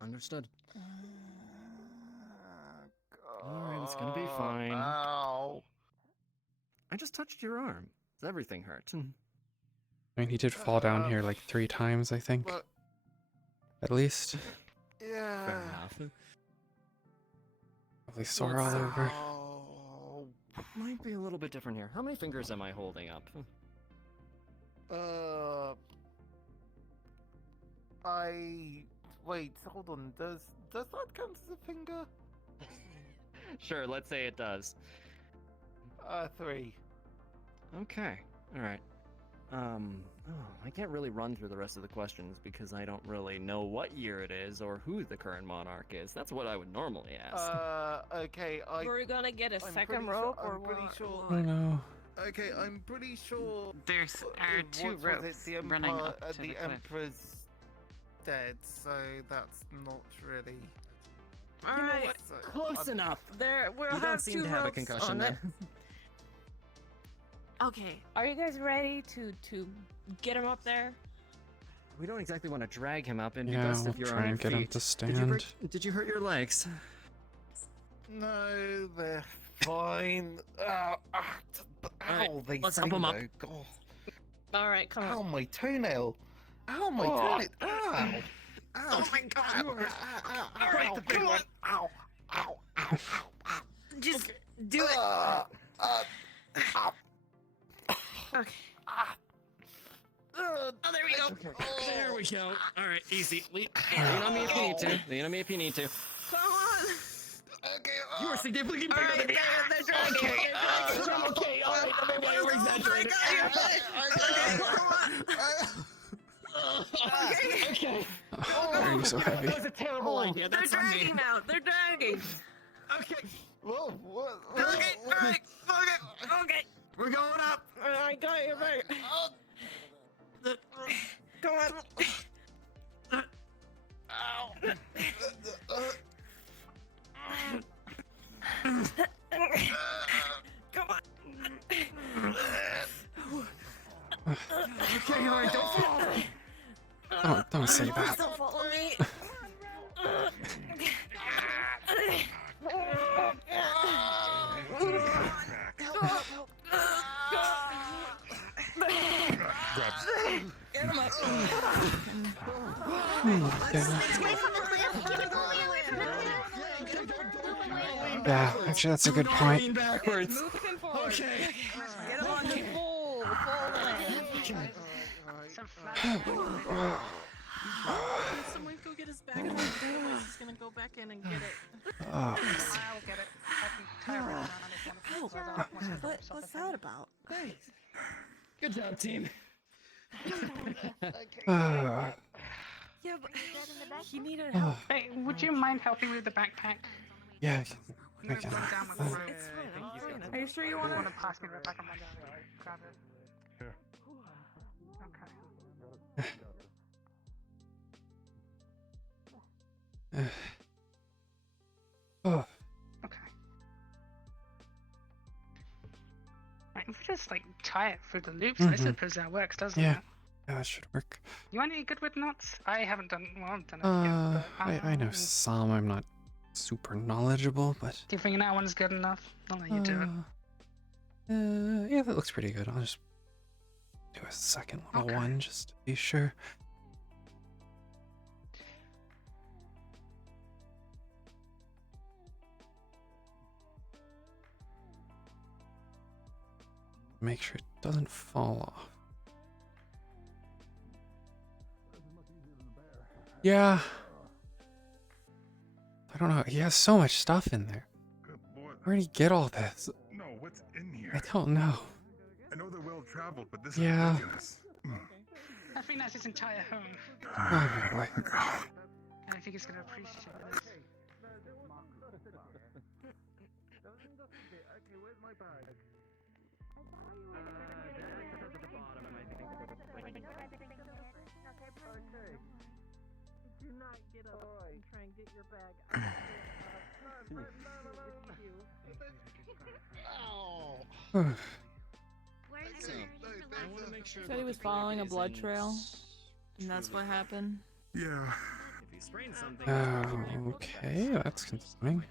Understood. Alright, it's gonna be fine. Ow. I just touched your arm. Does everything hurt? I mean, he did fall down here like 3 times, I think. But- At least. Yeah. Fair enough. Probably sore all over. Oh. My might be a little bit different here. How many fingers am I holding up? Wait, hold on. Does that count as a finger? Sure, let's say it does. 3. Okay, alright. I can't really run through the rest of the questions because I don't really know what year it is or who the current monarch is. That's what I would normally ask. Okay, We're gonna get a second rope or what? I don't know. Okay, I'm pretty sure. There's two what was ropes it? The running Emperor, up to the the cliff. Emperor's dead, so that's not really. Alright, Close enough. we'll You have don't seem two to have a ropes concussion on there. it. Okay, are you guys ready to get him up there? We don't exactly want to drag him up. It'd be Yeah, best we'll if you're try on your and get him feet. to Did you hurt your legs? No, they're fine. Ow, they let's sting help him up. though. God. Alright, come on. Ow, my toenail. Ow, my toenail. Ow. Ow. Oh my god. Alright, the big one. Ow. Ow. Ow. Ow. Just do it. Ow. Okay. Oh, there we go. Okay. There we go. Alright, easy. Lean on me if you need to. Lean on me if you need to. Come on. Okay. You are significantly bigger Alright, than me. they're dragging. I'm okay. Alright, maybe I over-exaggerated. Okay. Why are you so heavy? That was a terrible idea. They're That's on me. dragging now. They're dragging. Okay. Whoa, what? Okay, alright. Okay. We're going up. I got you right. Come on. Come on. Okay, alright, don't fall. Don't say that. Don't follow me. Get him up. Yeah, actually, that's a good point. Lean backwards. Move him forward. Okay. Get him on the full land. Someone go get his bag. Otherwise he's gonna go back in and get it. I'll get it. I can tie around on it. What's that about? Good job, team. Yeah, but he needed Oh. help. Hey, would you mind helping with the backpack? Yeah, I'm gonna run down with the rope. It's fine. I'm fine. Are you sure you want Want to? to pass me the back? I'm gonna grab it. Here. Okay. Oh. Okay. Right, if we just like tie it through the loops, I Mhm. suppose that works, doesn't Yeah. it? Yeah, that should work. You any good with knots? I haven't done well. I've done it yet, but I know some. I'm not super knowledgeable, but do you think that one's good enough? I'll let you do it. yeah, that looks pretty good. I'll just do a second little one just to be sure. Make sure it doesn't fall off. Yeah. I don't know. He has so much stuff in there. Where'd he get all this? No, what's in here? I don't know. I know they're well traveled, but this Yeah. is ridiculous. I think that's his entire home. Oh, boy. And I think he's gonna appreciate this. Do not get up and try and get your bag. Said he was following a blood trail, and that's what happened. Yeah. Okay, that's concerning.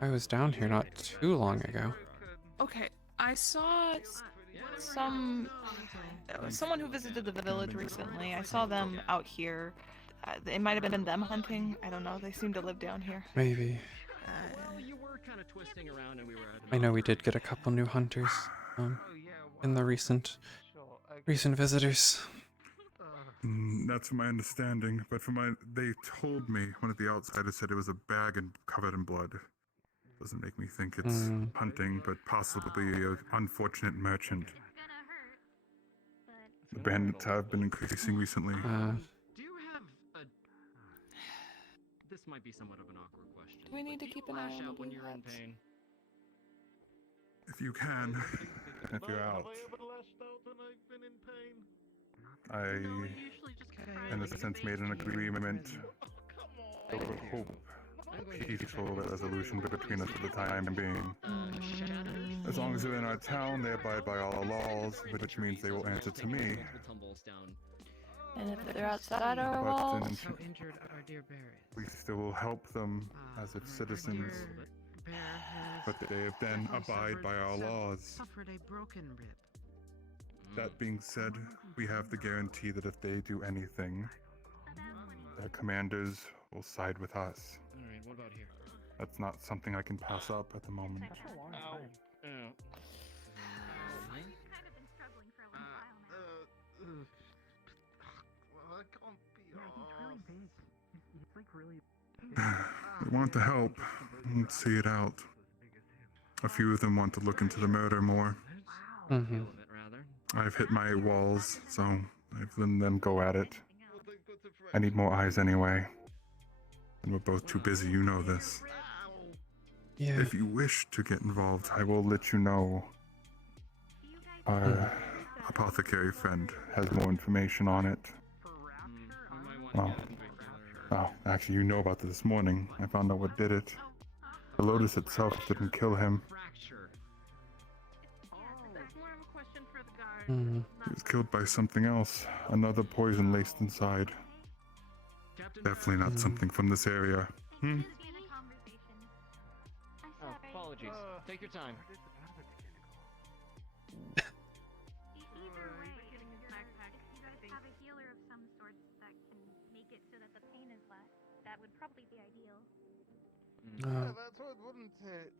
I was down here not too long ago. Okay, I saw someone who visited the village recently. I saw them out here. It might have been them hunting. I don't know. They seem to live down here. Maybe. Well, you were kind of twisting around, and we were. I know we did get a couple new hunters in the recent visitors. That's from my understanding, but they told me, one of the outsiders said it was a bag and covered in blood. Doesn't make me think it's hunting, but possibly an unfortunate merchant. The bandits have been increasing recently. Do you have a? This might be somewhat of an awkward question. Do we need to keep an eye on the when blue you're in hats? pain? If you can, if you're out. I, in a sense, made an agreement. I would hope peaceful resolution between us for the time being. As long as they're in our town, they abide by all laws, which means they will answer to me. And if they're outside our walls, How injured our dear bear is. We still help them as its citizens, but they have then abide by our laws. Suffered a broken rib. That being said, we have the guarantee that if they do anything, their commanders will side with us. Alright, what about here? That's not something I can pass up at the moment. Ow. Ow. They want to help and see it out. A few of them want to look into the murder more. I've hit my walls, so I've let them go at it. I need more eyes anyway. And we're both too busy, you know this. Yeah. If you wish to get involved, I will let you know. Our apothecary friend has more information on it. Oh, actually, you know about this morning. I found out what did it. The lotus itself didn't kill him. He was killed by something else. Another poison laced inside. Definitely not something from this area. Oh, apologies. Take your time. That would probably be ideal. Yeah, that's what, wouldn't it?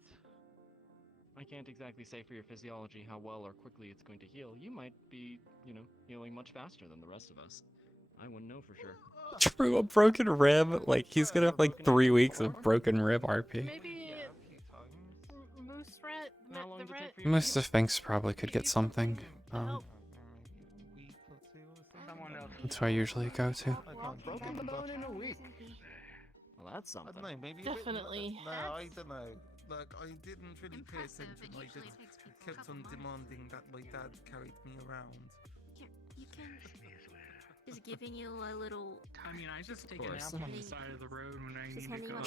I can't exactly say for your physiology how well or quickly it's going to heal. You might be, healing much faster than the rest of us. I wouldn't know for sure. True, a broken rib? Like, he's gonna have like 3 weeks of broken rib RP. maybe moose rat. The rat. Mr. Sphinx probably could get something. That's who I usually go to. Broken bone in a week. Well, that's something. I don't know, maybe Definitely. No, I don't know. Like, I didn't really pay attention. I just kept on demanding that my dad carried me around. You can. Just giving you a little. I mean, I just take a nap on the side of the road when I need to go.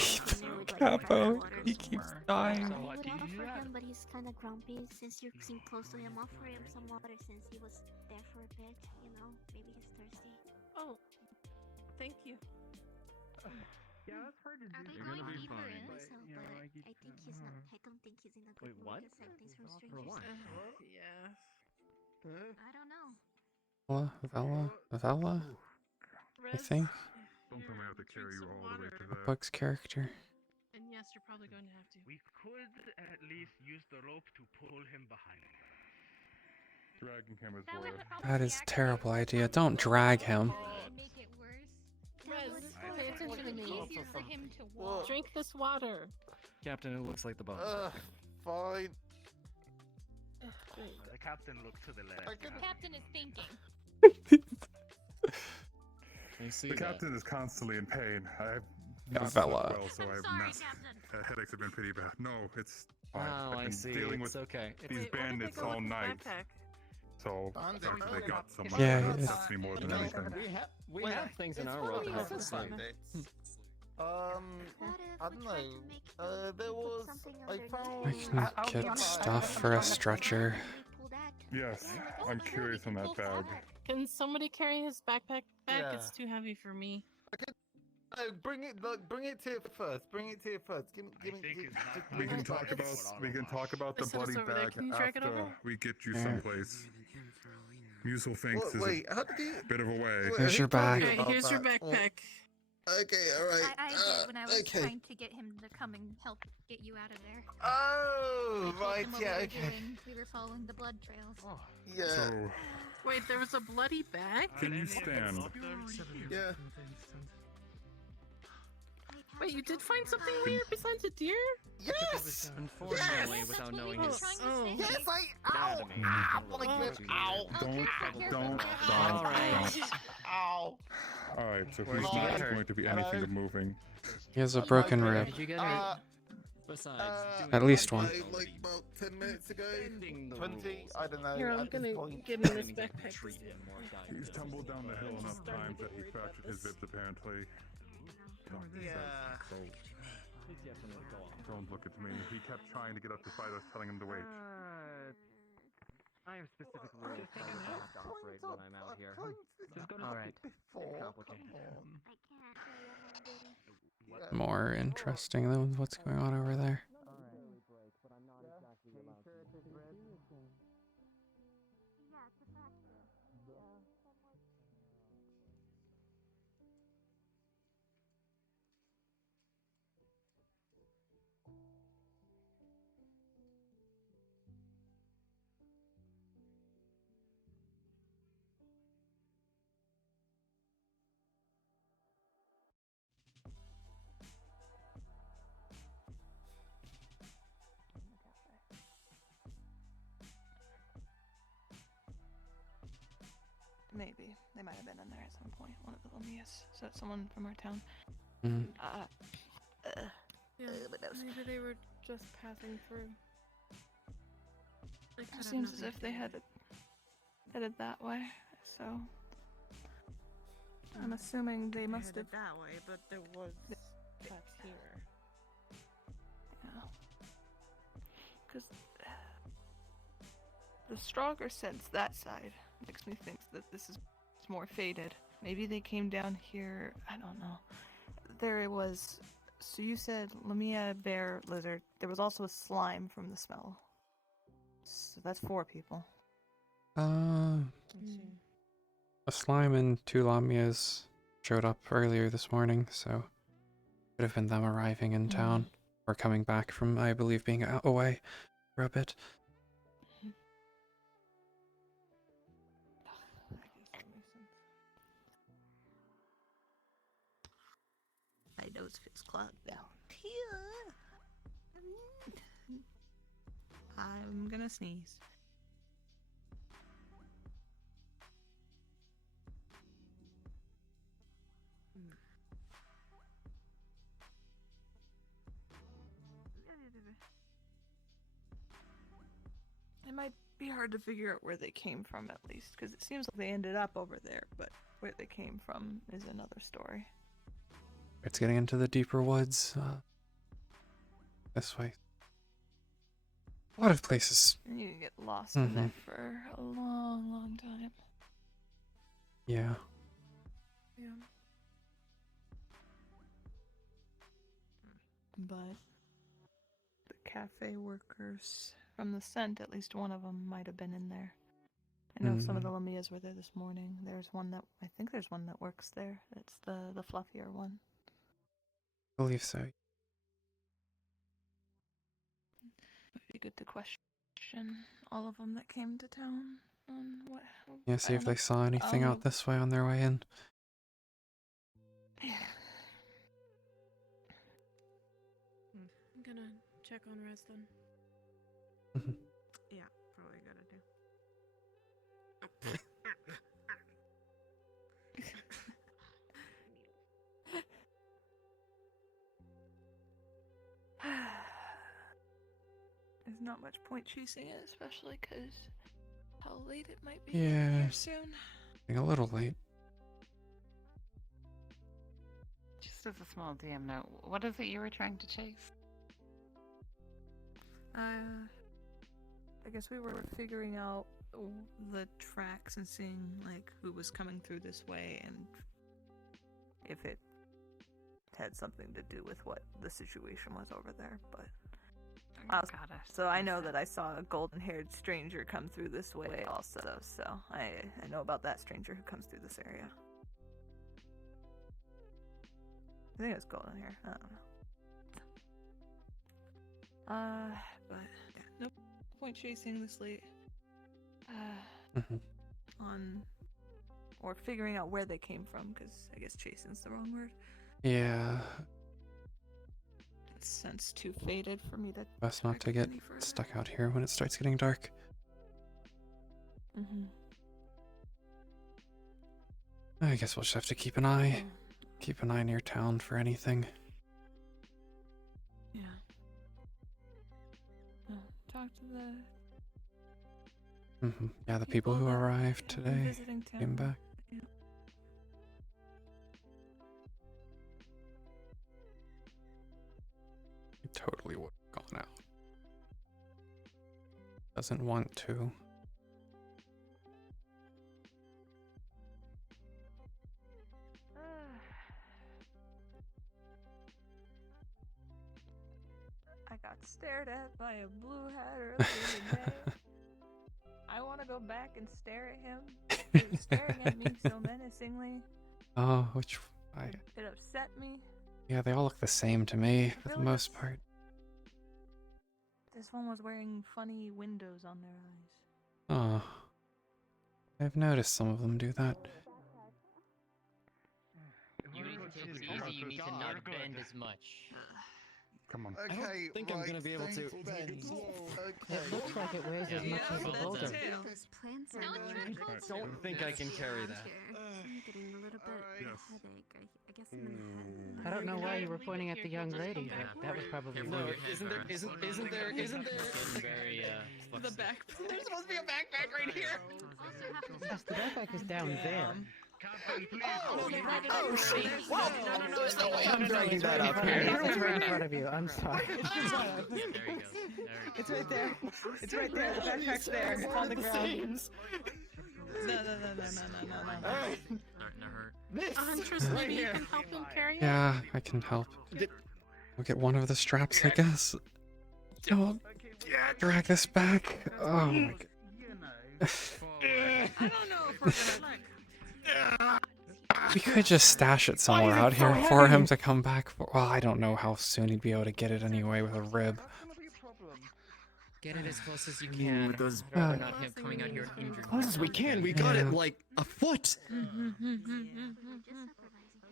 Capo, he keeps dying. I would offer him, but he's kind of grumpy. Since you seem close to him, offer him some water since he was there for a bit. Maybe he's thirsty. Oh, thank you. Yeah, that's hard to do. You're gonna be fine. I think he's not. I don't think he's in a good mood. what? Accept things from For what? Yeah. I don't know. Vella? I think. Don't tell me I have to carry you all the way to there. Bug's character. And yes, you're probably going to have to. We could at least use the rope to pull him behind. Dragging him is worse. That is a terrible idea. Don't drag him. Make it worse. Rez, pay attention to me. Easier for him to walk. Drink this water. Captain, it looks like the bones. Fine. The captain looked to the left. The captain is thinking. I see The that. captain is constantly in pain. I've Yeah, not slept Vella. well, so headaches have been pretty bad. No, it's fine. Oh, I've I been see. dealing It's with okay. these bandits all night. So they got someone Yeah, that it's- upsets me more than anything. We have things in our world to help us find. I don't know. There was. I found. I can get stuff for a stretcher. Yes, I'm curious on that bag. Can somebody carry his backpack back? Yeah. It's too heavy for me. No, bring it. Look, bring it here first. Bring it here first. Give me. We can talk about the Listen, bloody it's over there. bag Can you drag it after over? we get you someplace. Muselfinks is Wait, how a did you? bit of a way. Here's your bag. Okay, here's your backpack. Okay, alright. I did when I was trying to get him to come and help get you out of there. Oh, right, yeah, okay. We were following the blood trails. Oh, yeah. So, Wait, there was a bloody bag? can you stand? Yeah. Wait, you did find something weird besides a deer? Yes! Unfortunately, Yes! without knowing He his was trying to say. Yes, ow! anatomy, Ah, it my was grip, too ow! weird. Don't. Alright. Ow! Alright, so Where'd he's you not get hurt? going to be anything of moving. He has a broken rib. Did you get hurt? Besides, doing At least one. Like about 10 minutes ago. 20? I don't know. Here, I'm at this gonna point. give him this backpack. He's tumbled down the hill enough times that he fractured his ribs, apparently. Don't look at me. He kept trying to get up to fight us, telling him to wait. I have specific rules for how to operate when I'm out here. Alright. More interesting than what's going on over there. Maybe. They might have been in there at some point. One of the Lamias. So someone from our town. Mm. Yeah, maybe they were just passing through. It seems as if they headed that way. So I'm assuming they must have that way, but there was cuts here. Yeah. Because the stronger sense that side makes me think that this is more faded. Maybe they came down here. I don't know. There it was. So you said Lamia, bear, lizard. There was also a slime from the smell. So that's 4 people. A slime and 2 Lamias showed up earlier this morning, so could have been them arriving in town or coming back from, I believe, being away for a bit. My nose feels clogged down here. I'm gonna sneeze. It might be hard to figure out where they came from, at least, because it seems like they ended up over there, but where they came from is another story. It's getting into the deeper woods. This way. A lot of places. You can get lost in there for a long, long time. Yeah. Yeah. But the cafe workers, from the scent, at least one of them might have been in there. I know some of the Lamias were there this morning. There's one that, I think there's one that works there. It's the fluffier one. I believe so. It'd be good to question all of them that came to town on what. Yeah, see if they saw anything out this way on their way in. Yeah. I'm gonna check on Rez then. Yeah, probably gotta do. There's not much point chasing it, especially because how late it might be Yeah. here soon. Being a little late. Just as a small DM note, what is it you were trying to chase? I guess we were figuring out the tracks and seeing like who was coming through this way and if it had something to do with what the situation was over there, but so I know that I saw a golden-haired stranger come through this way also, so I know about that stranger who comes through this area. I think it's golden hair. I don't know. But yeah, no point chasing this late. Or figuring out where they came from, because I guess chasing's the wrong word. Yeah. It's since too faded for me to. Best not to get stuck out here when it starts getting dark. I guess we'll just have to keep an eye. Keep an eye near town for anything. Yeah. Talk to the. Yeah, the people who arrived today came back. Yeah. He totally would have gone out. Doesn't want to. I got stared at by a blue hat earlier today. I want to go back and stare at him. He was staring at me so menacingly. Oh, which It upset me. yeah, they all look the same to me for the most part. This one was wearing funny windows on their eyes. Oh, I've noticed some of them do that. You need to take it easy, you need to not bend as much. Come on. Okay, I don't think I'm gonna be able to. It looks like it weighs as much as a boulder. I don't think I can carry that. I'm getting a little bit of a headache. I guess I'm in I don't know why you were pointing at the young lady. That was probably No, weird. isn't there? Very, The back. There's supposed to be a backpack right here. Yes, the backpack is down there. Oh shit! Whoa! There's no way I'm dragging that up here. It's right in front of you. I'm sorry. It's right there. It's right there. The backpack's there. It's on the ground. No. Starting to hurt. Huntress, maybe you can help him carry it? Yeah, I can help. I'll get one of the straps, I guess. Oh, drag this back. Oh my god. I don't know if we're gonna like. We could just stash it somewhere out here for him to come back for. Well, I don't know how soon he'd be able to get it anyway with a rib. Get it as close as you can. With those, not him coming out here injured. close as we can. We got it like a foot.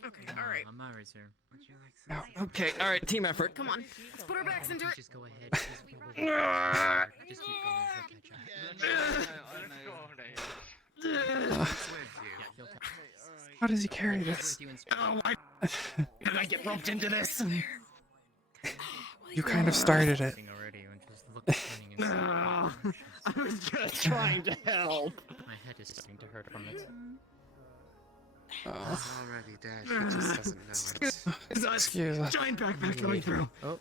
Okay, alright. I'm alright, sir. Would you like Oh, okay, all right, team effort. Come on, let's put our backs into it. Just go ahead. Just keep going. How does he carry this? Oh my! Did I get roped into this? You kind of started it. I was just trying to help. My head is starting to hurt from it. Already dead. He just doesn't know it. Excuse us. Giant backpack coming through. Oh.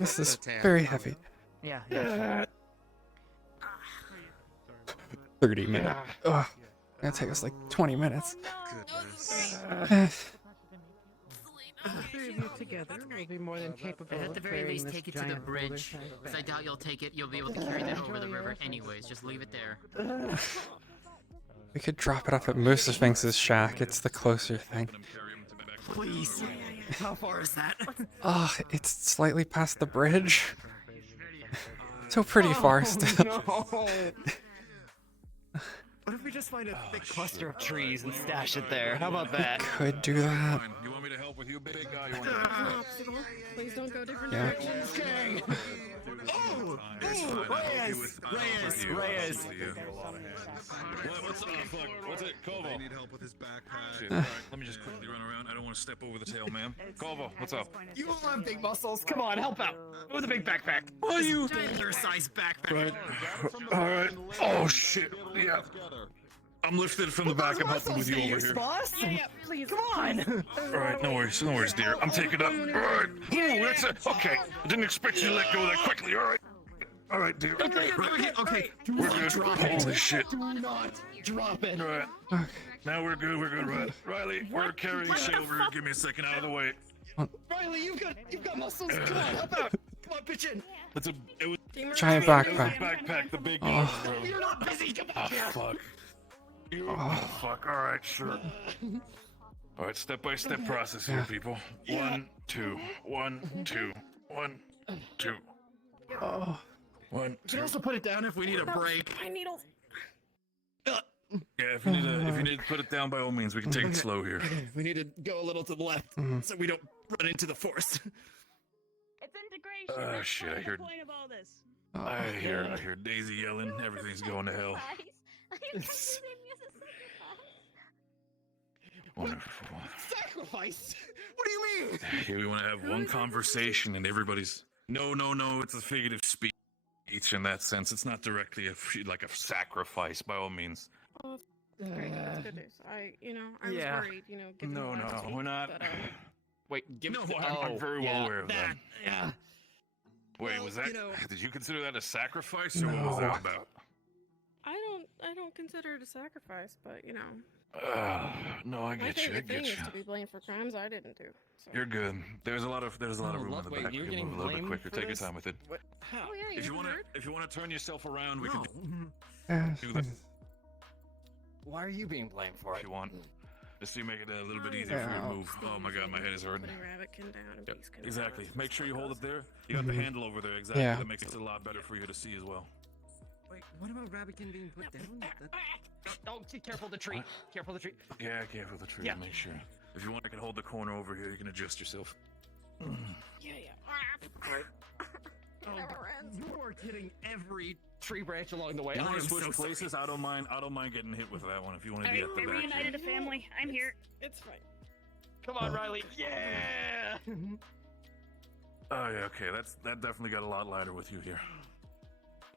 This is very heavy. Yeah. 30 minutes. Ugh. Gonna take us like 20 minutes. The three of you together will be more than capable At the of very carrying least, this take it to the giant boulder. bridge. Because I doubt you'll take it. You'll be able to carry that over the river anyways. Just leave it there. We could drop it off at Moose Sphinx's shack. It's the closer thing. Please. How far is that? It's slightly past the bridge. So pretty far still. No. What if we just find a thick cluster of trees and stash it there? How about that? Could do that. You want me to help with you, big guy? You Please don't go different Yeah. directions. Okay. Oh, Reyes. What's up? What's it, Kovo? I need help with his backpack. Shit, all right, let me just quickly run around. I don't want to step over the tail, ma'am. Kovo, what's up? You all have big muscles. Come on, help out. With a big backpack. Are you? Boulder-sized backpack. Right. All right. Oh shit. Yeah. I'm lifted from the back. I'm helping with you over here. Boss? Yeah, please. Come on. All right, no worries, dear. I'm taking up. All right. Ooh, that's it. Okay. I didn't expect you to let go that quickly. All right, dear. Okay. We're good. Holy shit. Do not drop it. All right. Now we're good. Right. Riley, we're carrying shit over here. Give me a second out of the way. Riley, you've got muscles. Come on, help out. Come on, pitch in. It was Giant backpack. Backpack, the big guy. You're not busy. Come Oh, on. fuck. Oh, fuck. All right, sure. All right, step-by-step process here, people. 1, 2, 1, 2, 1, 2. Oh. 1, You 2. can also put it down if we need a break. My needles. Yeah, if you need to put it down, by all means, we can take it slow here. Okay, we need to go a little to the left so we don't run into the force. It's integration. Oh shit! I hear. Point of all this. I hear Daisy yelling. Everything's going to hell. Wonderful. Sacrifice? What do you mean? Here we want to have one conversation, and everybody's no. It's a figurative speech in that sense. It's not directly like a sacrifice, by all means. Oh, that's great. That's good news. I was Yeah. worried, given No, the last week, we're not. but, Wait, give No, it. I'm very well aware of that. Yeah. Wait, Well, was that? you know- Did you consider that a sacrifice, or what was that about? I don't consider it a sacrifice, but No, I my get you. I favorite thing get is you. to be blamed for crimes I didn't do. So. You're good. There's a lot of room in the wait, back. you're We can getting move a little bit blamed quicker. for Take your this? time with it. How? Oh yeah, If you want to turn yourself around, we can Yeah. do that Why are you being blamed for if it? you want. Just so you make it a little bit easier for you to move. Oh my god, my head is hurting. Putting Rabbitkin down and Yep, Beastkin exactly. down. Make sure you hold it there. You got the handle over there. Exactly. Yeah. That makes it a lot better for you to see as well. Wait, what about Rabbitkin being put down? Oh, careful the tree. Careful the tree. Yeah, careful the tree. Yeah. Make sure. If you want, I can hold the corner over here. You can adjust yourself. Yeah. Oh, you are hitting every tree branch along the way. You I want am to switch so places? I don't mind. I don't mind getting hit with that one. If you want to be I at the back. reunited a family. I'm here. It's fine. Come on, Riley. Yeah. Oh yeah, okay. That definitely got a lot lighter with you here.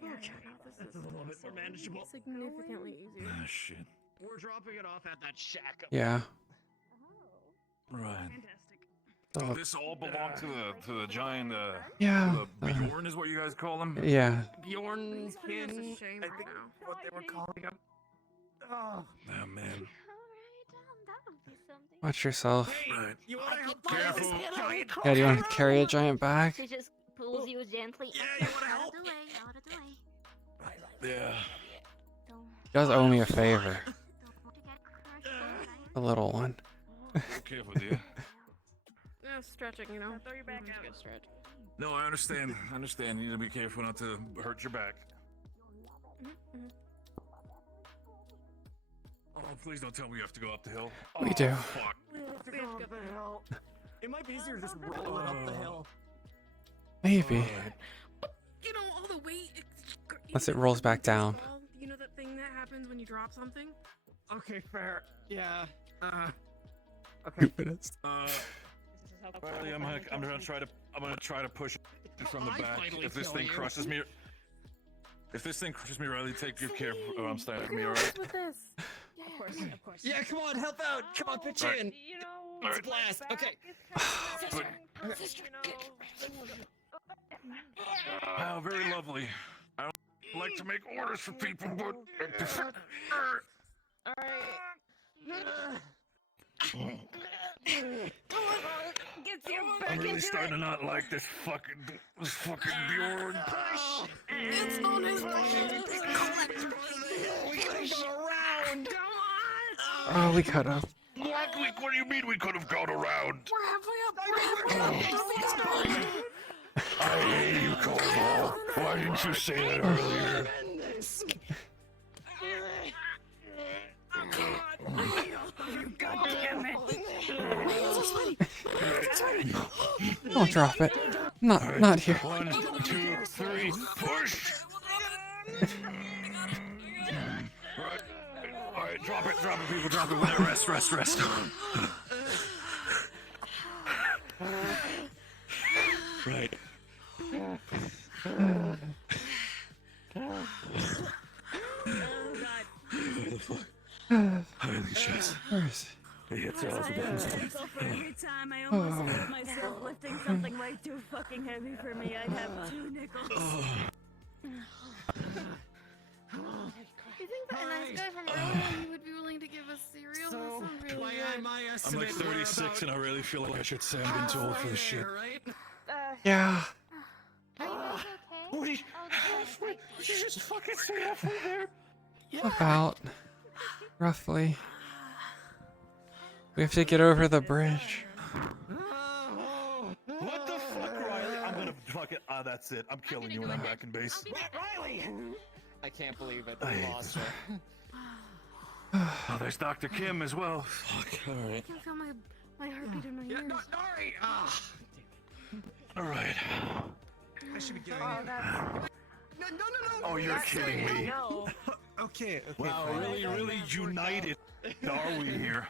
Okay, This is a little bit more manageable. significantly easier. Ah, shit. We're dropping it off at that shack. Yeah. Right. Fantastic. Oh, this all belonged to the giant. Yeah. The Bjorn is what you guys call him. Yeah. Bjorn It's a Kin, shame I right think now. what they were calling him. Oh. Oh man. Watch yourself. Right. You want to help Careful. this giant Yeah, do you want to carry a giant bag? She just pulls you gently Yeah, you want to out help? of the way, out of the way. Yeah. He does owe me a favor. Don't get crushed. A little one. Careful, dear. Yeah, stretching, Throw your back out. Stretch. No, I understand. I understand. You need to be careful not to hurt your back. Oh, please don't tell me you have to go up the hill. We Oh, do. Fuck. We have to go up the hill. It might be easier to just roll it up the hill. Maybe. All the weight. Unless it rolls back down. You know that thing that happens when you drop something? Okay, fair. Yeah. Okay. 2 minutes. Riley, I'm gonna try to push it from the back. If this thing crushes me, Riley, take good care. Oh, I'm staying with me, all right? With this. Of course. Yeah, come on, help out. Come on, pitch Right. in. All It's right. blast. Okay. Oh, very lovely. I don't like to make orders for people, but Get your I'm back really into starting it. to not like this fucking Bjorn. It's on his We can go around. Come on. Oh, we cut up. What do you mean we could have gone around? We're halfway up. I hate you, Corvo. Why didn't you say that earlier? God damn it. Don't drop it. Not here. 1, 2, 3, push! Alright, drop it, people, drop it. Rest. Right. Holy shit. Where is He hits all the buttons. Every time I almost hurt myself lifting something way too fucking heavy for me, I'd have 2 nickels. You think that nice guy from earlier would be willing to give us cereal? That sounds really good. my I'm estimate, like 36 and I really feel like I should say I'm getting too old for this shit. right? Yeah. Are you guys okay? Wait, did you just fucking say halfway there? About. Roughly. We have to get over the bridge. What the fuck, Riley? I'm gonna fuck it. That's it. I'm killing you when I'm back in base. Riley! I can't believe it. We lost her. Oh, there's Dr. Kim as well. Fuck. All right. I can feel my heartbeat in my ears. Nari! All right. I should be getting. No. Oh, you're kidding me. No. Okay. Wow, fine. really united are we here?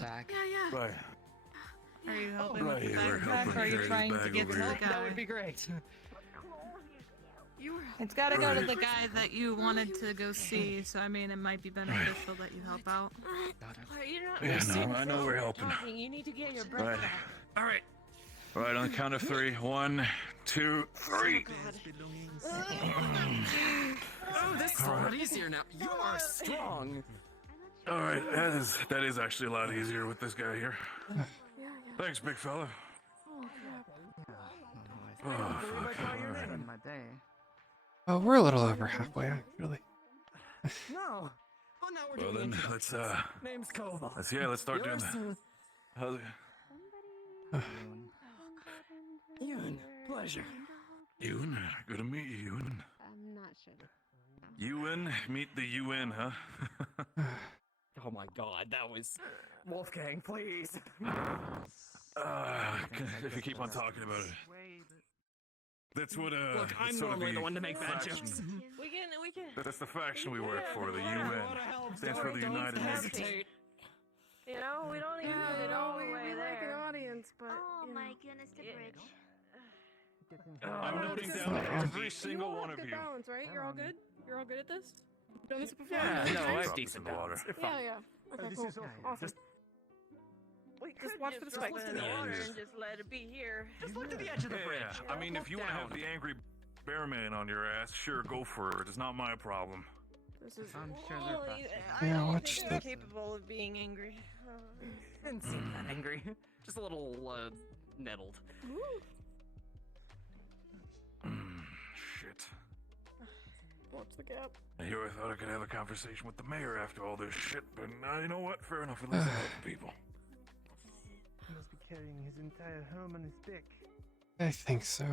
Back. Yeah. Right. Are you helping Right, with the we're backpack, helping or are you carry trying this to bag get over to the here. guy? That would be great. It's got to go to Right. the guy that you wanted to go see, so I mean, it might be beneficial that you help out. Yeah, no, I know we're helping. You need to get your breath Right. back. All right. All right, on the count of 3. 1, 2, 3. Oh, this is a lot easier now. You are strong. All right, that is actually a lot easier with this guy here. Thanks, big fella. Oh, fuck. All right. Oh, we're a little over halfway, actually. No. Oh, now we're Well doing then, let's Name's Kova. let's start doing Yours? that. How's it? Ewan, pleasure. Ewan, good to meet you, Ewan. I'm not sure. Ewan, meet the UN, huh? Oh my god, that was... Wolfgang, please. If you keep on talking about it. That's what, Look, I'm sort of normally the one to make bad faction- jokes. We can. That's the faction we work for, the UN. Stands for the United Nations. You know, we don't even Yeah, get all the we way like there. an audience, but Oh you know. my goodness, the bridge. I'm noting down every single one of Good you. balance, right? You're all good. You're all good at this. You've done this before. Yeah, no, I have Drop decent this in the water. balance. Yeah. Okay, cool. Awesome. We Just could watch for the drop spikes. it in the Yeah, water just- and just let it be here. Just look to the edge of the bridge. Yeah, I mean, if you want to have the angry bearman on your ass, sure, go for it. It's not my problem. This is. I'm Yeah, I don't watch think the- I'm capable of being angry. Didn't seem that angry. Just a little, nettled. Shit. What's the gap? Here I thought I could have a conversation with the mayor after all this shit, but you know what? Fair enough. At least I help people. He must be carrying his entire home on his back. I think so.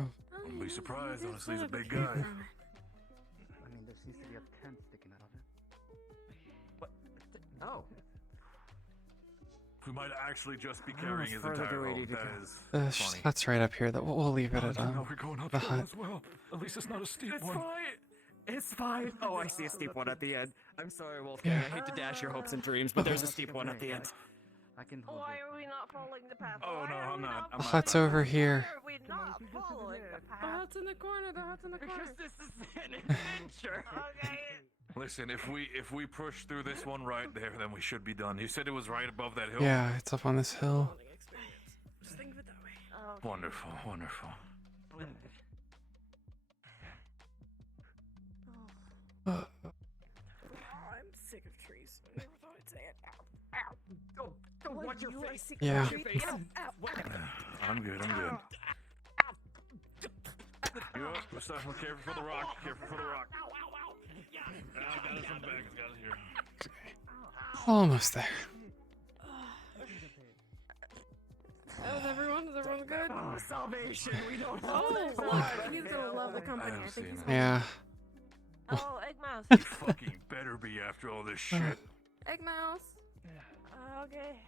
Wouldn't be surprised, honestly. He's a big guy. I mean, there seems to be a tent sticking out of it. What? Oh. We might actually just be carrying his further entire do we home. need to That go? is funny. That's right up here. That we'll leave it at Now we're going up the hill hut. as well. At least it's not a steep It's one. fine. It's fine. Oh, I see a steep one at the end. I'm sorry, Wolfgang. Yeah. I hate to dash your hopes and dreams, but there's a steep one at the end. I can hold Why are we not following the path? Oh no, I'm not. The hut's over here. Why are we not following the The path? hut's in the corner. The hut's in the corner. Because this is an adventure. Okay. Listen, if we push through this one right there, then we should be done. You said it was right above that hill. Yeah, it's up on this hill. Just think of it that way. Wonderful, wonderful. I'm sick of trees. I never thought I'd say it. Ow. Ow. Go watch your face. Yeah. Watch your face. I'm good. You up? Let's not careful for the rock. Careful for the rock. I got it from the back. Got it here. Almost there. How's everyone? Is everyone good? Oh, salvation. We don't have Oh, to look, he's gonna love the company. I think he's gonna. Yeah. Oh, Egg Mouse. You fucking better be after all this shit. Egg Mouse. Okay.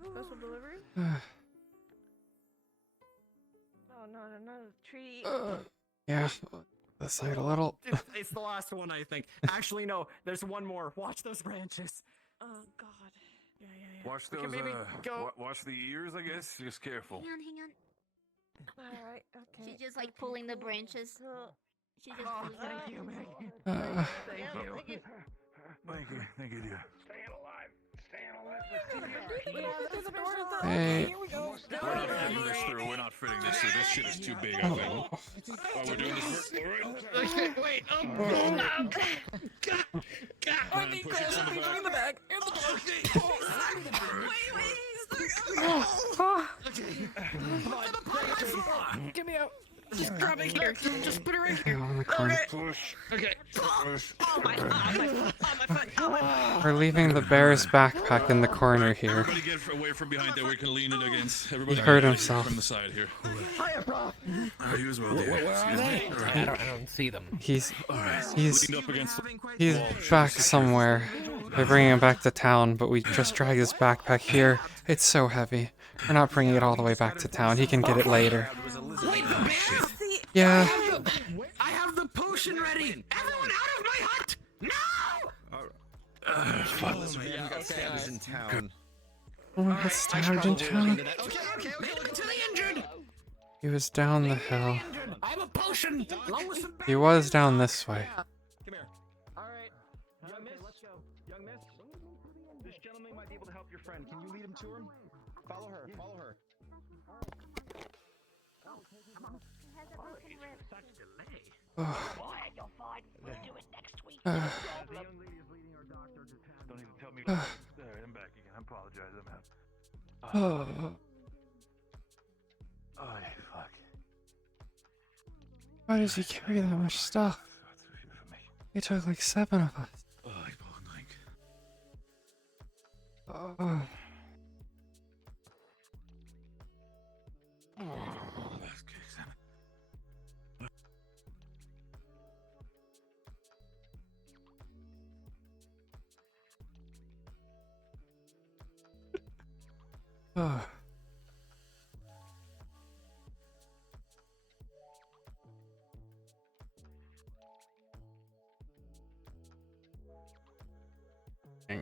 Special delivery. Oh, not another tree. Yeah. The side a little. It's the last one, I think. Actually, no. There's one more. Watch those branches. Oh God. Yeah. Watch We those. can maybe go- Watch the ears, I guess. Just careful. Hang on. All right. Okay. She's just like pulling the branches. She just Oh, pulls them. thank you, Maggie. Thank you, dear. Hey. Here we go. We're not fitting this through. We're not fitting this through. This shit is too big, I think. Oh, we're doing this. Okay, wait. I need push it Chris. from the He's back. in the back. In the back. Get me out. Just grab it here. Just put it right here. Yeah, on the corner. Push. Okay. Push. Oh my We're leaving the bear's backpack in the corner here. Everybody get away from behind there. We can lean it against. He Everybody hurt get himself. from the side here. Hiya, bro. You as well, dear. Where are Excuse they? me. All right. I don't see them. He's Leaned up against he's the wall. back somewhere. They're bringing him back to town, but we just dragged his backpack here. It's so heavy. We're not bringing it all the way back to town. He can get it later. Wait, the bear? Yeah. I have the potion ready. Everyone out of my hut! No! In town. Oh, he got stabbed in town. Okay, look to the injured. He was down the hill. I have a potion. Along with some He was down this way. Come here. Alright. Young miss. Let's go. Young miss. This gentleman might be able to help your friend. Can you lead him to him? Follow her. Follow her. Such delay. Quiet, you're fine. We'll do it next week. The young lady is leading our doctor to town. Don't even tell me. Alright, I'm back again. I apologize. I'm out. Oh, fuck. Why does he carry that much stuff? He took like 7 of us. Oh. Oh.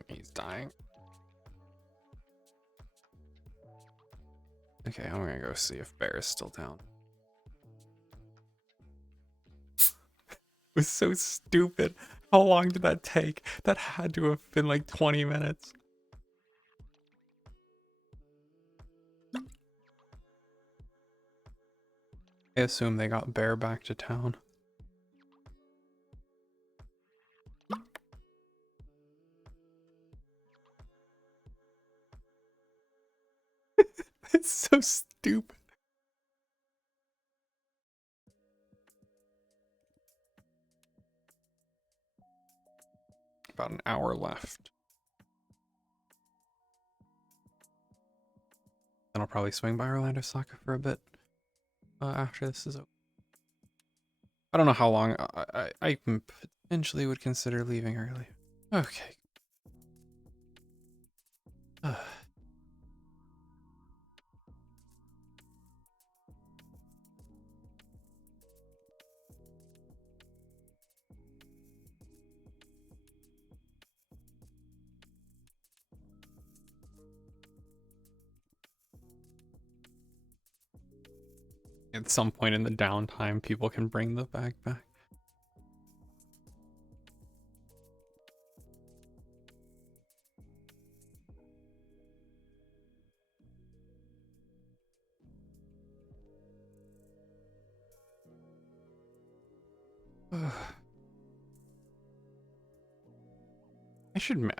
He's dying. Okay, I'm gonna go see if Bear is still down. It was so stupid. How long did that take? That had to have been like 20 minutes. I assume they got Bear back to town. It's so stupid. About an hour left. Then I'll probably swing by Orlando Soccer for a bit after this is over. I don't know how long. I potentially would consider leaving early. Okay. At some point in the downtime, people can bring the bag back.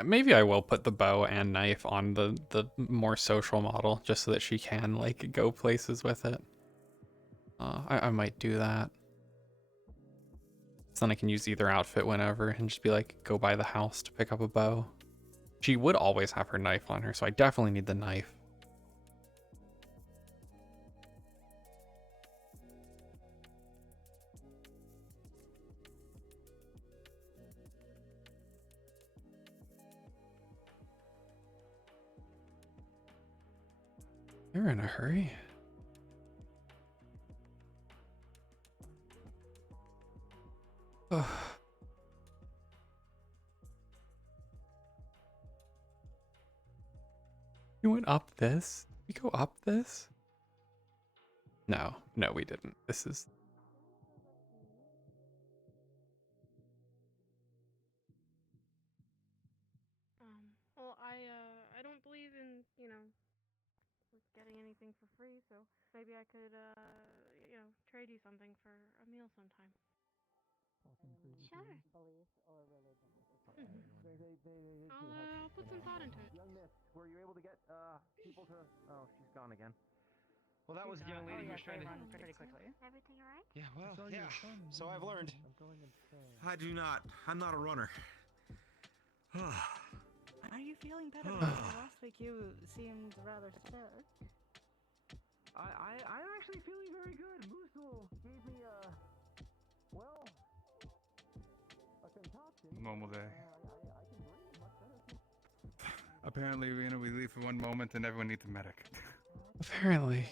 Maybe I will put the bow and knife on the more social model just so that she can like go places with it. I might do that. So then I can use either outfit whenever and just be like, go by the house to pick up a bow. She would always have her knife on her, so I definitely need the knife. You're in a hurry. Ugh. You went up this? We go up this? No, we didn't. This is... Well, I don't believe in, getting anything for free, so maybe I could, trade you something for a meal sometime. Sure. I'll put some thought into it. Young miss, were you able to get people to? Oh, she's gone again. Well, that was the young lady who was trying to run pretty quickly. Everything alright? Yeah, well, yeah. So I've learned. I do not. I'm not a runner. Are you feeling better? Because last week you seemed rather sick. I'm actually feeling very good. Moosel gave me well, a concoction. Normal day. Apparently, we leave for one moment and everyone needs a medic. Apparently.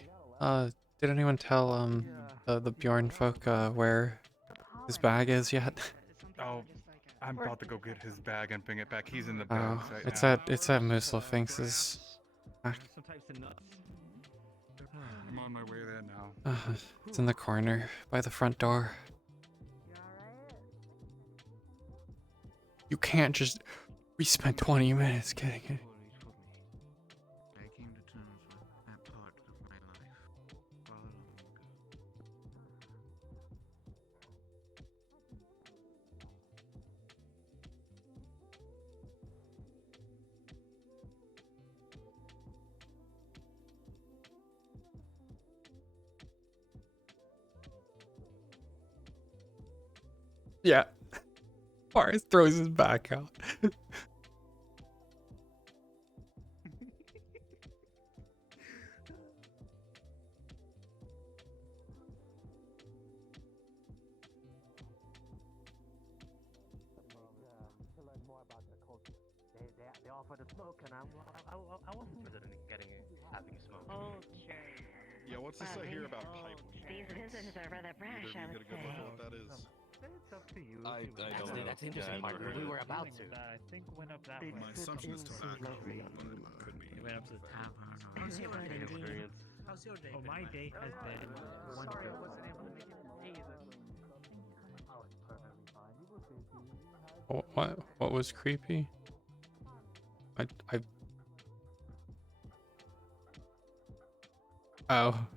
Did anyone tell the Bjorn folk where his bag is yet? Oh, I'm about to go get his bag and bring it back. He's in the Oh, bags right it's now. at Musel Finks's. Some types of nuts. I'm on my way there now. It's in the corner by the front door. You can't just. We spent 20 minutes getting it. I came to terms with that part of my life far long ago. Yeah. Forrest throws his back out. To learn more about their culture. They offered a smoke, and I wasn't interested in having a smoke. Okay. Yeah, what's this I hear about pipe? These visions are rather brash, I would say. What that is. It's up to you. I don't know. That's the interesting part. We were about to. I think went up that way. My assumption is tobacco, but it could be. He went up to the tavern. How's your day? Experience. How's your day? Oh, my day has been Sorry, I wonderful. wasn't able to make it either. What was creepy? I Oh.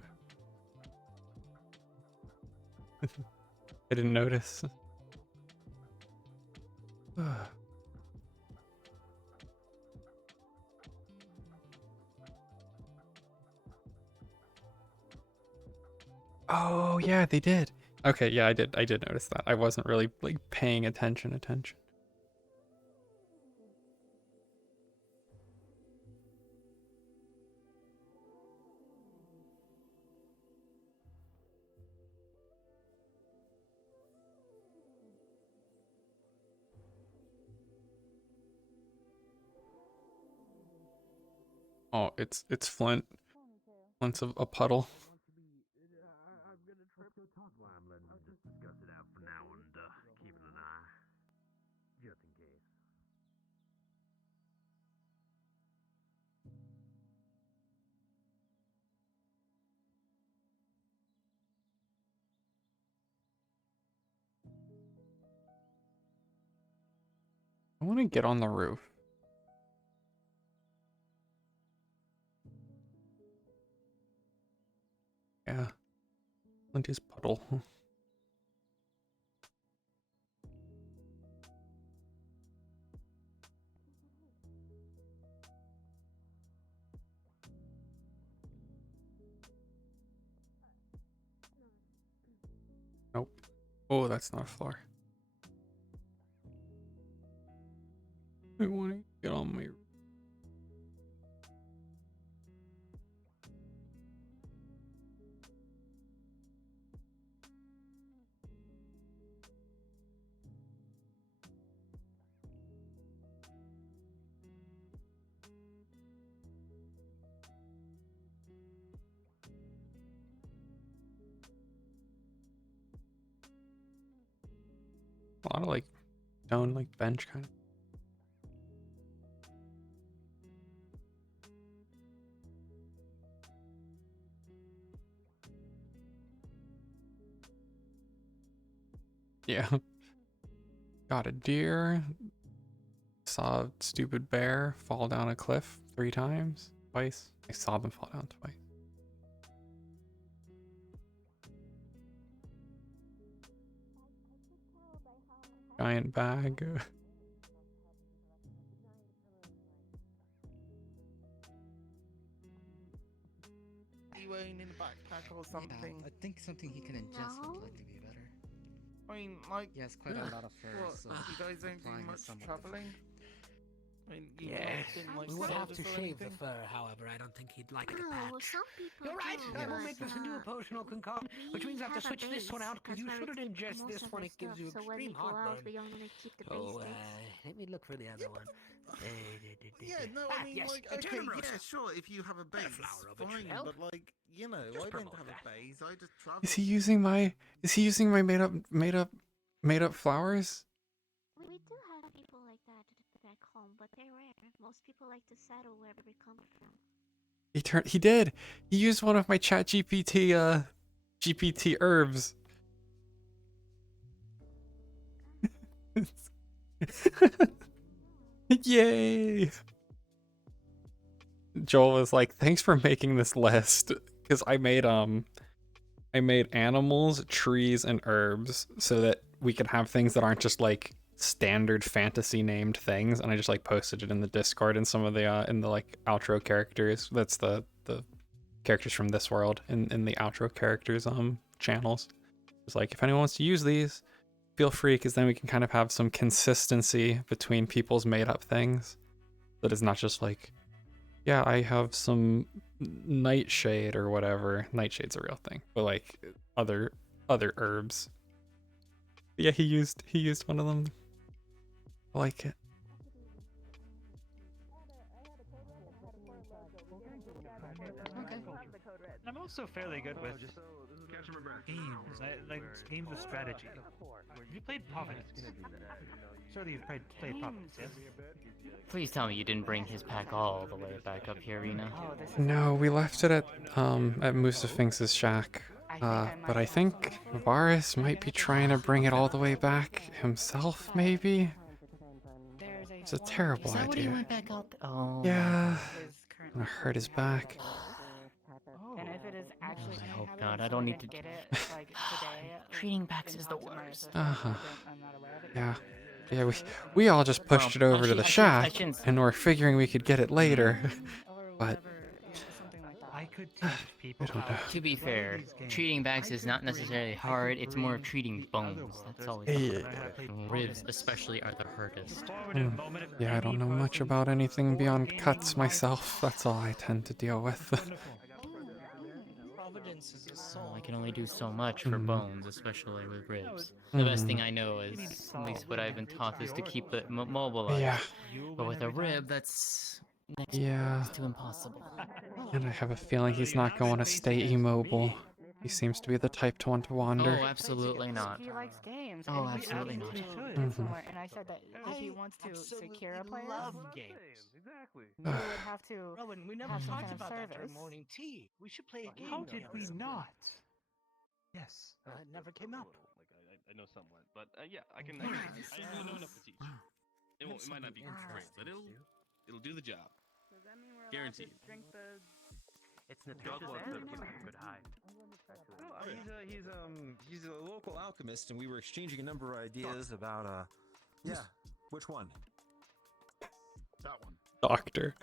I didn't notice. Oh yeah, they did. Okay, yeah, I did notice that. I wasn't really like paying attention. Oh, it's Flint. Flint's a puddle. Well, I'm letting you just discuss it out for now and keeping an eye, just in case. I want to get on the roof. Yeah. Flint is puddle. Nope. Oh, that's not a floor. I want to get on my. A lot of like stone, like bench kind of. Yeah. Got a deer. Saw a stupid bear fall down a cliff 3 times. Twice. I saw them fall down twice. Giant bag. Weighing in a backpack or something. Yeah, I think something he can ingest would likely be better. I mean, like. He has quite a lot of fur, What, so you guys don't do flying is much somewhat traveling? I mean, you Yeah, guys didn't like we would have to sodas or shave the anything? fur, however. I don't think he'd like the Oh, pack. well, some people You're right. do, I will but, make this a new potional concoction, which means I have to have a switch this one base. out because That's you why we shouldn't keep ingest most this of one. our It gives stuff, you so when we extreme go out, heartburn. we only keep the base Oh, sticks. let me look for the other one. Yeah, no, I mean, yes, like, a okay, tuberose. yeah, sure, if you have a base, flower of it should fine, help. but like, you know, Just I didn't promote have that. a base. I just traveled. Is he using my made up flowers? We do have people like that back home, but they're rare. Most people like to settle wherever we come from. He did. He used one of my chat GPT herbs. Yay! Joel was like, "Thanks for making this list," because I made animals, trees, and herbs so that we could have things that aren't just like standard fantasy named things, and I just like posted it in the Discord and some of the in the like outro characters. That's the characters from this world in the outro characters channels. It's like, if anyone wants to use these, feel free, because then we can kind of have some consistency between people's made up things. That is not just like, yeah, I have some nightshade or whatever. Nightshade's a real thing, but like other herbs. But yeah, he used one of them. I like it. Okay. I'm also fairly good with games, like games with strategy. Have you played Providence? Surely you've played Providence, yes? Please tell me you didn't bring his pack all the way back up here, Rina. No, we left it at Musafinx's shack. But I think Varus might be trying to bring it all the way back himself, maybe? It's a terrible Is that idea. what he went back out? Oh. Yeah. Gonna hurt his back. And if it is actually I gonna hope happen, not. so I don't we need to get it like today. Treating backs is the worst. Uh-huh. I'm not aware of it. Yeah. Yeah, we all just pushed it over to the shack, and we're figuring we could get it later. But I could teach people I don't know. To be fair, treating backs is not necessarily hard, it's more of treating bones. That's always Yeah. Ribs especially are the hardest. Yeah, I don't know much about anything beyond cuts myself. That's all I tend to deal with. Providence is a soul. I can only do so much for bones, especially with ribs. The best thing I know is, at least what I've been taught, is to keep it mobilized. Yeah. But with a rib, that's next Yeah. to impossible. And I have a feeling he's not going to stay immobile. He seems to be the type to want to wander. Oh, absolutely not. He likes games. Oh, and he absolutely needs not. to Mhm. get somewhere, and I said that if he wants to secure a player, love games. Exactly. we would have to Rowan, we never have some talked kind of about that during service. morning tea. We should play a game. How did we together. not? Yes. It never came up. I know somewhat, but yeah, I can. I know enough to teach. It might not be great, but it'll do the job. Does that mean we're Guaranteed. allowed to drink the? It's nutritious and gives a good high. He's a local alchemist, and we were exchanging a number of ideas about yeah, which one? That one. Doctor.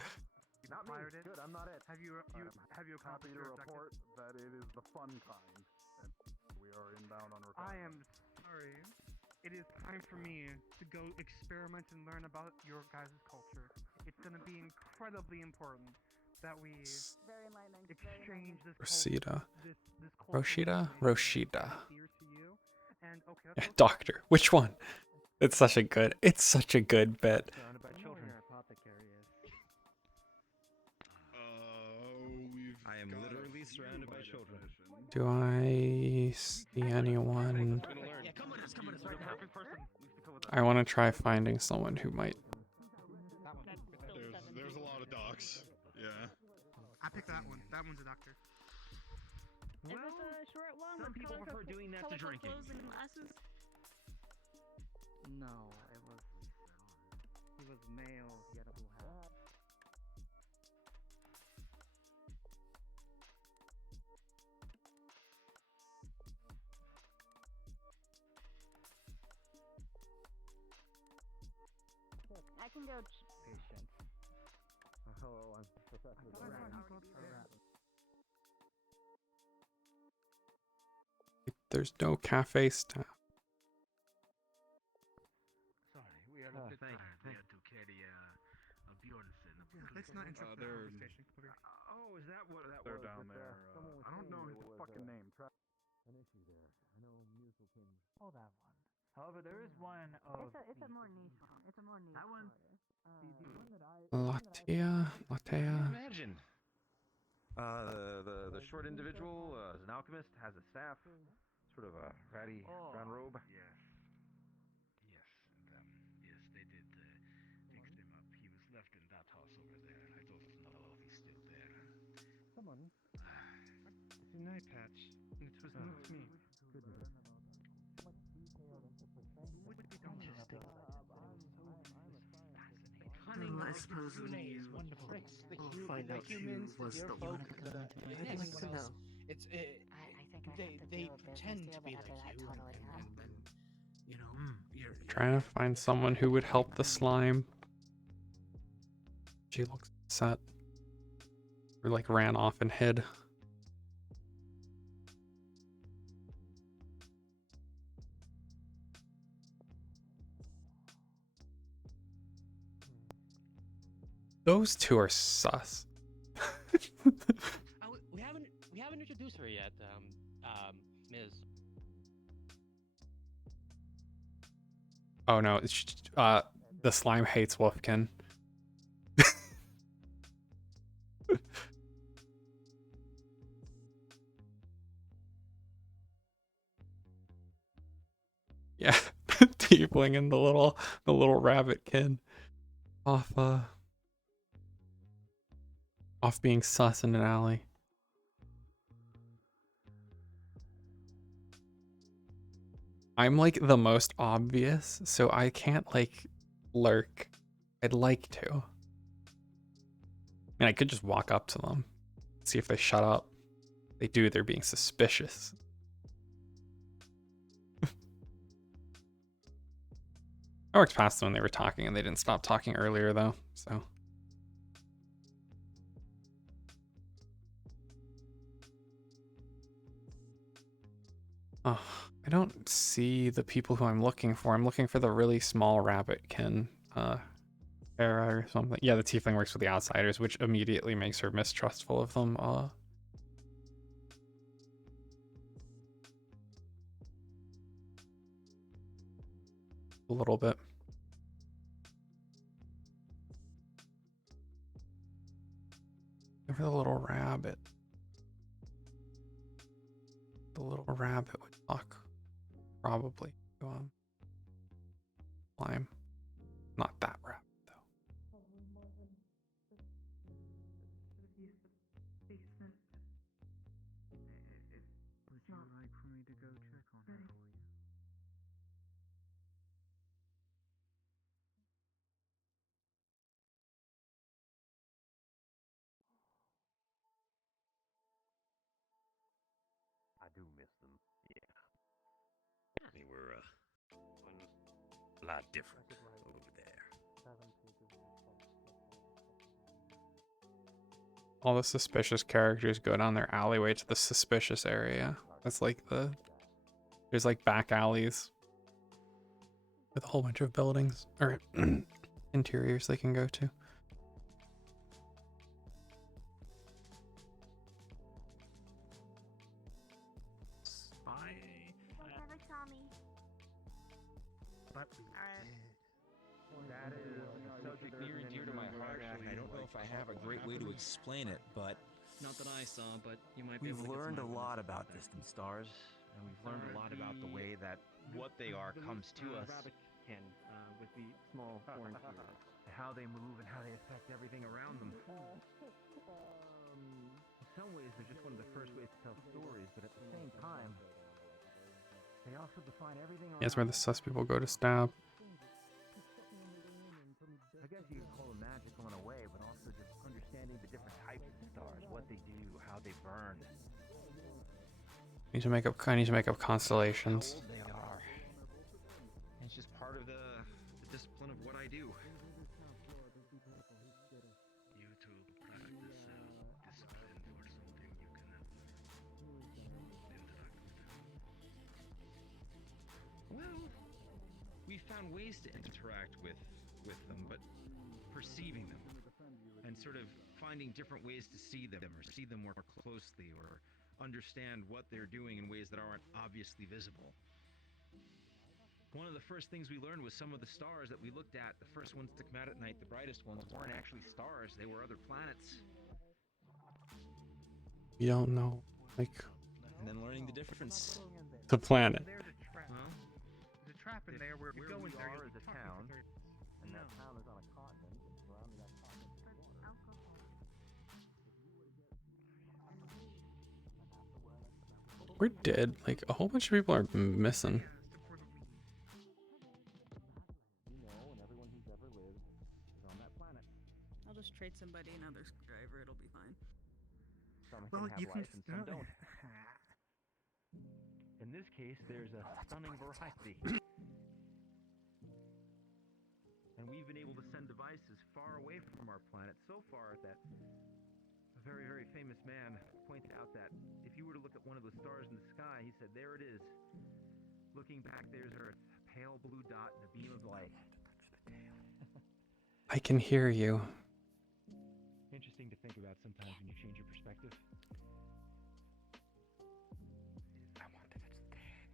Not fired it. Good, I'm not it. Have you happy to report that it is the fun kind, and we are inbound on request. I am sorry. It is time for me to go experiment and learn about your guys' culture. It's going to be incredibly important that we exchange this Rosita. this Roshida? Roshida. here to you. And okay, Yeah, Doctor. Which one? It's such a good bit. Surrounded by children. I am literally surrounded by children. Do I see anyone? Yeah, come with us right now. Perfect person. I want to try finding someone who might. There's a lot of docs. Yeah. I picked that one. That one's a doctor. Is it the short one? Some with people colorful- prefer doing that to colorful drinking. clothes and glasses? No, it was. He was male. He had a blue hat. I can go. Patient. Hello, I'm Professor. There's no cafe staff. Sorry, we are a bit tired. We had to carry Let's not interrupt the conversation. Oh, is that what that They're was? down with, there, I don't know his fucking name. An issue there. I know musical king. Oh, that one. However, there is one of. It's a more niche one. It's a more niche. That one. The one that I. Latea. Imagine. The short individual is an alchemist, has a staff, sort of a ratty brown robe. Yes. Yes, and yes, they did fix him up. He was left in that house over there, and I don't know if he's still there. Someone. It's an eye patch. And it was not me. Cunning I suppose is wonderful. we'll find out who was the one. I'd like to know. It's I think I have to they do a pretend business to deal, be but like after that, you, totally not. and then you know you're Trying to find someone who would help the slime. She looks upset. Or like ran off and hid. Those two are sus. we haven't introduced her yet, Ms. Oh no, the slime hates Wolfkin. Yeah, Tiefling and the little rabbit kid off being sus in an alley. I'm like the most obvious, so I can't like lurk. I'd like to. I mean, I could just walk up to them, see if they shut up. They do, they're being suspicious. I worked past them when they were talking, and they didn't stop talking earlier though, so. Oh, I don't see the people who I'm looking for. I'm looking for the really small rabbitkin, Era or something. Yeah, the tiefling works with the outsiders, which immediately makes her mistrustful of them. A little bit. For the little rabbit. The little rabbit would talk. Probably. Slime. Not that rabbit, though. Would you like for me to go check on her for you? I do miss them. Yeah. They were a lot different over there. All the suspicious characters go down their alleyway to the suspicious area. That's like there's like back alleys with a whole bunch of buildings or interiors they can go to. Never saw me. But that is a subject near and dear to my heart. I don't know if I have a great way to explain it, but Not that I saw, but you might be we've able to get learned a some lot evidence about there. distant stars, and we've learned a lot about the way that what they are comes to us, Rabbitkin, with the small orange ears. how they move, and how they affect everything around them. In some ways, they're just one of the first ways to tell stories, but at the same time, they also define everything around. That's where the sus people go to stab. I guess you could call them magical in a way, but also just understanding the different types of stars, what they do, how they burn, I need to make up constellations. how old they are. And it's just part of the discipline of what I do. You to practice discipline for something you cannot interact with them. Well, we found ways to interact with them, but but perceiving them and sort of finding different ways to see them or see them more closely or understand what they're doing in ways that aren't obviously visible. One of the first things we learned was some of the stars that we looked at, the first ones to come out at night, the brightest ones, weren't actually stars, they were other planets. You don't know, like, And then learning the difference. the planet. There's a trap. There's a trap in there where if you go in there, you'll be talking to her. And that town is on a continent, and surrounding that continent is water. We're dead. Like, a whole bunch of people are missing. You know, and everyone who's ever lived is on that planet. I'll just trade somebody another screwdriver. It'll be fine. Some Well, can have you can. life and some don't. In this case, there's a stunning variety. And we've been able to send devices far away from our planet so far that a very, very famous man pointed out that if you were to look at one of the stars in the sky, he said, there it is. Looking back, there's Earth, a pale blue dot in a beam of light. I can hear you. Interesting to think about sometimes when you change your perspective. I want that it's there.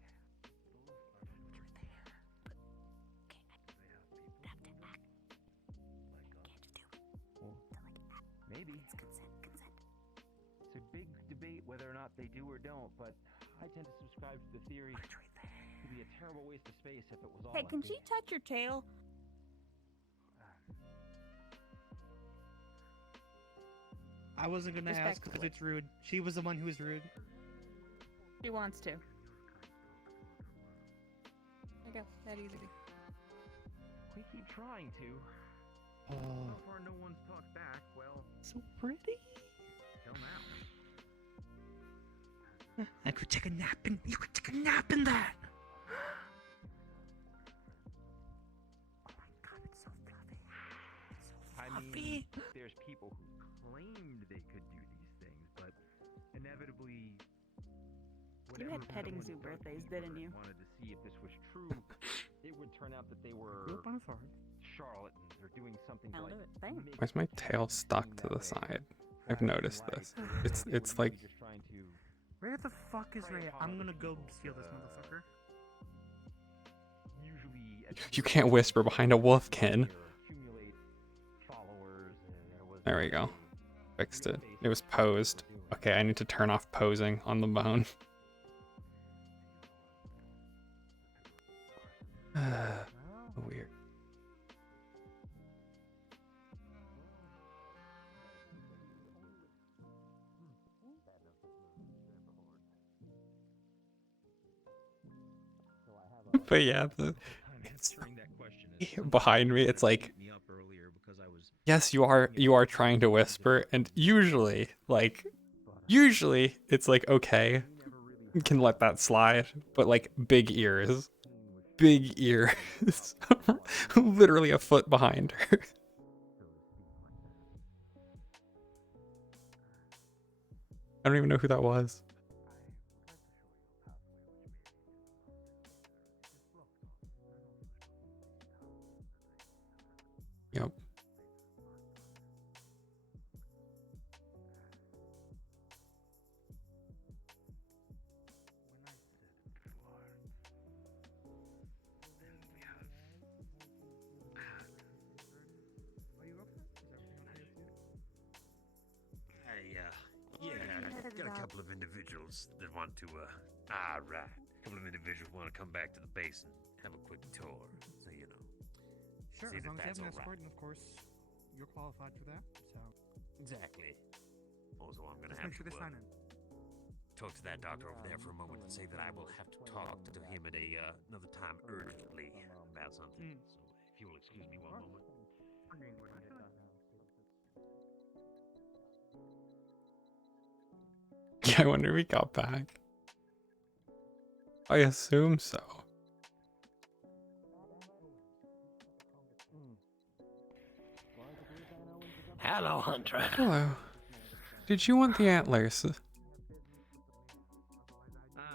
Maybe. It's consent. It's a big debate whether or not they do or don't, but I tend to subscribe to the theory it would be a terrible waste of space if it was all Hey, can empty. she touch your tail? I wasn't gonna ask because it's rude. She was the one who was rude. She wants to. There you go. That easy. We keep trying to. Oh, So far, no one's talked back. Well, so pretty. till now. I could take a nap in. You could take a nap in that. I mean, there's people who claimed they could do these things, but inevitably, You had petting zoo birthdays, didn't you? wanted to see if this was true, it would turn out that they were charlatans or doing something I'll like do it. Bam. why's my tail stuck to the side? I've noticed this. It's like Where the fuck is Ray? I'm gonna go steal this motherfucker. you can't whisper behind a wolfkin. There we go. Fixed it. It was posed. Okay, I need to turn off posing on the bone. Weird. But yeah, it's behind me. It's like, yes, you are trying to whisper, and usually it's like, okay, you can let that slide, but like big ears, literally a foot behind her. I don't even know who that was. Yep. Got a couple of individuals that want to, right. A couple of individuals want to come back to the base and have a quick tour, so you know. Sure, see as that long as that's you have an all escort, right. and of course, you're qualified for that, so. Exactly. Also, I'm gonna Just have make sure to they sign in. talk to that doctor over there for a moment and say that I will have to talk to him at another time urgently about something. So, if you will excuse me one moment. Yeah, I wonder if he got back. I assume so. Hello, Hunter. Hello. Did you want the antlers?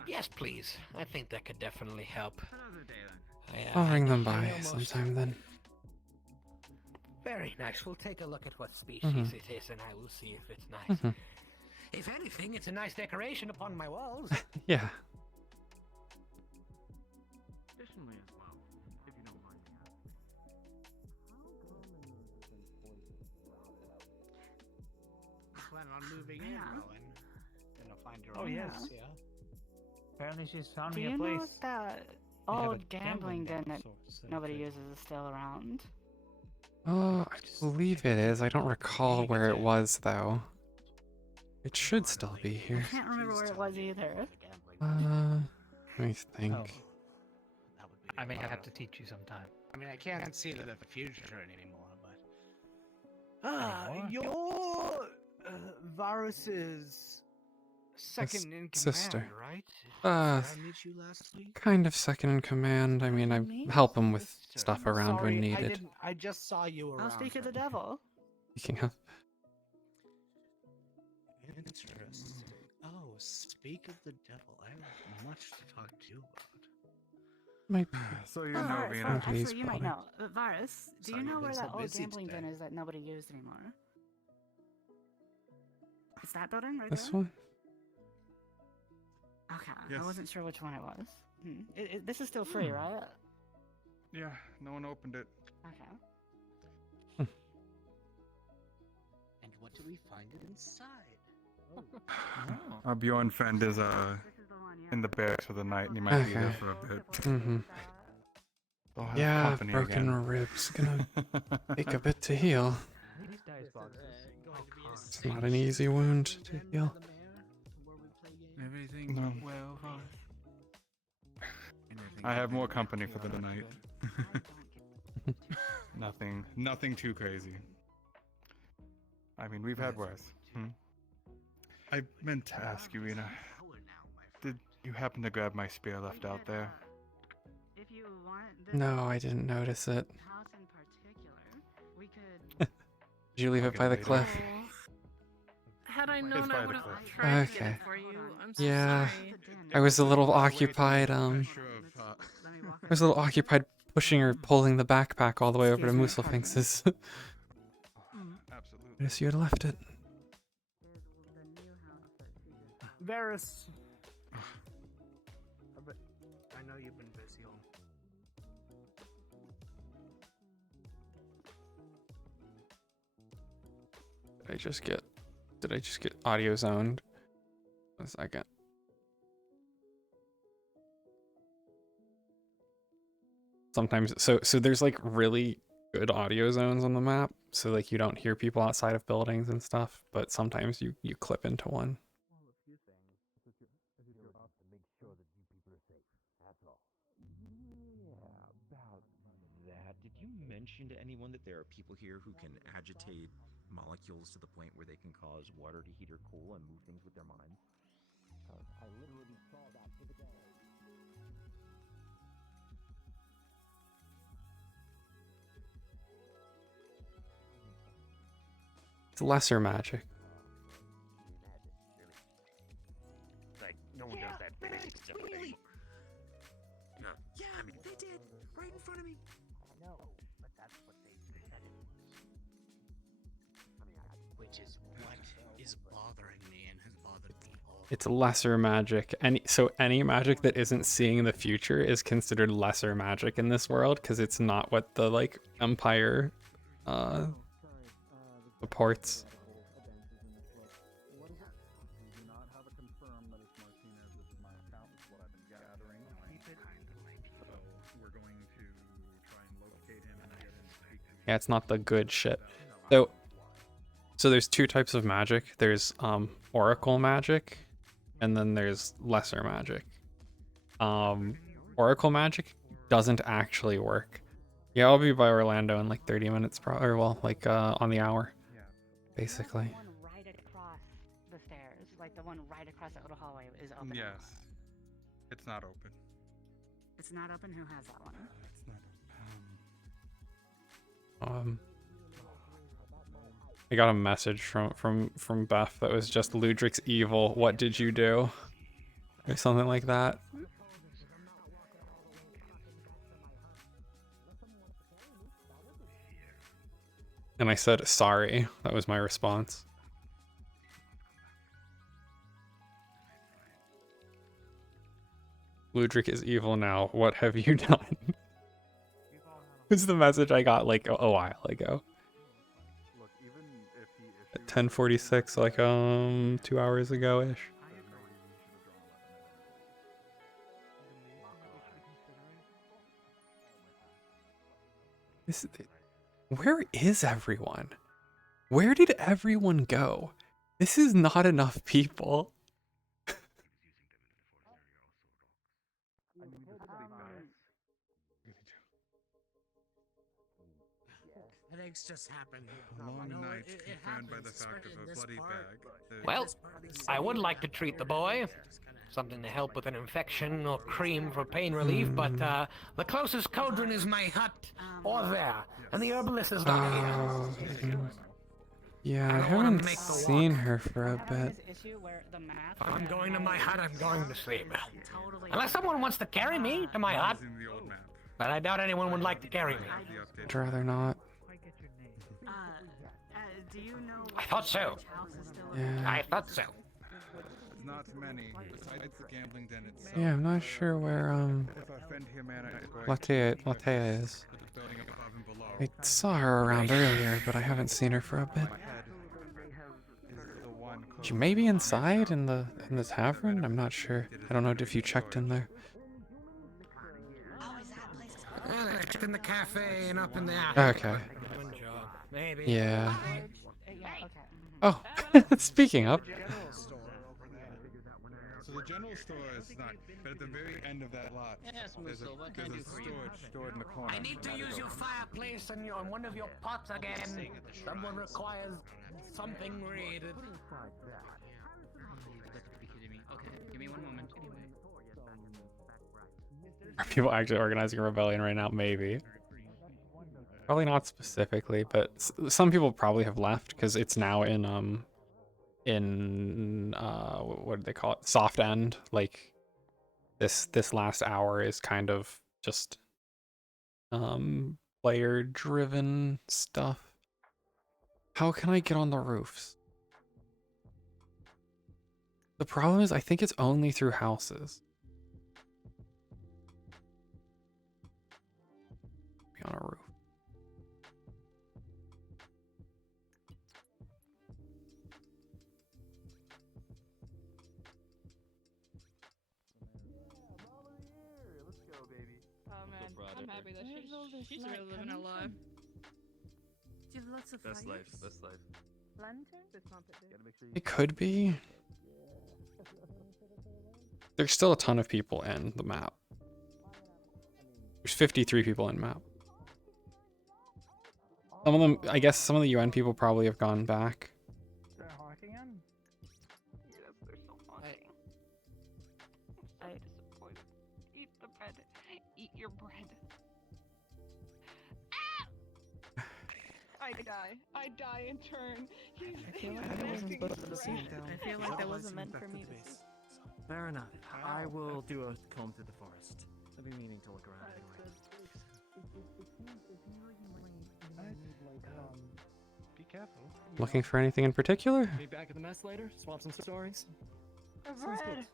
Yes, please. I think that could definitely help. I'll ring them I by almost- sometime then. Very nice. We'll take a look at what species it is, and I will see if it's nice. If anything, it's a nice decoration upon my walls. Yeah. Additionally as well, if you don't mind me asking. Plan on moving in, Rowan. Gonna find your Oh, own yes. house, yeah? Apparently she's found Do me a you place. know if that They have a old gambling den that nobody too. uses is still around? Oh, I believe it is. I don't recall where it was, though. It should still be I here. can't remember where it was either. Let me think. I may have to teach you sometime. I mean, I can't see the future anymore, but... Anymore? You're... Varus's... second in command, Sister. right? Uh, Did I meet you last week? kind of second in command. I mean, I help him with stuff around Sorry, when I needed. didn't. I just saw you around. I'll speak of the devil. Speaking of, Interesting. Oh, speak of the devil. I have much to talk to you about. might So you Oh, know, Varus, Rina. actually, you might know. Varus, do Sorry, you know you've where been that so old busy gambling den today. is that nobody used anymore? It's that building right this there? one? Okay, Yes. I wasn't sure which one it was. This is still free, right? Yeah, no one opened it. Okay. And what do we find it inside? Bjorn friend is in the barracks for the night, and he might be there Okay. for a bit. They'll have Yeah, company broken again. ribs. Gonna take a bit to heal. It's not an easy wound to heal. Everything well, I have more company for the night. Nothing too crazy. I mean, we've had worse. I meant to ask you, Rina. Did you happen to grab my spear left out there? If you want No, I didn't notice it. house in particular, we could... Did you leave I'll it get by the later. cliff? Had I known, by I the would have cliff. tried to get Okay. it for you. I'm so Yeah, sorry. I was a little occupied. I was a little occupied pushing or pulling the backpack all the way over to Muselfinx's. Absolutely. I guess you had left it. Varus. But I know you've been busy all. Did I just get audio zoned? A second. Sometimes so there's like really good audio zones on the map, so like you don't hear people outside of buildings and stuff, but sometimes you clip into one. About that, did you mention to anyone that there are people here who can agitate molecules to the point where they can cause water to heat or cool and move things with their minds? I literally saw that for the day. It's lesser magic. Like, no one does that basic stuff anymore. No, Yeah, I mean, they did. Right in front of me. No, but that's what they said it was. Which is what is bothering me and has bothered me all. It's lesser magic. Any magic that isn't seeing the future is considered lesser magic in this world because it's not what the like Empire supports. Yeah, it's not the good shit. So there's two types of magic. There's oracle magic, and then there's lesser magic. Oracle magic doesn't actually work. Yeah, I'll be by Orlando in like 30 minutes, or well, like on the hour, basically. The one right across the stairs, like the one right across that little hallway, is open. Yes. It's not open. It's not open. Who has that one? It's not I got a message from Beth that was just Ludric's evil. What did you do? Or something like that. And I said, sorry. That was my response. Ludric is evil now. What have you done? This is the message I got like a while ago. At 10:46, like 2 hours ago-ish. Where is everyone? Where did everyone go? This is not enough people. Headaches just happen. A long night confirmed by the fact of a bloody bag. Well, I would like to treat the boy. Something to help with an infection or cream for pain relief, but the closest cauldron is my hut, or there, and the herbalist is not here. Yeah, I haven't seen her for a bit. If I'm going to my hut, I'm going to sleep. Unless someone wants to carry me to my hut. But I doubt anyone would like to carry me. I'd rather not. Do you know I thought so. Yeah. I thought so. Not many, besides the gambling den itself. Yeah, I'm not sure where Latea is. I saw her around earlier, but I haven't seen her for a bit. She may be inside in the tavern. I'm not sure. I don't know if you checked in there. I checked in the cafe and up in the Okay. Maybe. Yeah. Oh, speaking of. So the general store is not, but at the very end of that lot, there's a storage stored in the corner. I need to use your fireplace and one of your pots again. Someone requires something raided. Okay, give me one moment. Are people actually organizing a rebellion right now? Maybe. Probably not specifically, but some people probably have left because it's now in what do they call it? Soft end. Like this last hour is kind of just player driven stuff. How can I get on the roofs? The problem is I think it's only through houses. Be on a roof. I'm happy that she's really living her life. Do you have lots of Best life, fires? best life. It could be. There's still a ton of people in the map. There's 53 people in map. Some of them, I guess some of the UN people probably have gone back. They're honking in? Yes, they're so honking. I disappointed. Eat the bread. Eat your bread. I die. I die in turn. I feel like I wasn't supposed to see it. I feel like that wasn't meant for me. Fair enough. I will do a comb through the forest. I've been meaning to look around anyway. Be careful. Looking for anything in particular? Meet back at the mess later. Swap some stories. Sounds good.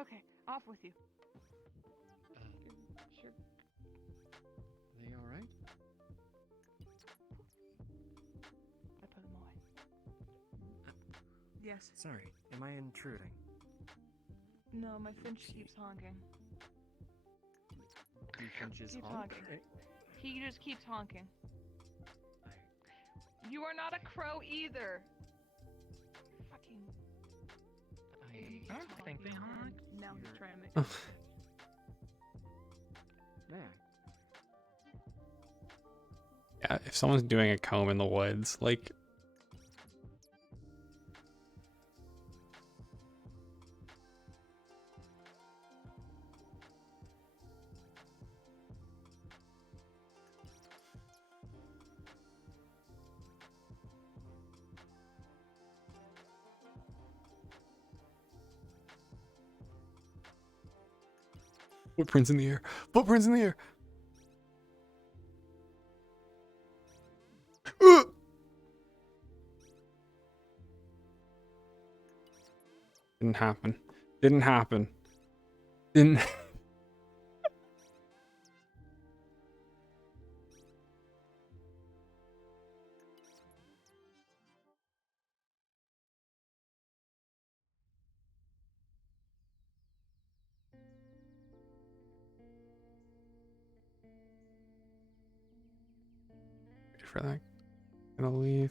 Okay, off with you. Sure. They all right? I put them away. Yes. Sorry. Am I intruding? No, my Finch keeps honking. Finch's Keeps honk? honking. He just keeps honking. You are not a crow either. Fucking. I don't think they honk. Now he's trying to make. Man. Yeah, if someone's doing a comb in the woods, like... Footprints in the air. Footprints in the air. Didn't happen. Didn't happen. Didn't. Ready for that. Gonna leave.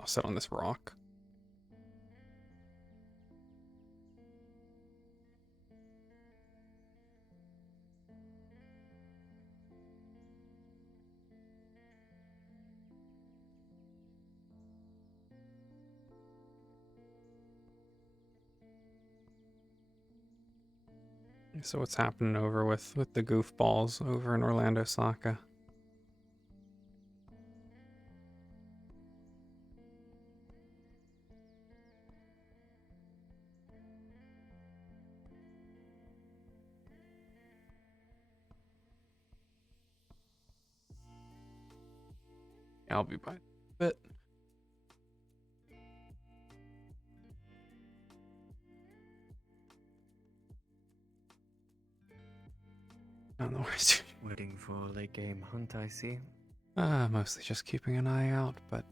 I'll sit on this rock. So what's happening over with the goofballs over in Orlando Soccer? I'll be by a bit. I don't know where he's Waiting for late game hunt, I see. mostly just keeping an eye out, but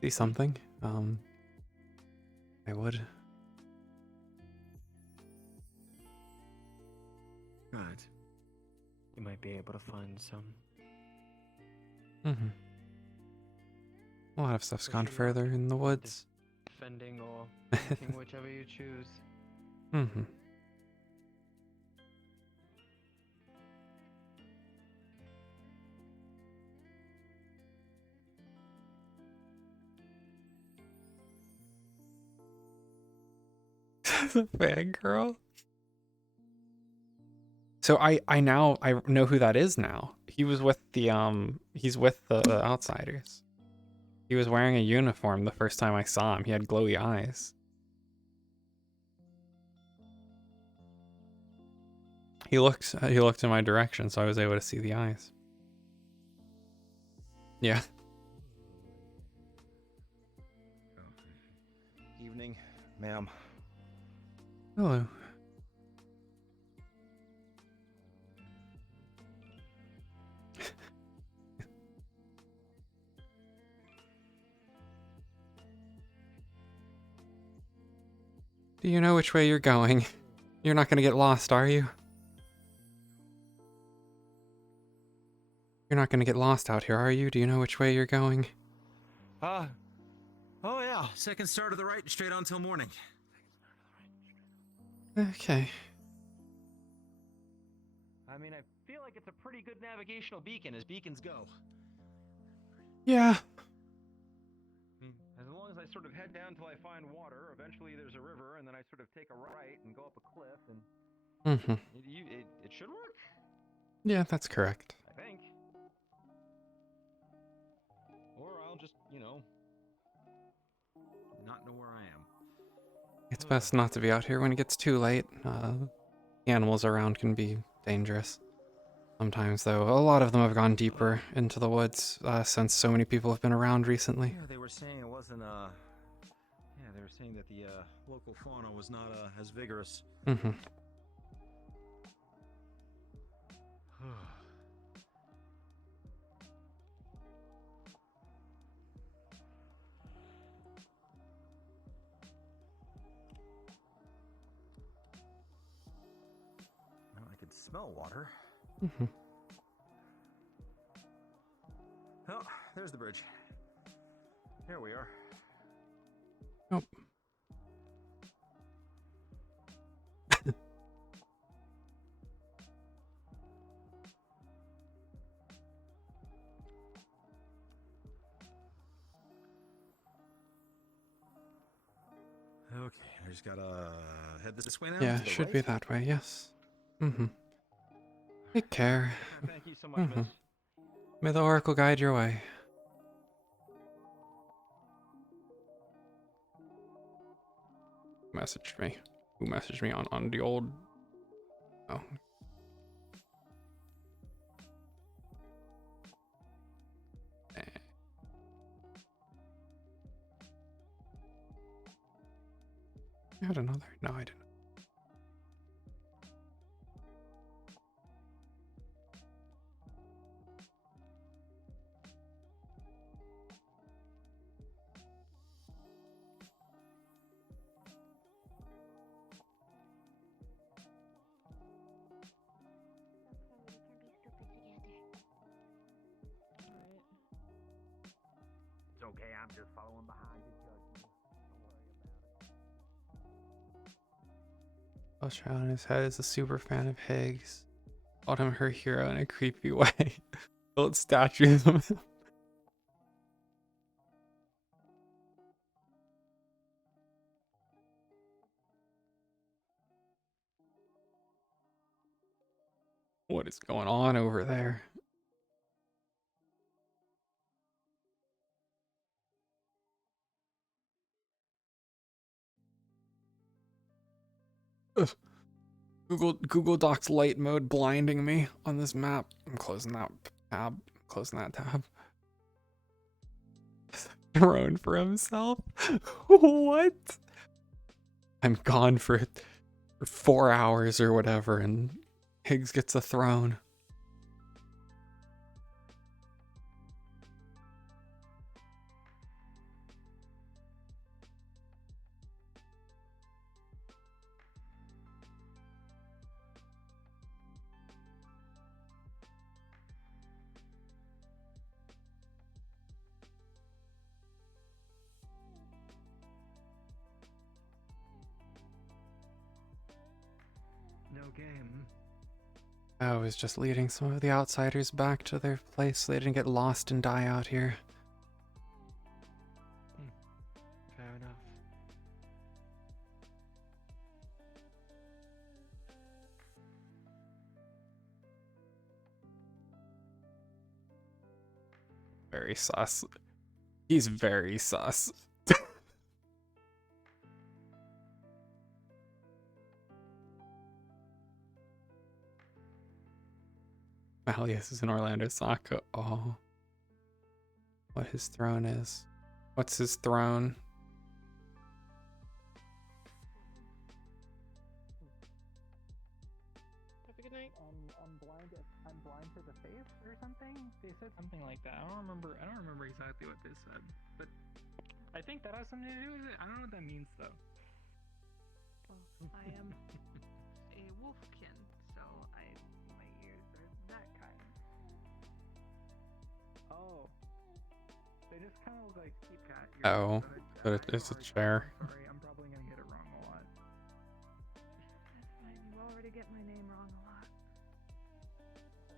see something. I would. Right. You might be able to find some. Mm-hmm. A lot of stuff's gone further in the woods. Defending or hunting, whichever you choose. Mm-hmm. Fangirl. So I now know who that is now. He was with the he's with the Outsiders. He was wearing a uniform the first time I saw him. He had glowy eyes. He looked in my direction, so I was able to see the eyes. Yeah. Evening, ma'am. Hello. Do you know which way you're going? You're not gonna get lost, are you? You're not gonna get lost out here, are you? Do you know which way you're going? Oh yeah, second start to the right, straight on till morning. Okay. I mean, I feel like it's a pretty good navigational beacon, as beacons go. Yeah. As long as I sort of head down till I find water, eventually there's a river, and then I sort of take a right and go up a cliff, and Mm-hmm. it should work. Yeah, that's correct. I think. Or I'll just, not know where I am. It's best not to be out here when it gets too late. Animals around can be dangerous. Sometimes, though, a lot of them have gone deeper into the woods since so many people have been around recently. Yeah, they were saying it wasn't, yeah, they were saying that the, local fauna was not, as vigorous. Mm-hmm. Well, I could smell water. Mm-hmm. Oh, there's the bridge. Here we are. Nope. Okay, I just gotta head this way now? Yeah, To the should right? be that way, yes. Mm-hmm. Take care. Thank you so much, miss. May the Oracle guide your way. Messaged me. Who messaged me on the old... Oh. I had another. No, I didn't. It's okay, I'm just following behind your judgment. Don't worry about it. Bush on his head is a super fan of Higgs. Called him her hero in a creepy way. Built statues of him. What is going on over there? Ugh. Google Docs light mode blinding me on this map. I'm closing that tab. Closing that tab. Throne for himself. What? I'm gone for 4 hours or whatever, and Higgs gets a throne. No game. I was just leading some of the outsiders back to their place so they didn't get lost and die out here. Fair enough. Very sus. He's very sus. Malleus is in Orlando Soccer. Oh. What his throne is. What's his throne? Have a good night. I'm blind to the face or something? They said something like that. I don't remember exactly what they said. But I think that has something to do with it. I don't know what that means though. Well, I am a wolfkin, so my ears are that kind. Oh. They just kind of look like cat ears. Oh, but it's a chair. Sorry, I'm probably gonna get it wrong a lot. That's fine. You already get my name wrong a lot.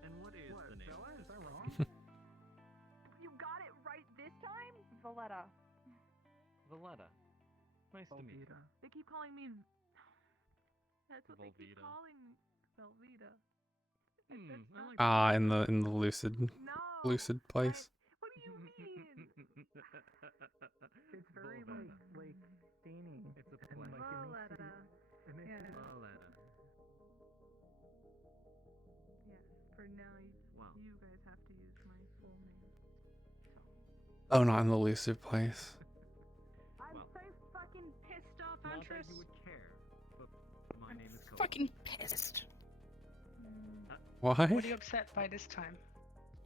And what is the name? Bella? Is that wrong? You got it right this time? Valletta. Valletta. Nice to meet you. They keep calling me. That's what they keep Velveeta. calling me. Velveeta. Ah, in the lucid place. What do you mean? It's very like stainy. It's a and, play. like, Valletta. it makes Yeah. you Valletta. Yes. For now, Wow. you guys have to use my full name. Oh, not in the lucid place. I'm so fucking pissed off, Not Huntress. that you would care, but my name is Cody. Fucking pissed. What? What are you upset by this time?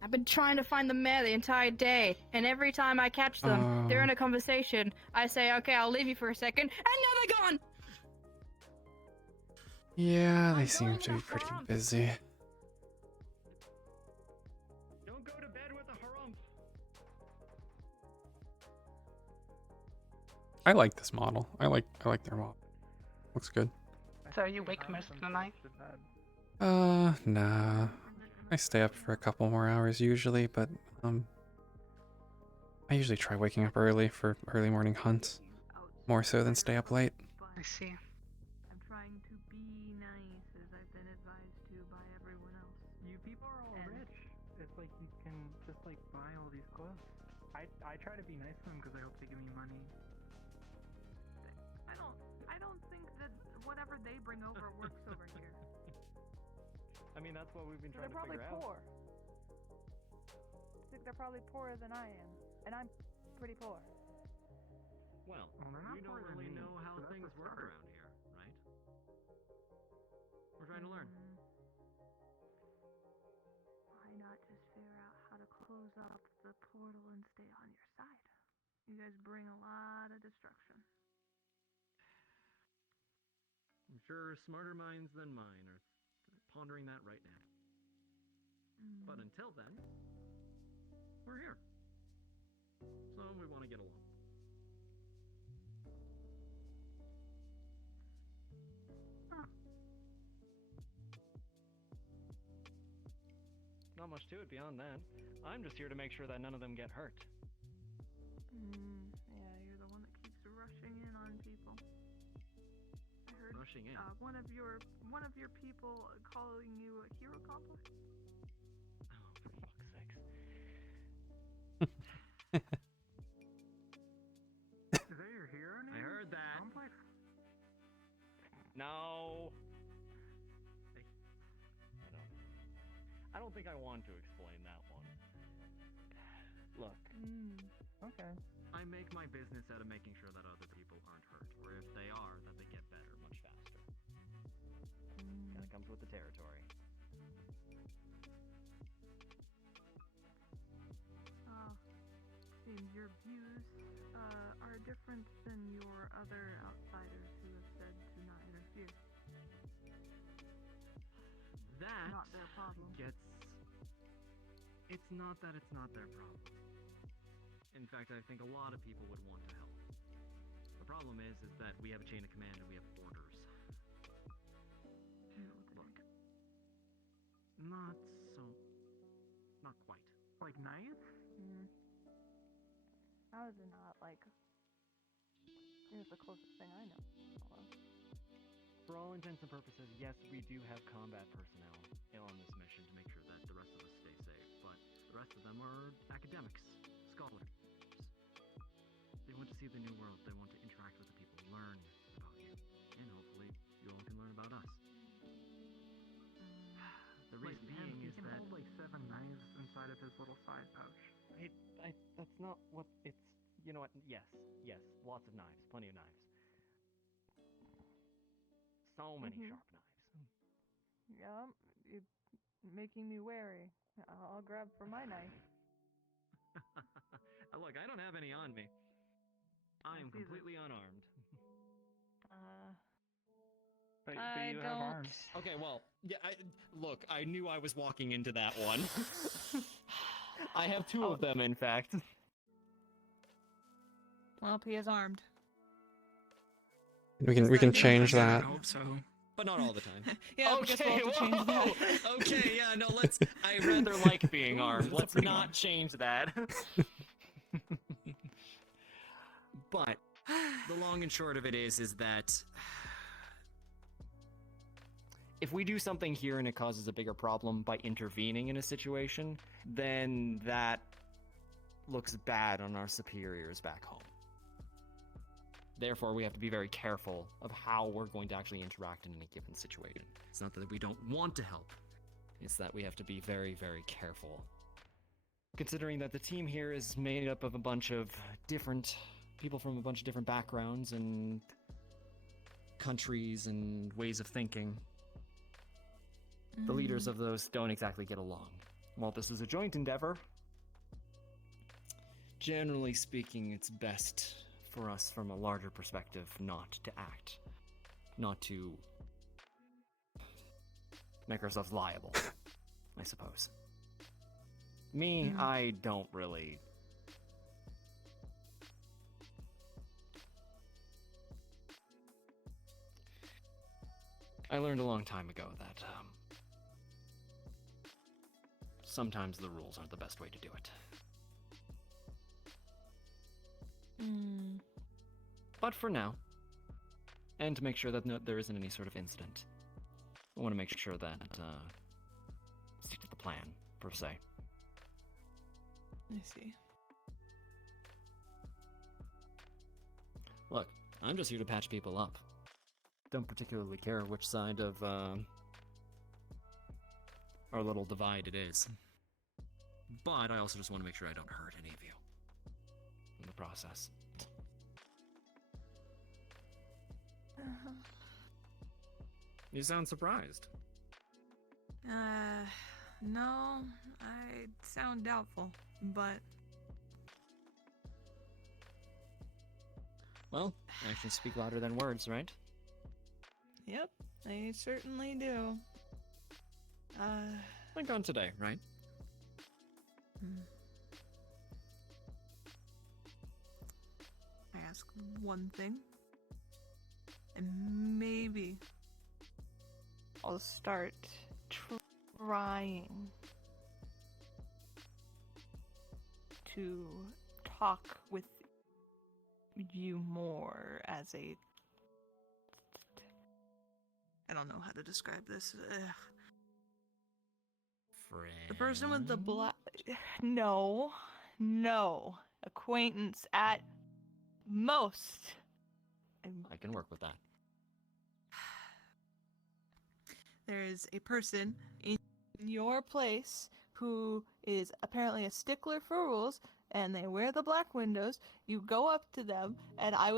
I've been trying to find the mayor the entire day, and every time I catch them, they're in a conversation. I say, okay, I'll leave you for a second, and now they're gone! Yeah, they seem to be pretty busy. Don't go to bed with a harump. I like this model. I like their model. Looks good. So are you awake most of the night? Nah. I stay up for a couple more hours usually, but I usually try waking up early for early morning hunts. More so than stay up late. I see. I'm trying to be nice as I've been advised to by everyone else. You people are all rich. It's like you can just like buy all these clothes. I try to be nice to them because I hope they give me money. I don't think that whatever they bring over works over here. I mean, that's what we've been They're trying to probably figure poor. out. I think they're probably poorer than I am, and I'm pretty poor. Well, they're not you don't part of really me, know how so that's things a work start. around here, right? We're trying to learn. Why not just figure out how to close up the portal and stay on your side? You guys bring a lot of destruction. I'm sure smarter minds than mine are pondering that right now. But until then, we're here. So we want to get along. Not much to it beyond that. I'm just here to make sure that none of them get hurt. Yeah, you're the one that keeps rushing in on people. I heard Rushing in? one of your people calling you a hero complex. Oh, for fuck's sakes. Is that your hero name? I heard that. Complex? No. I don't think I want to explain that one. Look. Okay. I make my business out of making sure that other people aren't hurt, or if they are, that they get better much faster. Kinda comes with the territory. Seems your views are different than your other outsiders who have said to not interfere. That not their problem. It's not that it's not their problem. In fact, I think a lot of people would want to help. The problem is that we have a chain of command and we have orders. Look. Not quite. Like knights? How is it not like? It's the closest thing I know. For all intents and purposes, yes, we do have combat personnel on this mission to make sure that the rest of us stay safe, but the rest of them are academics, scholars. They want to see the new world, they want to interact with the people, learn about you, and hopefully you all can learn about us. The reason being he is can that... hold like 7 knives inside of his little side pouch. That's not what it's... You know what? Yes, lots of knives, plenty of knives. So many sharp knives. Yeah, you're making me wary. I'll grab for my knife. Look, I don't have any on me. I am completely unarmed. But I you have don't- arms. Okay, well, yeah, look, I knew I was walking into that one. I have 2 of them, in fact. Well, he is armed. We can change that. I hope so. But not all the time. Yeah, I guess we'll have to change that. Okay, yeah, no, let's... I rather like being armed. Let's not change that. But the long and short of it is that if we do something here and it causes a bigger problem by intervening in a situation, then that looks bad on our superiors back home. Therefore, we have to be very careful of how we're going to actually interact in any given situation. It's not that we don't want to help. It's that we have to be very, very careful. Considering that the team here is made up of a bunch of different people from a bunch of different backgrounds and countries and ways of thinking. The leaders of those don't exactly get along. While this is a joint endeavor, generally speaking, it's best for us from a larger perspective not to act. Not to make ourselves liable, I suppose. Me, I don't really... I learned a long time ago that sometimes the rules aren't the best way to do it. But for now, and to make sure that there isn't any sort of incident, I want to make sure that stick to the plan, per se. I see. Look, I'm just here to patch people up. Don't particularly care which side of our little divide it is. But I also just want to make sure I don't hurt any of you in the process. You sound surprised. No, I sound doubtful, but Well, actions speak louder than words, right? yep, they certainly do. Like on today, right? I ask one thing, and maybe I'll start trying to talk with you more as a... I don't know how to describe this. Friend. The person with the black... No. Acquaintance at most. I can work with that. There is a person in your place who is apparently a stickler for rules, and they wear the black windows. You go up to them, and I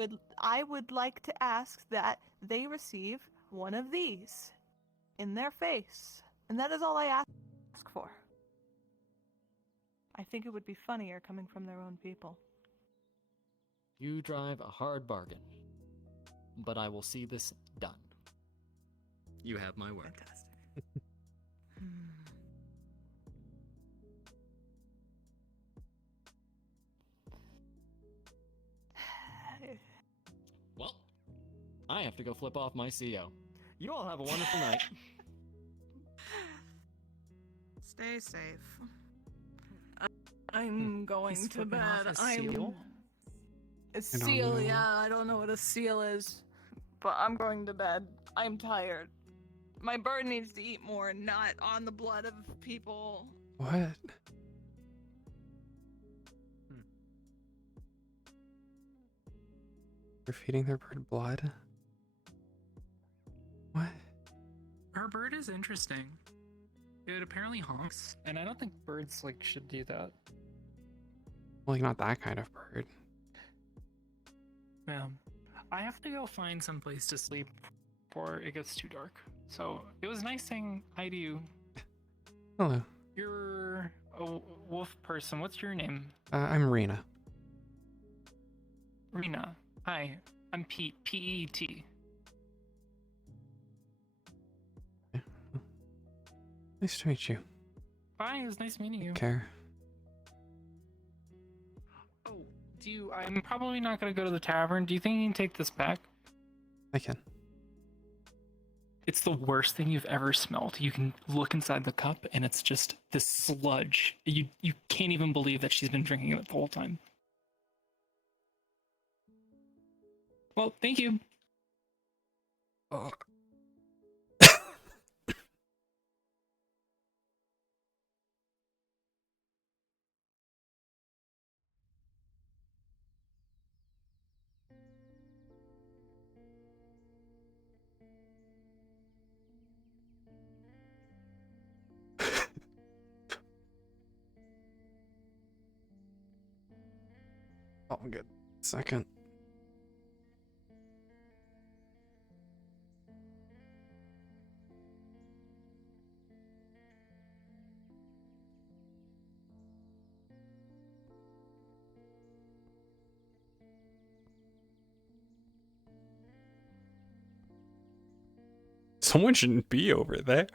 would like to ask that they receive one of these in their face. And that is all I ask for. I think it would be funnier coming from their own people. You drive a hard bargain, but I will see this done. You have my word. Fantastic. Well, I have to go flip off my CEO. You all have a wonderful night. Stay safe. I'm going He's to flipping off bed. a seal? A seal, yeah. I don't know what a seal is, but I'm going to bed. I'm tired. My bird needs to eat more, not on the blood of people. What? You're feeding their bird blood? What? Our bird is interesting. It apparently honks, and I don't think birds should do that. Well, not that kind of bird. Yeah. I have to go find some place to sleep before it gets too dark. So it was nice saying hi to you. Hello. You're a wolf person. What's your name? I'm Rina. Rina. Hi. I'm Pete. P-E-T. Nice to meet you. Bye. It was nice meeting you. Take care. I'm probably not going to go to the tavern. Do you think you can take this back? I can. It's the worst thing you've ever smelled. You can look inside the cup and it's just this sludge. You can't even believe that she's been drinking it the whole time. Well, thank you. Oh. Oh, good. Second. Someone shouldn't be over there.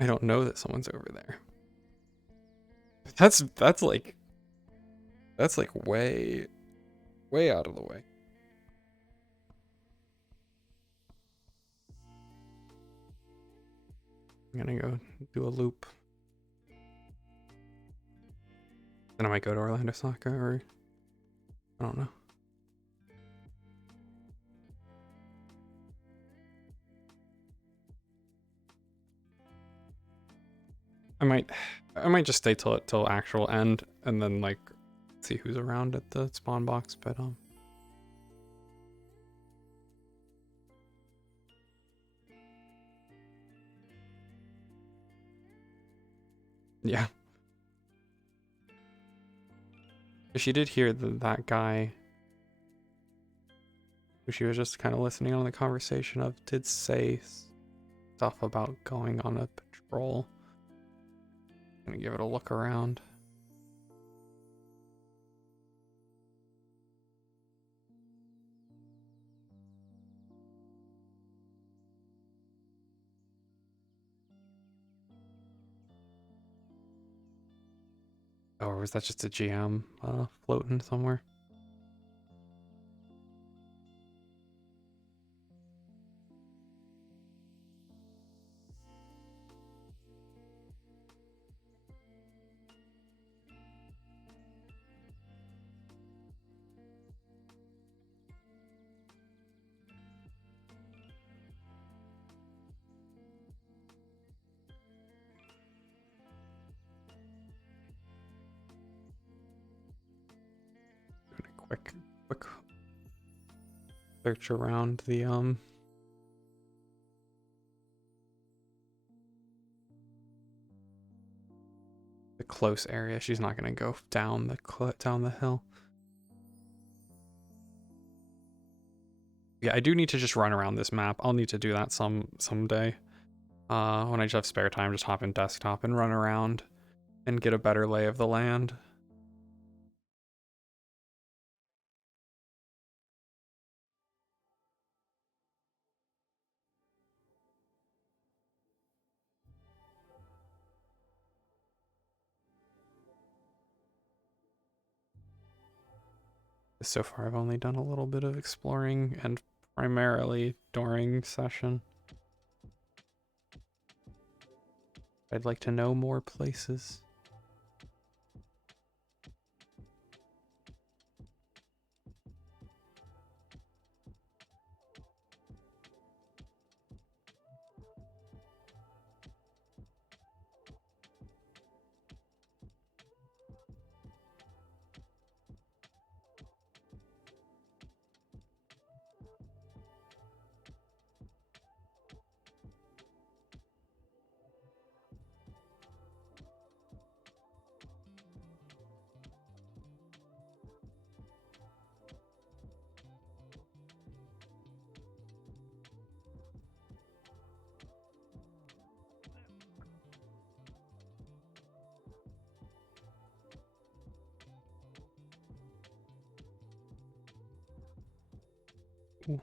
I don't know that someone's over there. That's like way out of the way. I'm gonna go do a loop. Then I might go to Orlando Soccer, or I don't know. I might just stay till actual end and then see who's around at the spawn box, but yeah. She did hear that guy She was just kind of listening on the conversation did say stuff about going on a patrol. I'm gonna give it a look around. Oh, or was that just a GM floating somewhere? Quick search around the close area. She's not gonna go down the hill. Yeah, I do need to just run around this map. I'll need to do that someday. When I just have spare time, just hop in desktop and run around and get a better lay of the land. So far, I've only done a little bit of exploring, and primarily during session. I'd like to know more places. Cool.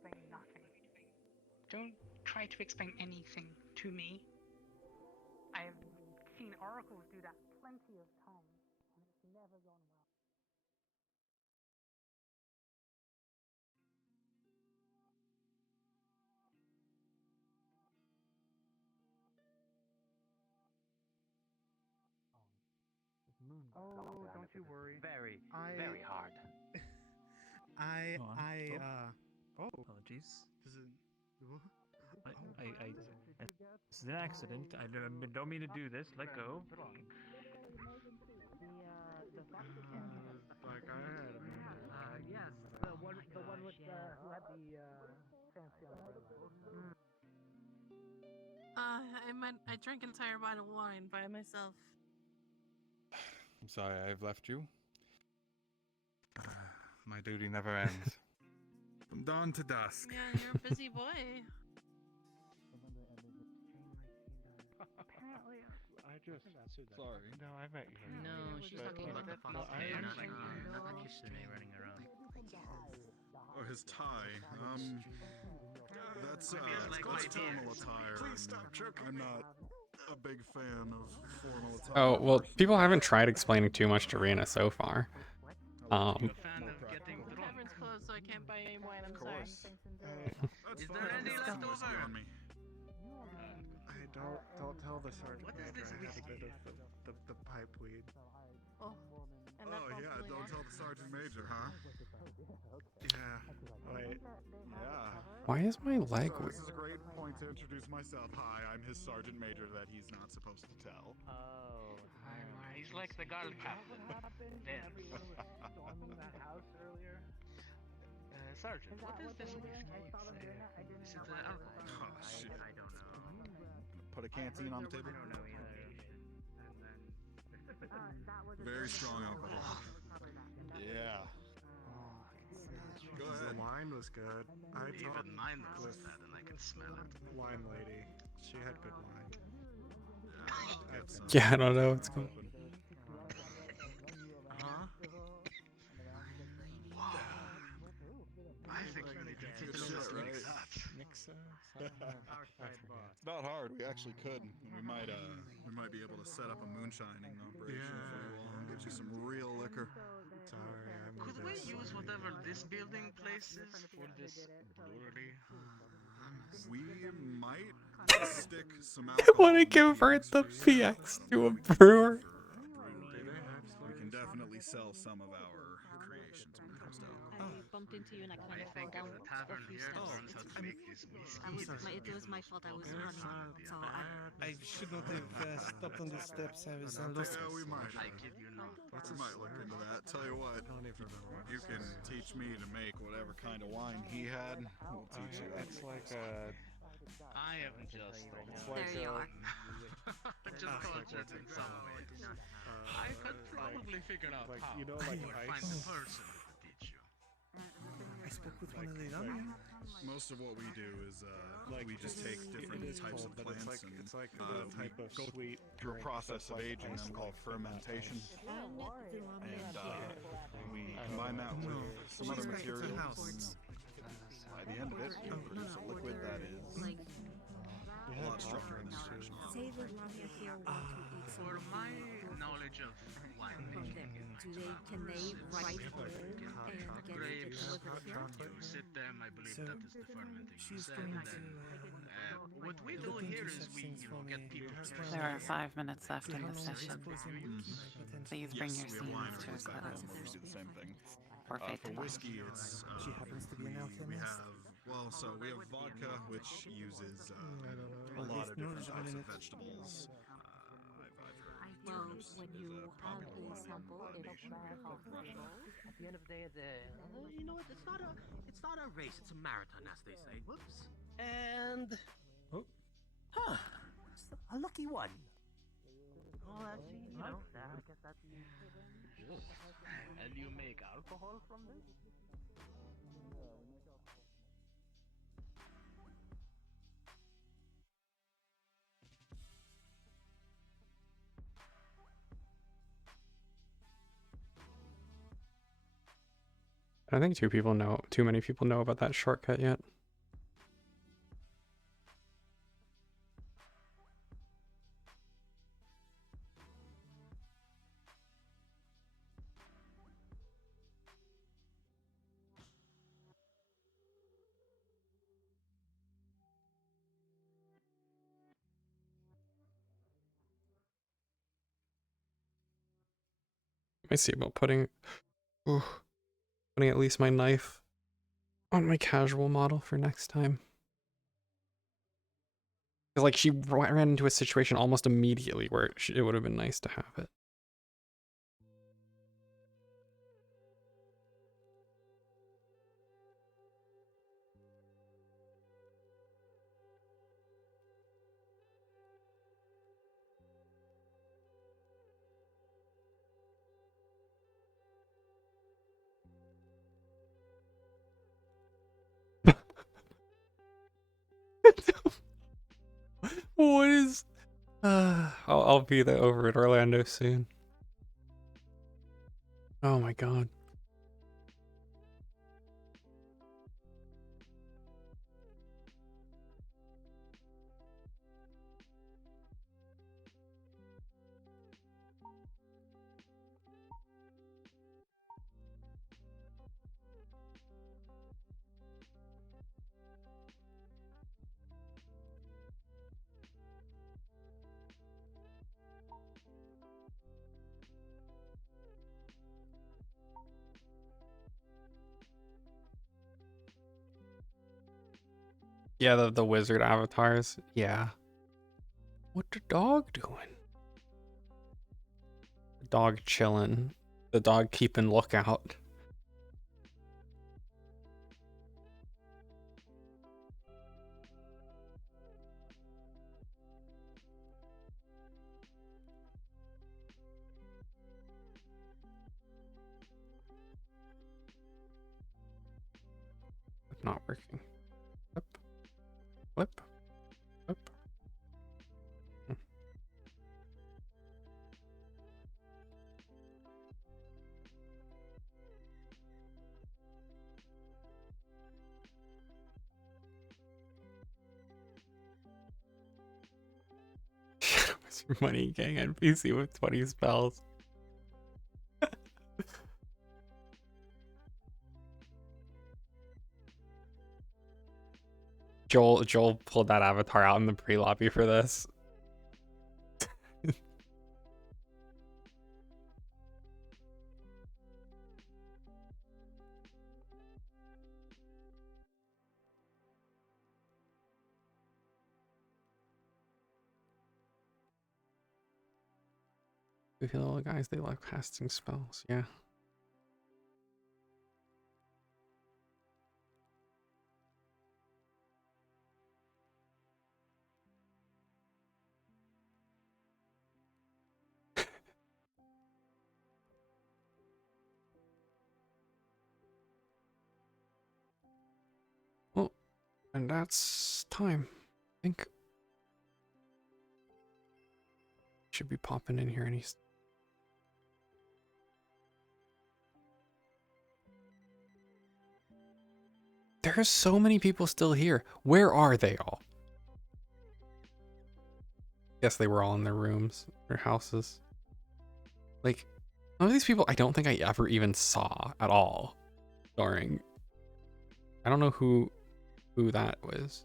Explain nothing. Don't try to explain anything to me. I've seen oracles do that plenty of times, and it's never gone well. Oh, don't you worry. Very I- hard. I Oh, apologies. This is an accident. I don't mean to do this. Let go. Yes, the one with who had the fancy umbrella. I drank an entire bottle of wine by myself. I'm sorry I've left you. My duty never ends. From dawn to dusk. Yeah, you're a busy boy. Apparently, I just. Sorry. No, I met you. No, she's talking about the fox man, not the Kishime running around. Oh, his tie. That's formal attire. Please stop joking. I'm not a big fan of formal attire. Oh, well, people haven't tried explaining too much to Rina so far. Fan of getting the tavern's closed, so I can't buy any wine. I'm sorry. Is there any left over? Hey, don't tell the sergeant major I had a bit of the pipe weed. Oh yeah, don't tell the sergeant major, huh? Yeah. Wait. Yeah. Why is my leg So weird? this is a great point to introduce myself. Hi, I'm his sergeant major that he's not supposed to tell. Oh. He's like the guard captain. Storming that house earlier. Sergeant, what is this whiskey? Is it alcohol? Oh, shit. I don't know. Put a canteen on the table. I don't know either. Very strong alcohol. Yeah. Go ahead. The wine was good. Even mine was bad and I can smell it. Wine lady. She had good wine. Yeah, I don't know what's going on. Huh? I think you need to teach us to mix that. It's not hard. We actually could. We might be able to set up a moonshining operation for you all and get you some real liquor. Sorry, Could we use whatever this building place is for this brewery? We might stick some I alcohol. want to convert the PX to a brewer. We can definitely sell some of our creations when it comes to alcohol. I bumped into you and I kind I of think fell if down the tavern a few here steps. learns how to make this whiskey, It was my fault. I was running, so I should not have stopped on the steps. I was lost. Yeah, we might. I kid you not. We might look into that. Tell you what, you can teach me to make whatever kind of wine he had. We'll teach you. It's like a. I am just. It's like there you are. Just cultured in some ways. I could probably figure out like, how. you know, like Find ice. the person who could teach you. I spoke with one of the other. Most of what we do is we just take different types of plants and it's like a type of go sweet through a drink process of that's like aging ice them called cream. fermentation, and we combine that with some other materials. By the end of it, we produce a liquid that is a lot stronger than traditional. Say the Romeo here want to eat some. For my knowledge of wine making, Can they write home and get it grapes, delivered here? you sit them, I believe So, that is the fermenting you she's said, going and to, then what we do look into here is such we things for get me. people to Explain There are it. 5 minutes left See in how the long this session. poison will keep potentially. Please bring Yes, your we have scenes to a wineries that close. almost do the same thing. Or fate For to black. whiskey, it's She happens to be an we alchemist. have we have vodka, which uses a Well, lot it's of different knowledgeable types in of it. vegetables. I've heard Well, turnips when is you a have popular a one sample, in it's Russian Russian. At the end of the day, You know what? It's not a race. It's a marathon, as they say. Whoops. And a lucky one. well, that's I guess that's And you make alcohol from this? I don't think too many people know about that shortcut yet. Let me see about putting at least my knife on my casual model for next time. Because like she ran into a situation almost immediately where it would have been nice to have it. What is... I'll be there over at Orlando soon. Oh my god. Yeah, the wizard avatars. Yeah. What the dog doing? The dog chilling. The dog keeping lookout. Not working. Flip. Flip. Flip. Wizard Money Gang NPC with 20 spells. Joel pulled that avatar out in the pre-lobby for this. Goofy little guys, they love casting spells, yeah. Well, and that's time. I think should be popping in here any. There are so many people still here. Where are they all? Guess they were all in their rooms, their houses. Like, some of these people I don't think I ever even saw at all during. I don't know who that was.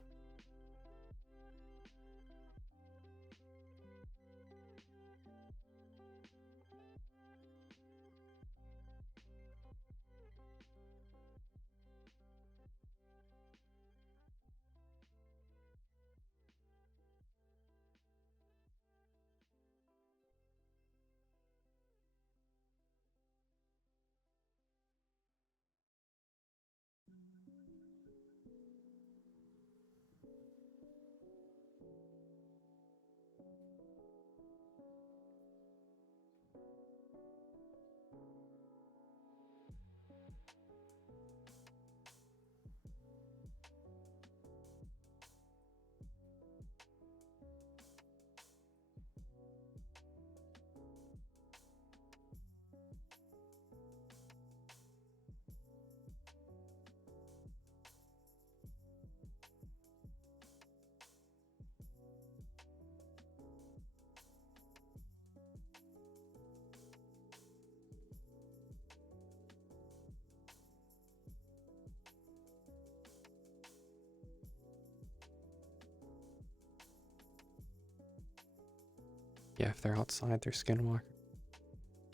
Yeah, if they're outside, they're skinwalker.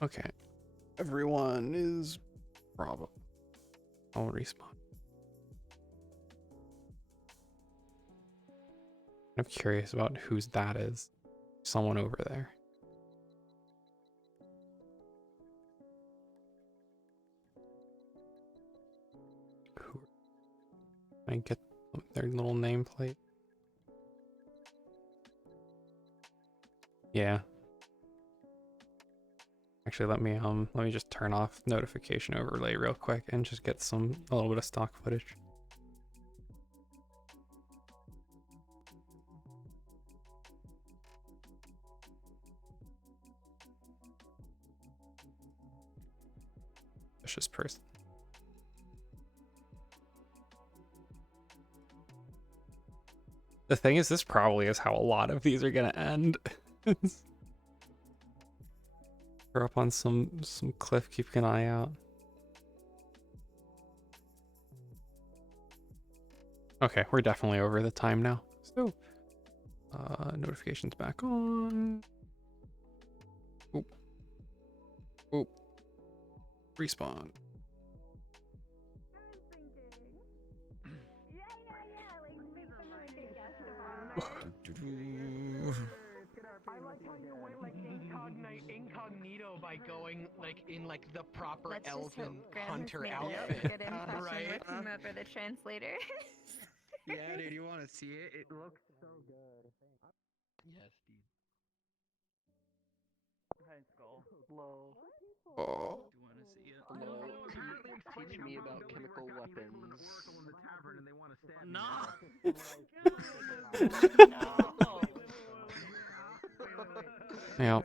Okay. Everyone is probably. I'll respawn. I'm curious about whose that is. Someone over there. Who? Can I get their little nameplate? Yeah. Actually, let me just turn off notification overlay real quick and just get a little bit of stock footage. Vicious person. The thing is, this probably is how a lot of these are gonna end. We're up on some cliff, keeping an eye out. Okay, we're definitely over the time now. So, notifications back on. Oop. Oop. Respawn. I like how you went like incognito by going like in like the proper elven hunter outfit. Good impression right? with whomever the translator is. Yeah, dude, you want to see it? It looks so good. Yes, dude. High skull. Low. Oh. Do you want to see it? Low. Teach me about chemical weapons. Yeah.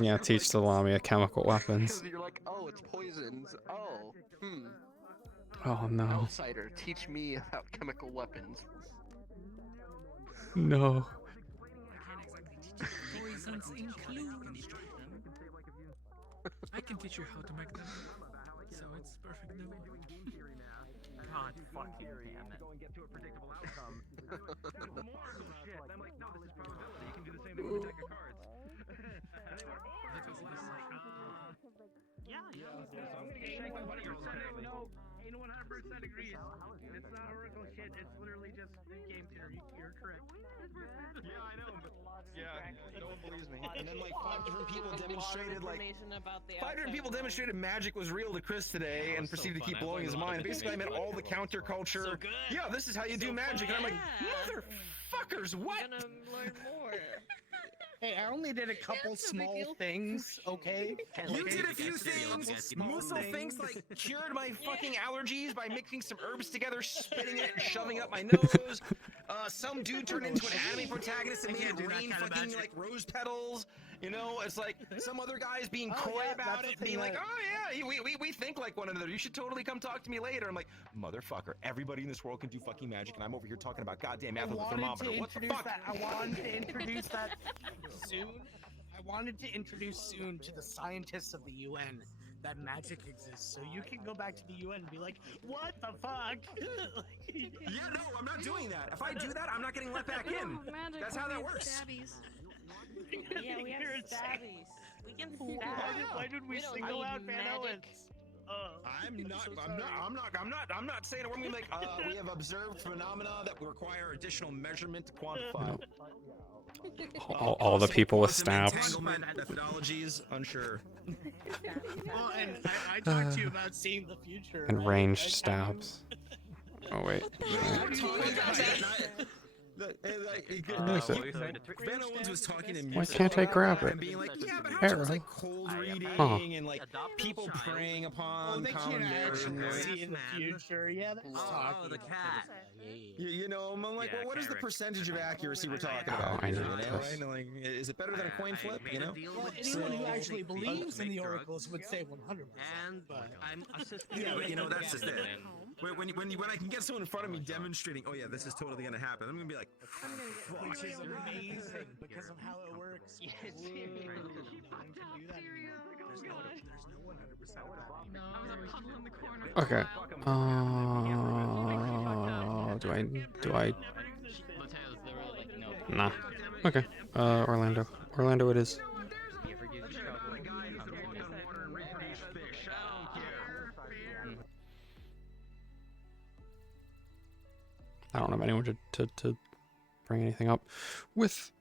Yeah, teach Salami chemical weapons. You're like, oh, it's poisons. Oh, Oh no. Outsider, teach me about chemical weapons. No. Poisons include. I can teach you how to make them. So it's perfect. God fucking damn it. Go and get to a predictable outcome. More bullshit. I'm like, no, this is probability. You can do the same thing with the deck of cards. Yeah. I'm gonna get shanked by one of your No, ain't 100% agrees. It's not oracle shit. It's literally just game theory. You're correct. Yeah, I know. But Yeah, no one believes me. And then like 5 different people demonstrated magic was real to Chris today and proceeded to keep blowing his mind. Basically, I meant all the counterculture. Yeah, this is how you do magic. And I'm like, motherfuckers, what? I'm gonna learn more. Hey, I only did a couple small things, okay? You did a few things. Musso things like cured my fucking allergies by mixing some herbs together, spitting it, and shoving it up my nose. Some dude turned into an anime protagonist and made it rain fucking like rose petals. You know, it's like some other guys being coy about it, being like, oh yeah, we think like one another. You should totally come talk to me later. I'm like, motherfucker, everybody in this world can do fucking magic, and I'm over here talking about goddamn math with a thermometer. What the fuck? I wanted to introduce that soon. I wanted to introduce soon to the scientists of the UN that magic exists, so you can go back to the UN and be like, what the fuck? Yeah, no, I'm not doing that. If I do that, I'm not getting let back in. That's how that works. Yeah, we have stabbies. We can stab. Why did we single out Van Owens? I'm not saying it. We're gonna be like, we have observed phenomena that require additional measurement to quantify. All the people with stabs. Methodologies, unsure. Well, and I talked to you about seeing the future. And ranged stabs. Oh wait. Van Owens was talking to me. Why can't I grab it? And being like, yeah, but how Arrow. it's like cold reading and like people preying upon common see in the future. Yeah, that's talking. The cat. You know, I'm like, well, what is the percentage of accuracy we're talking about? I know right? Like, is it better than a coin flip? You know, well, anyone who actually believes in the oracles would say 100%. But I'm yeah, but you know, that's just it. When I can get someone in front of me demonstrating, oh yeah, this is totally gonna happen, I'm gonna be like, which is amazing because of how it works. Yes, Okay. Do I? Nah. Okay. Orlando. Orlando it is. I don't have anyone to bring anything up. With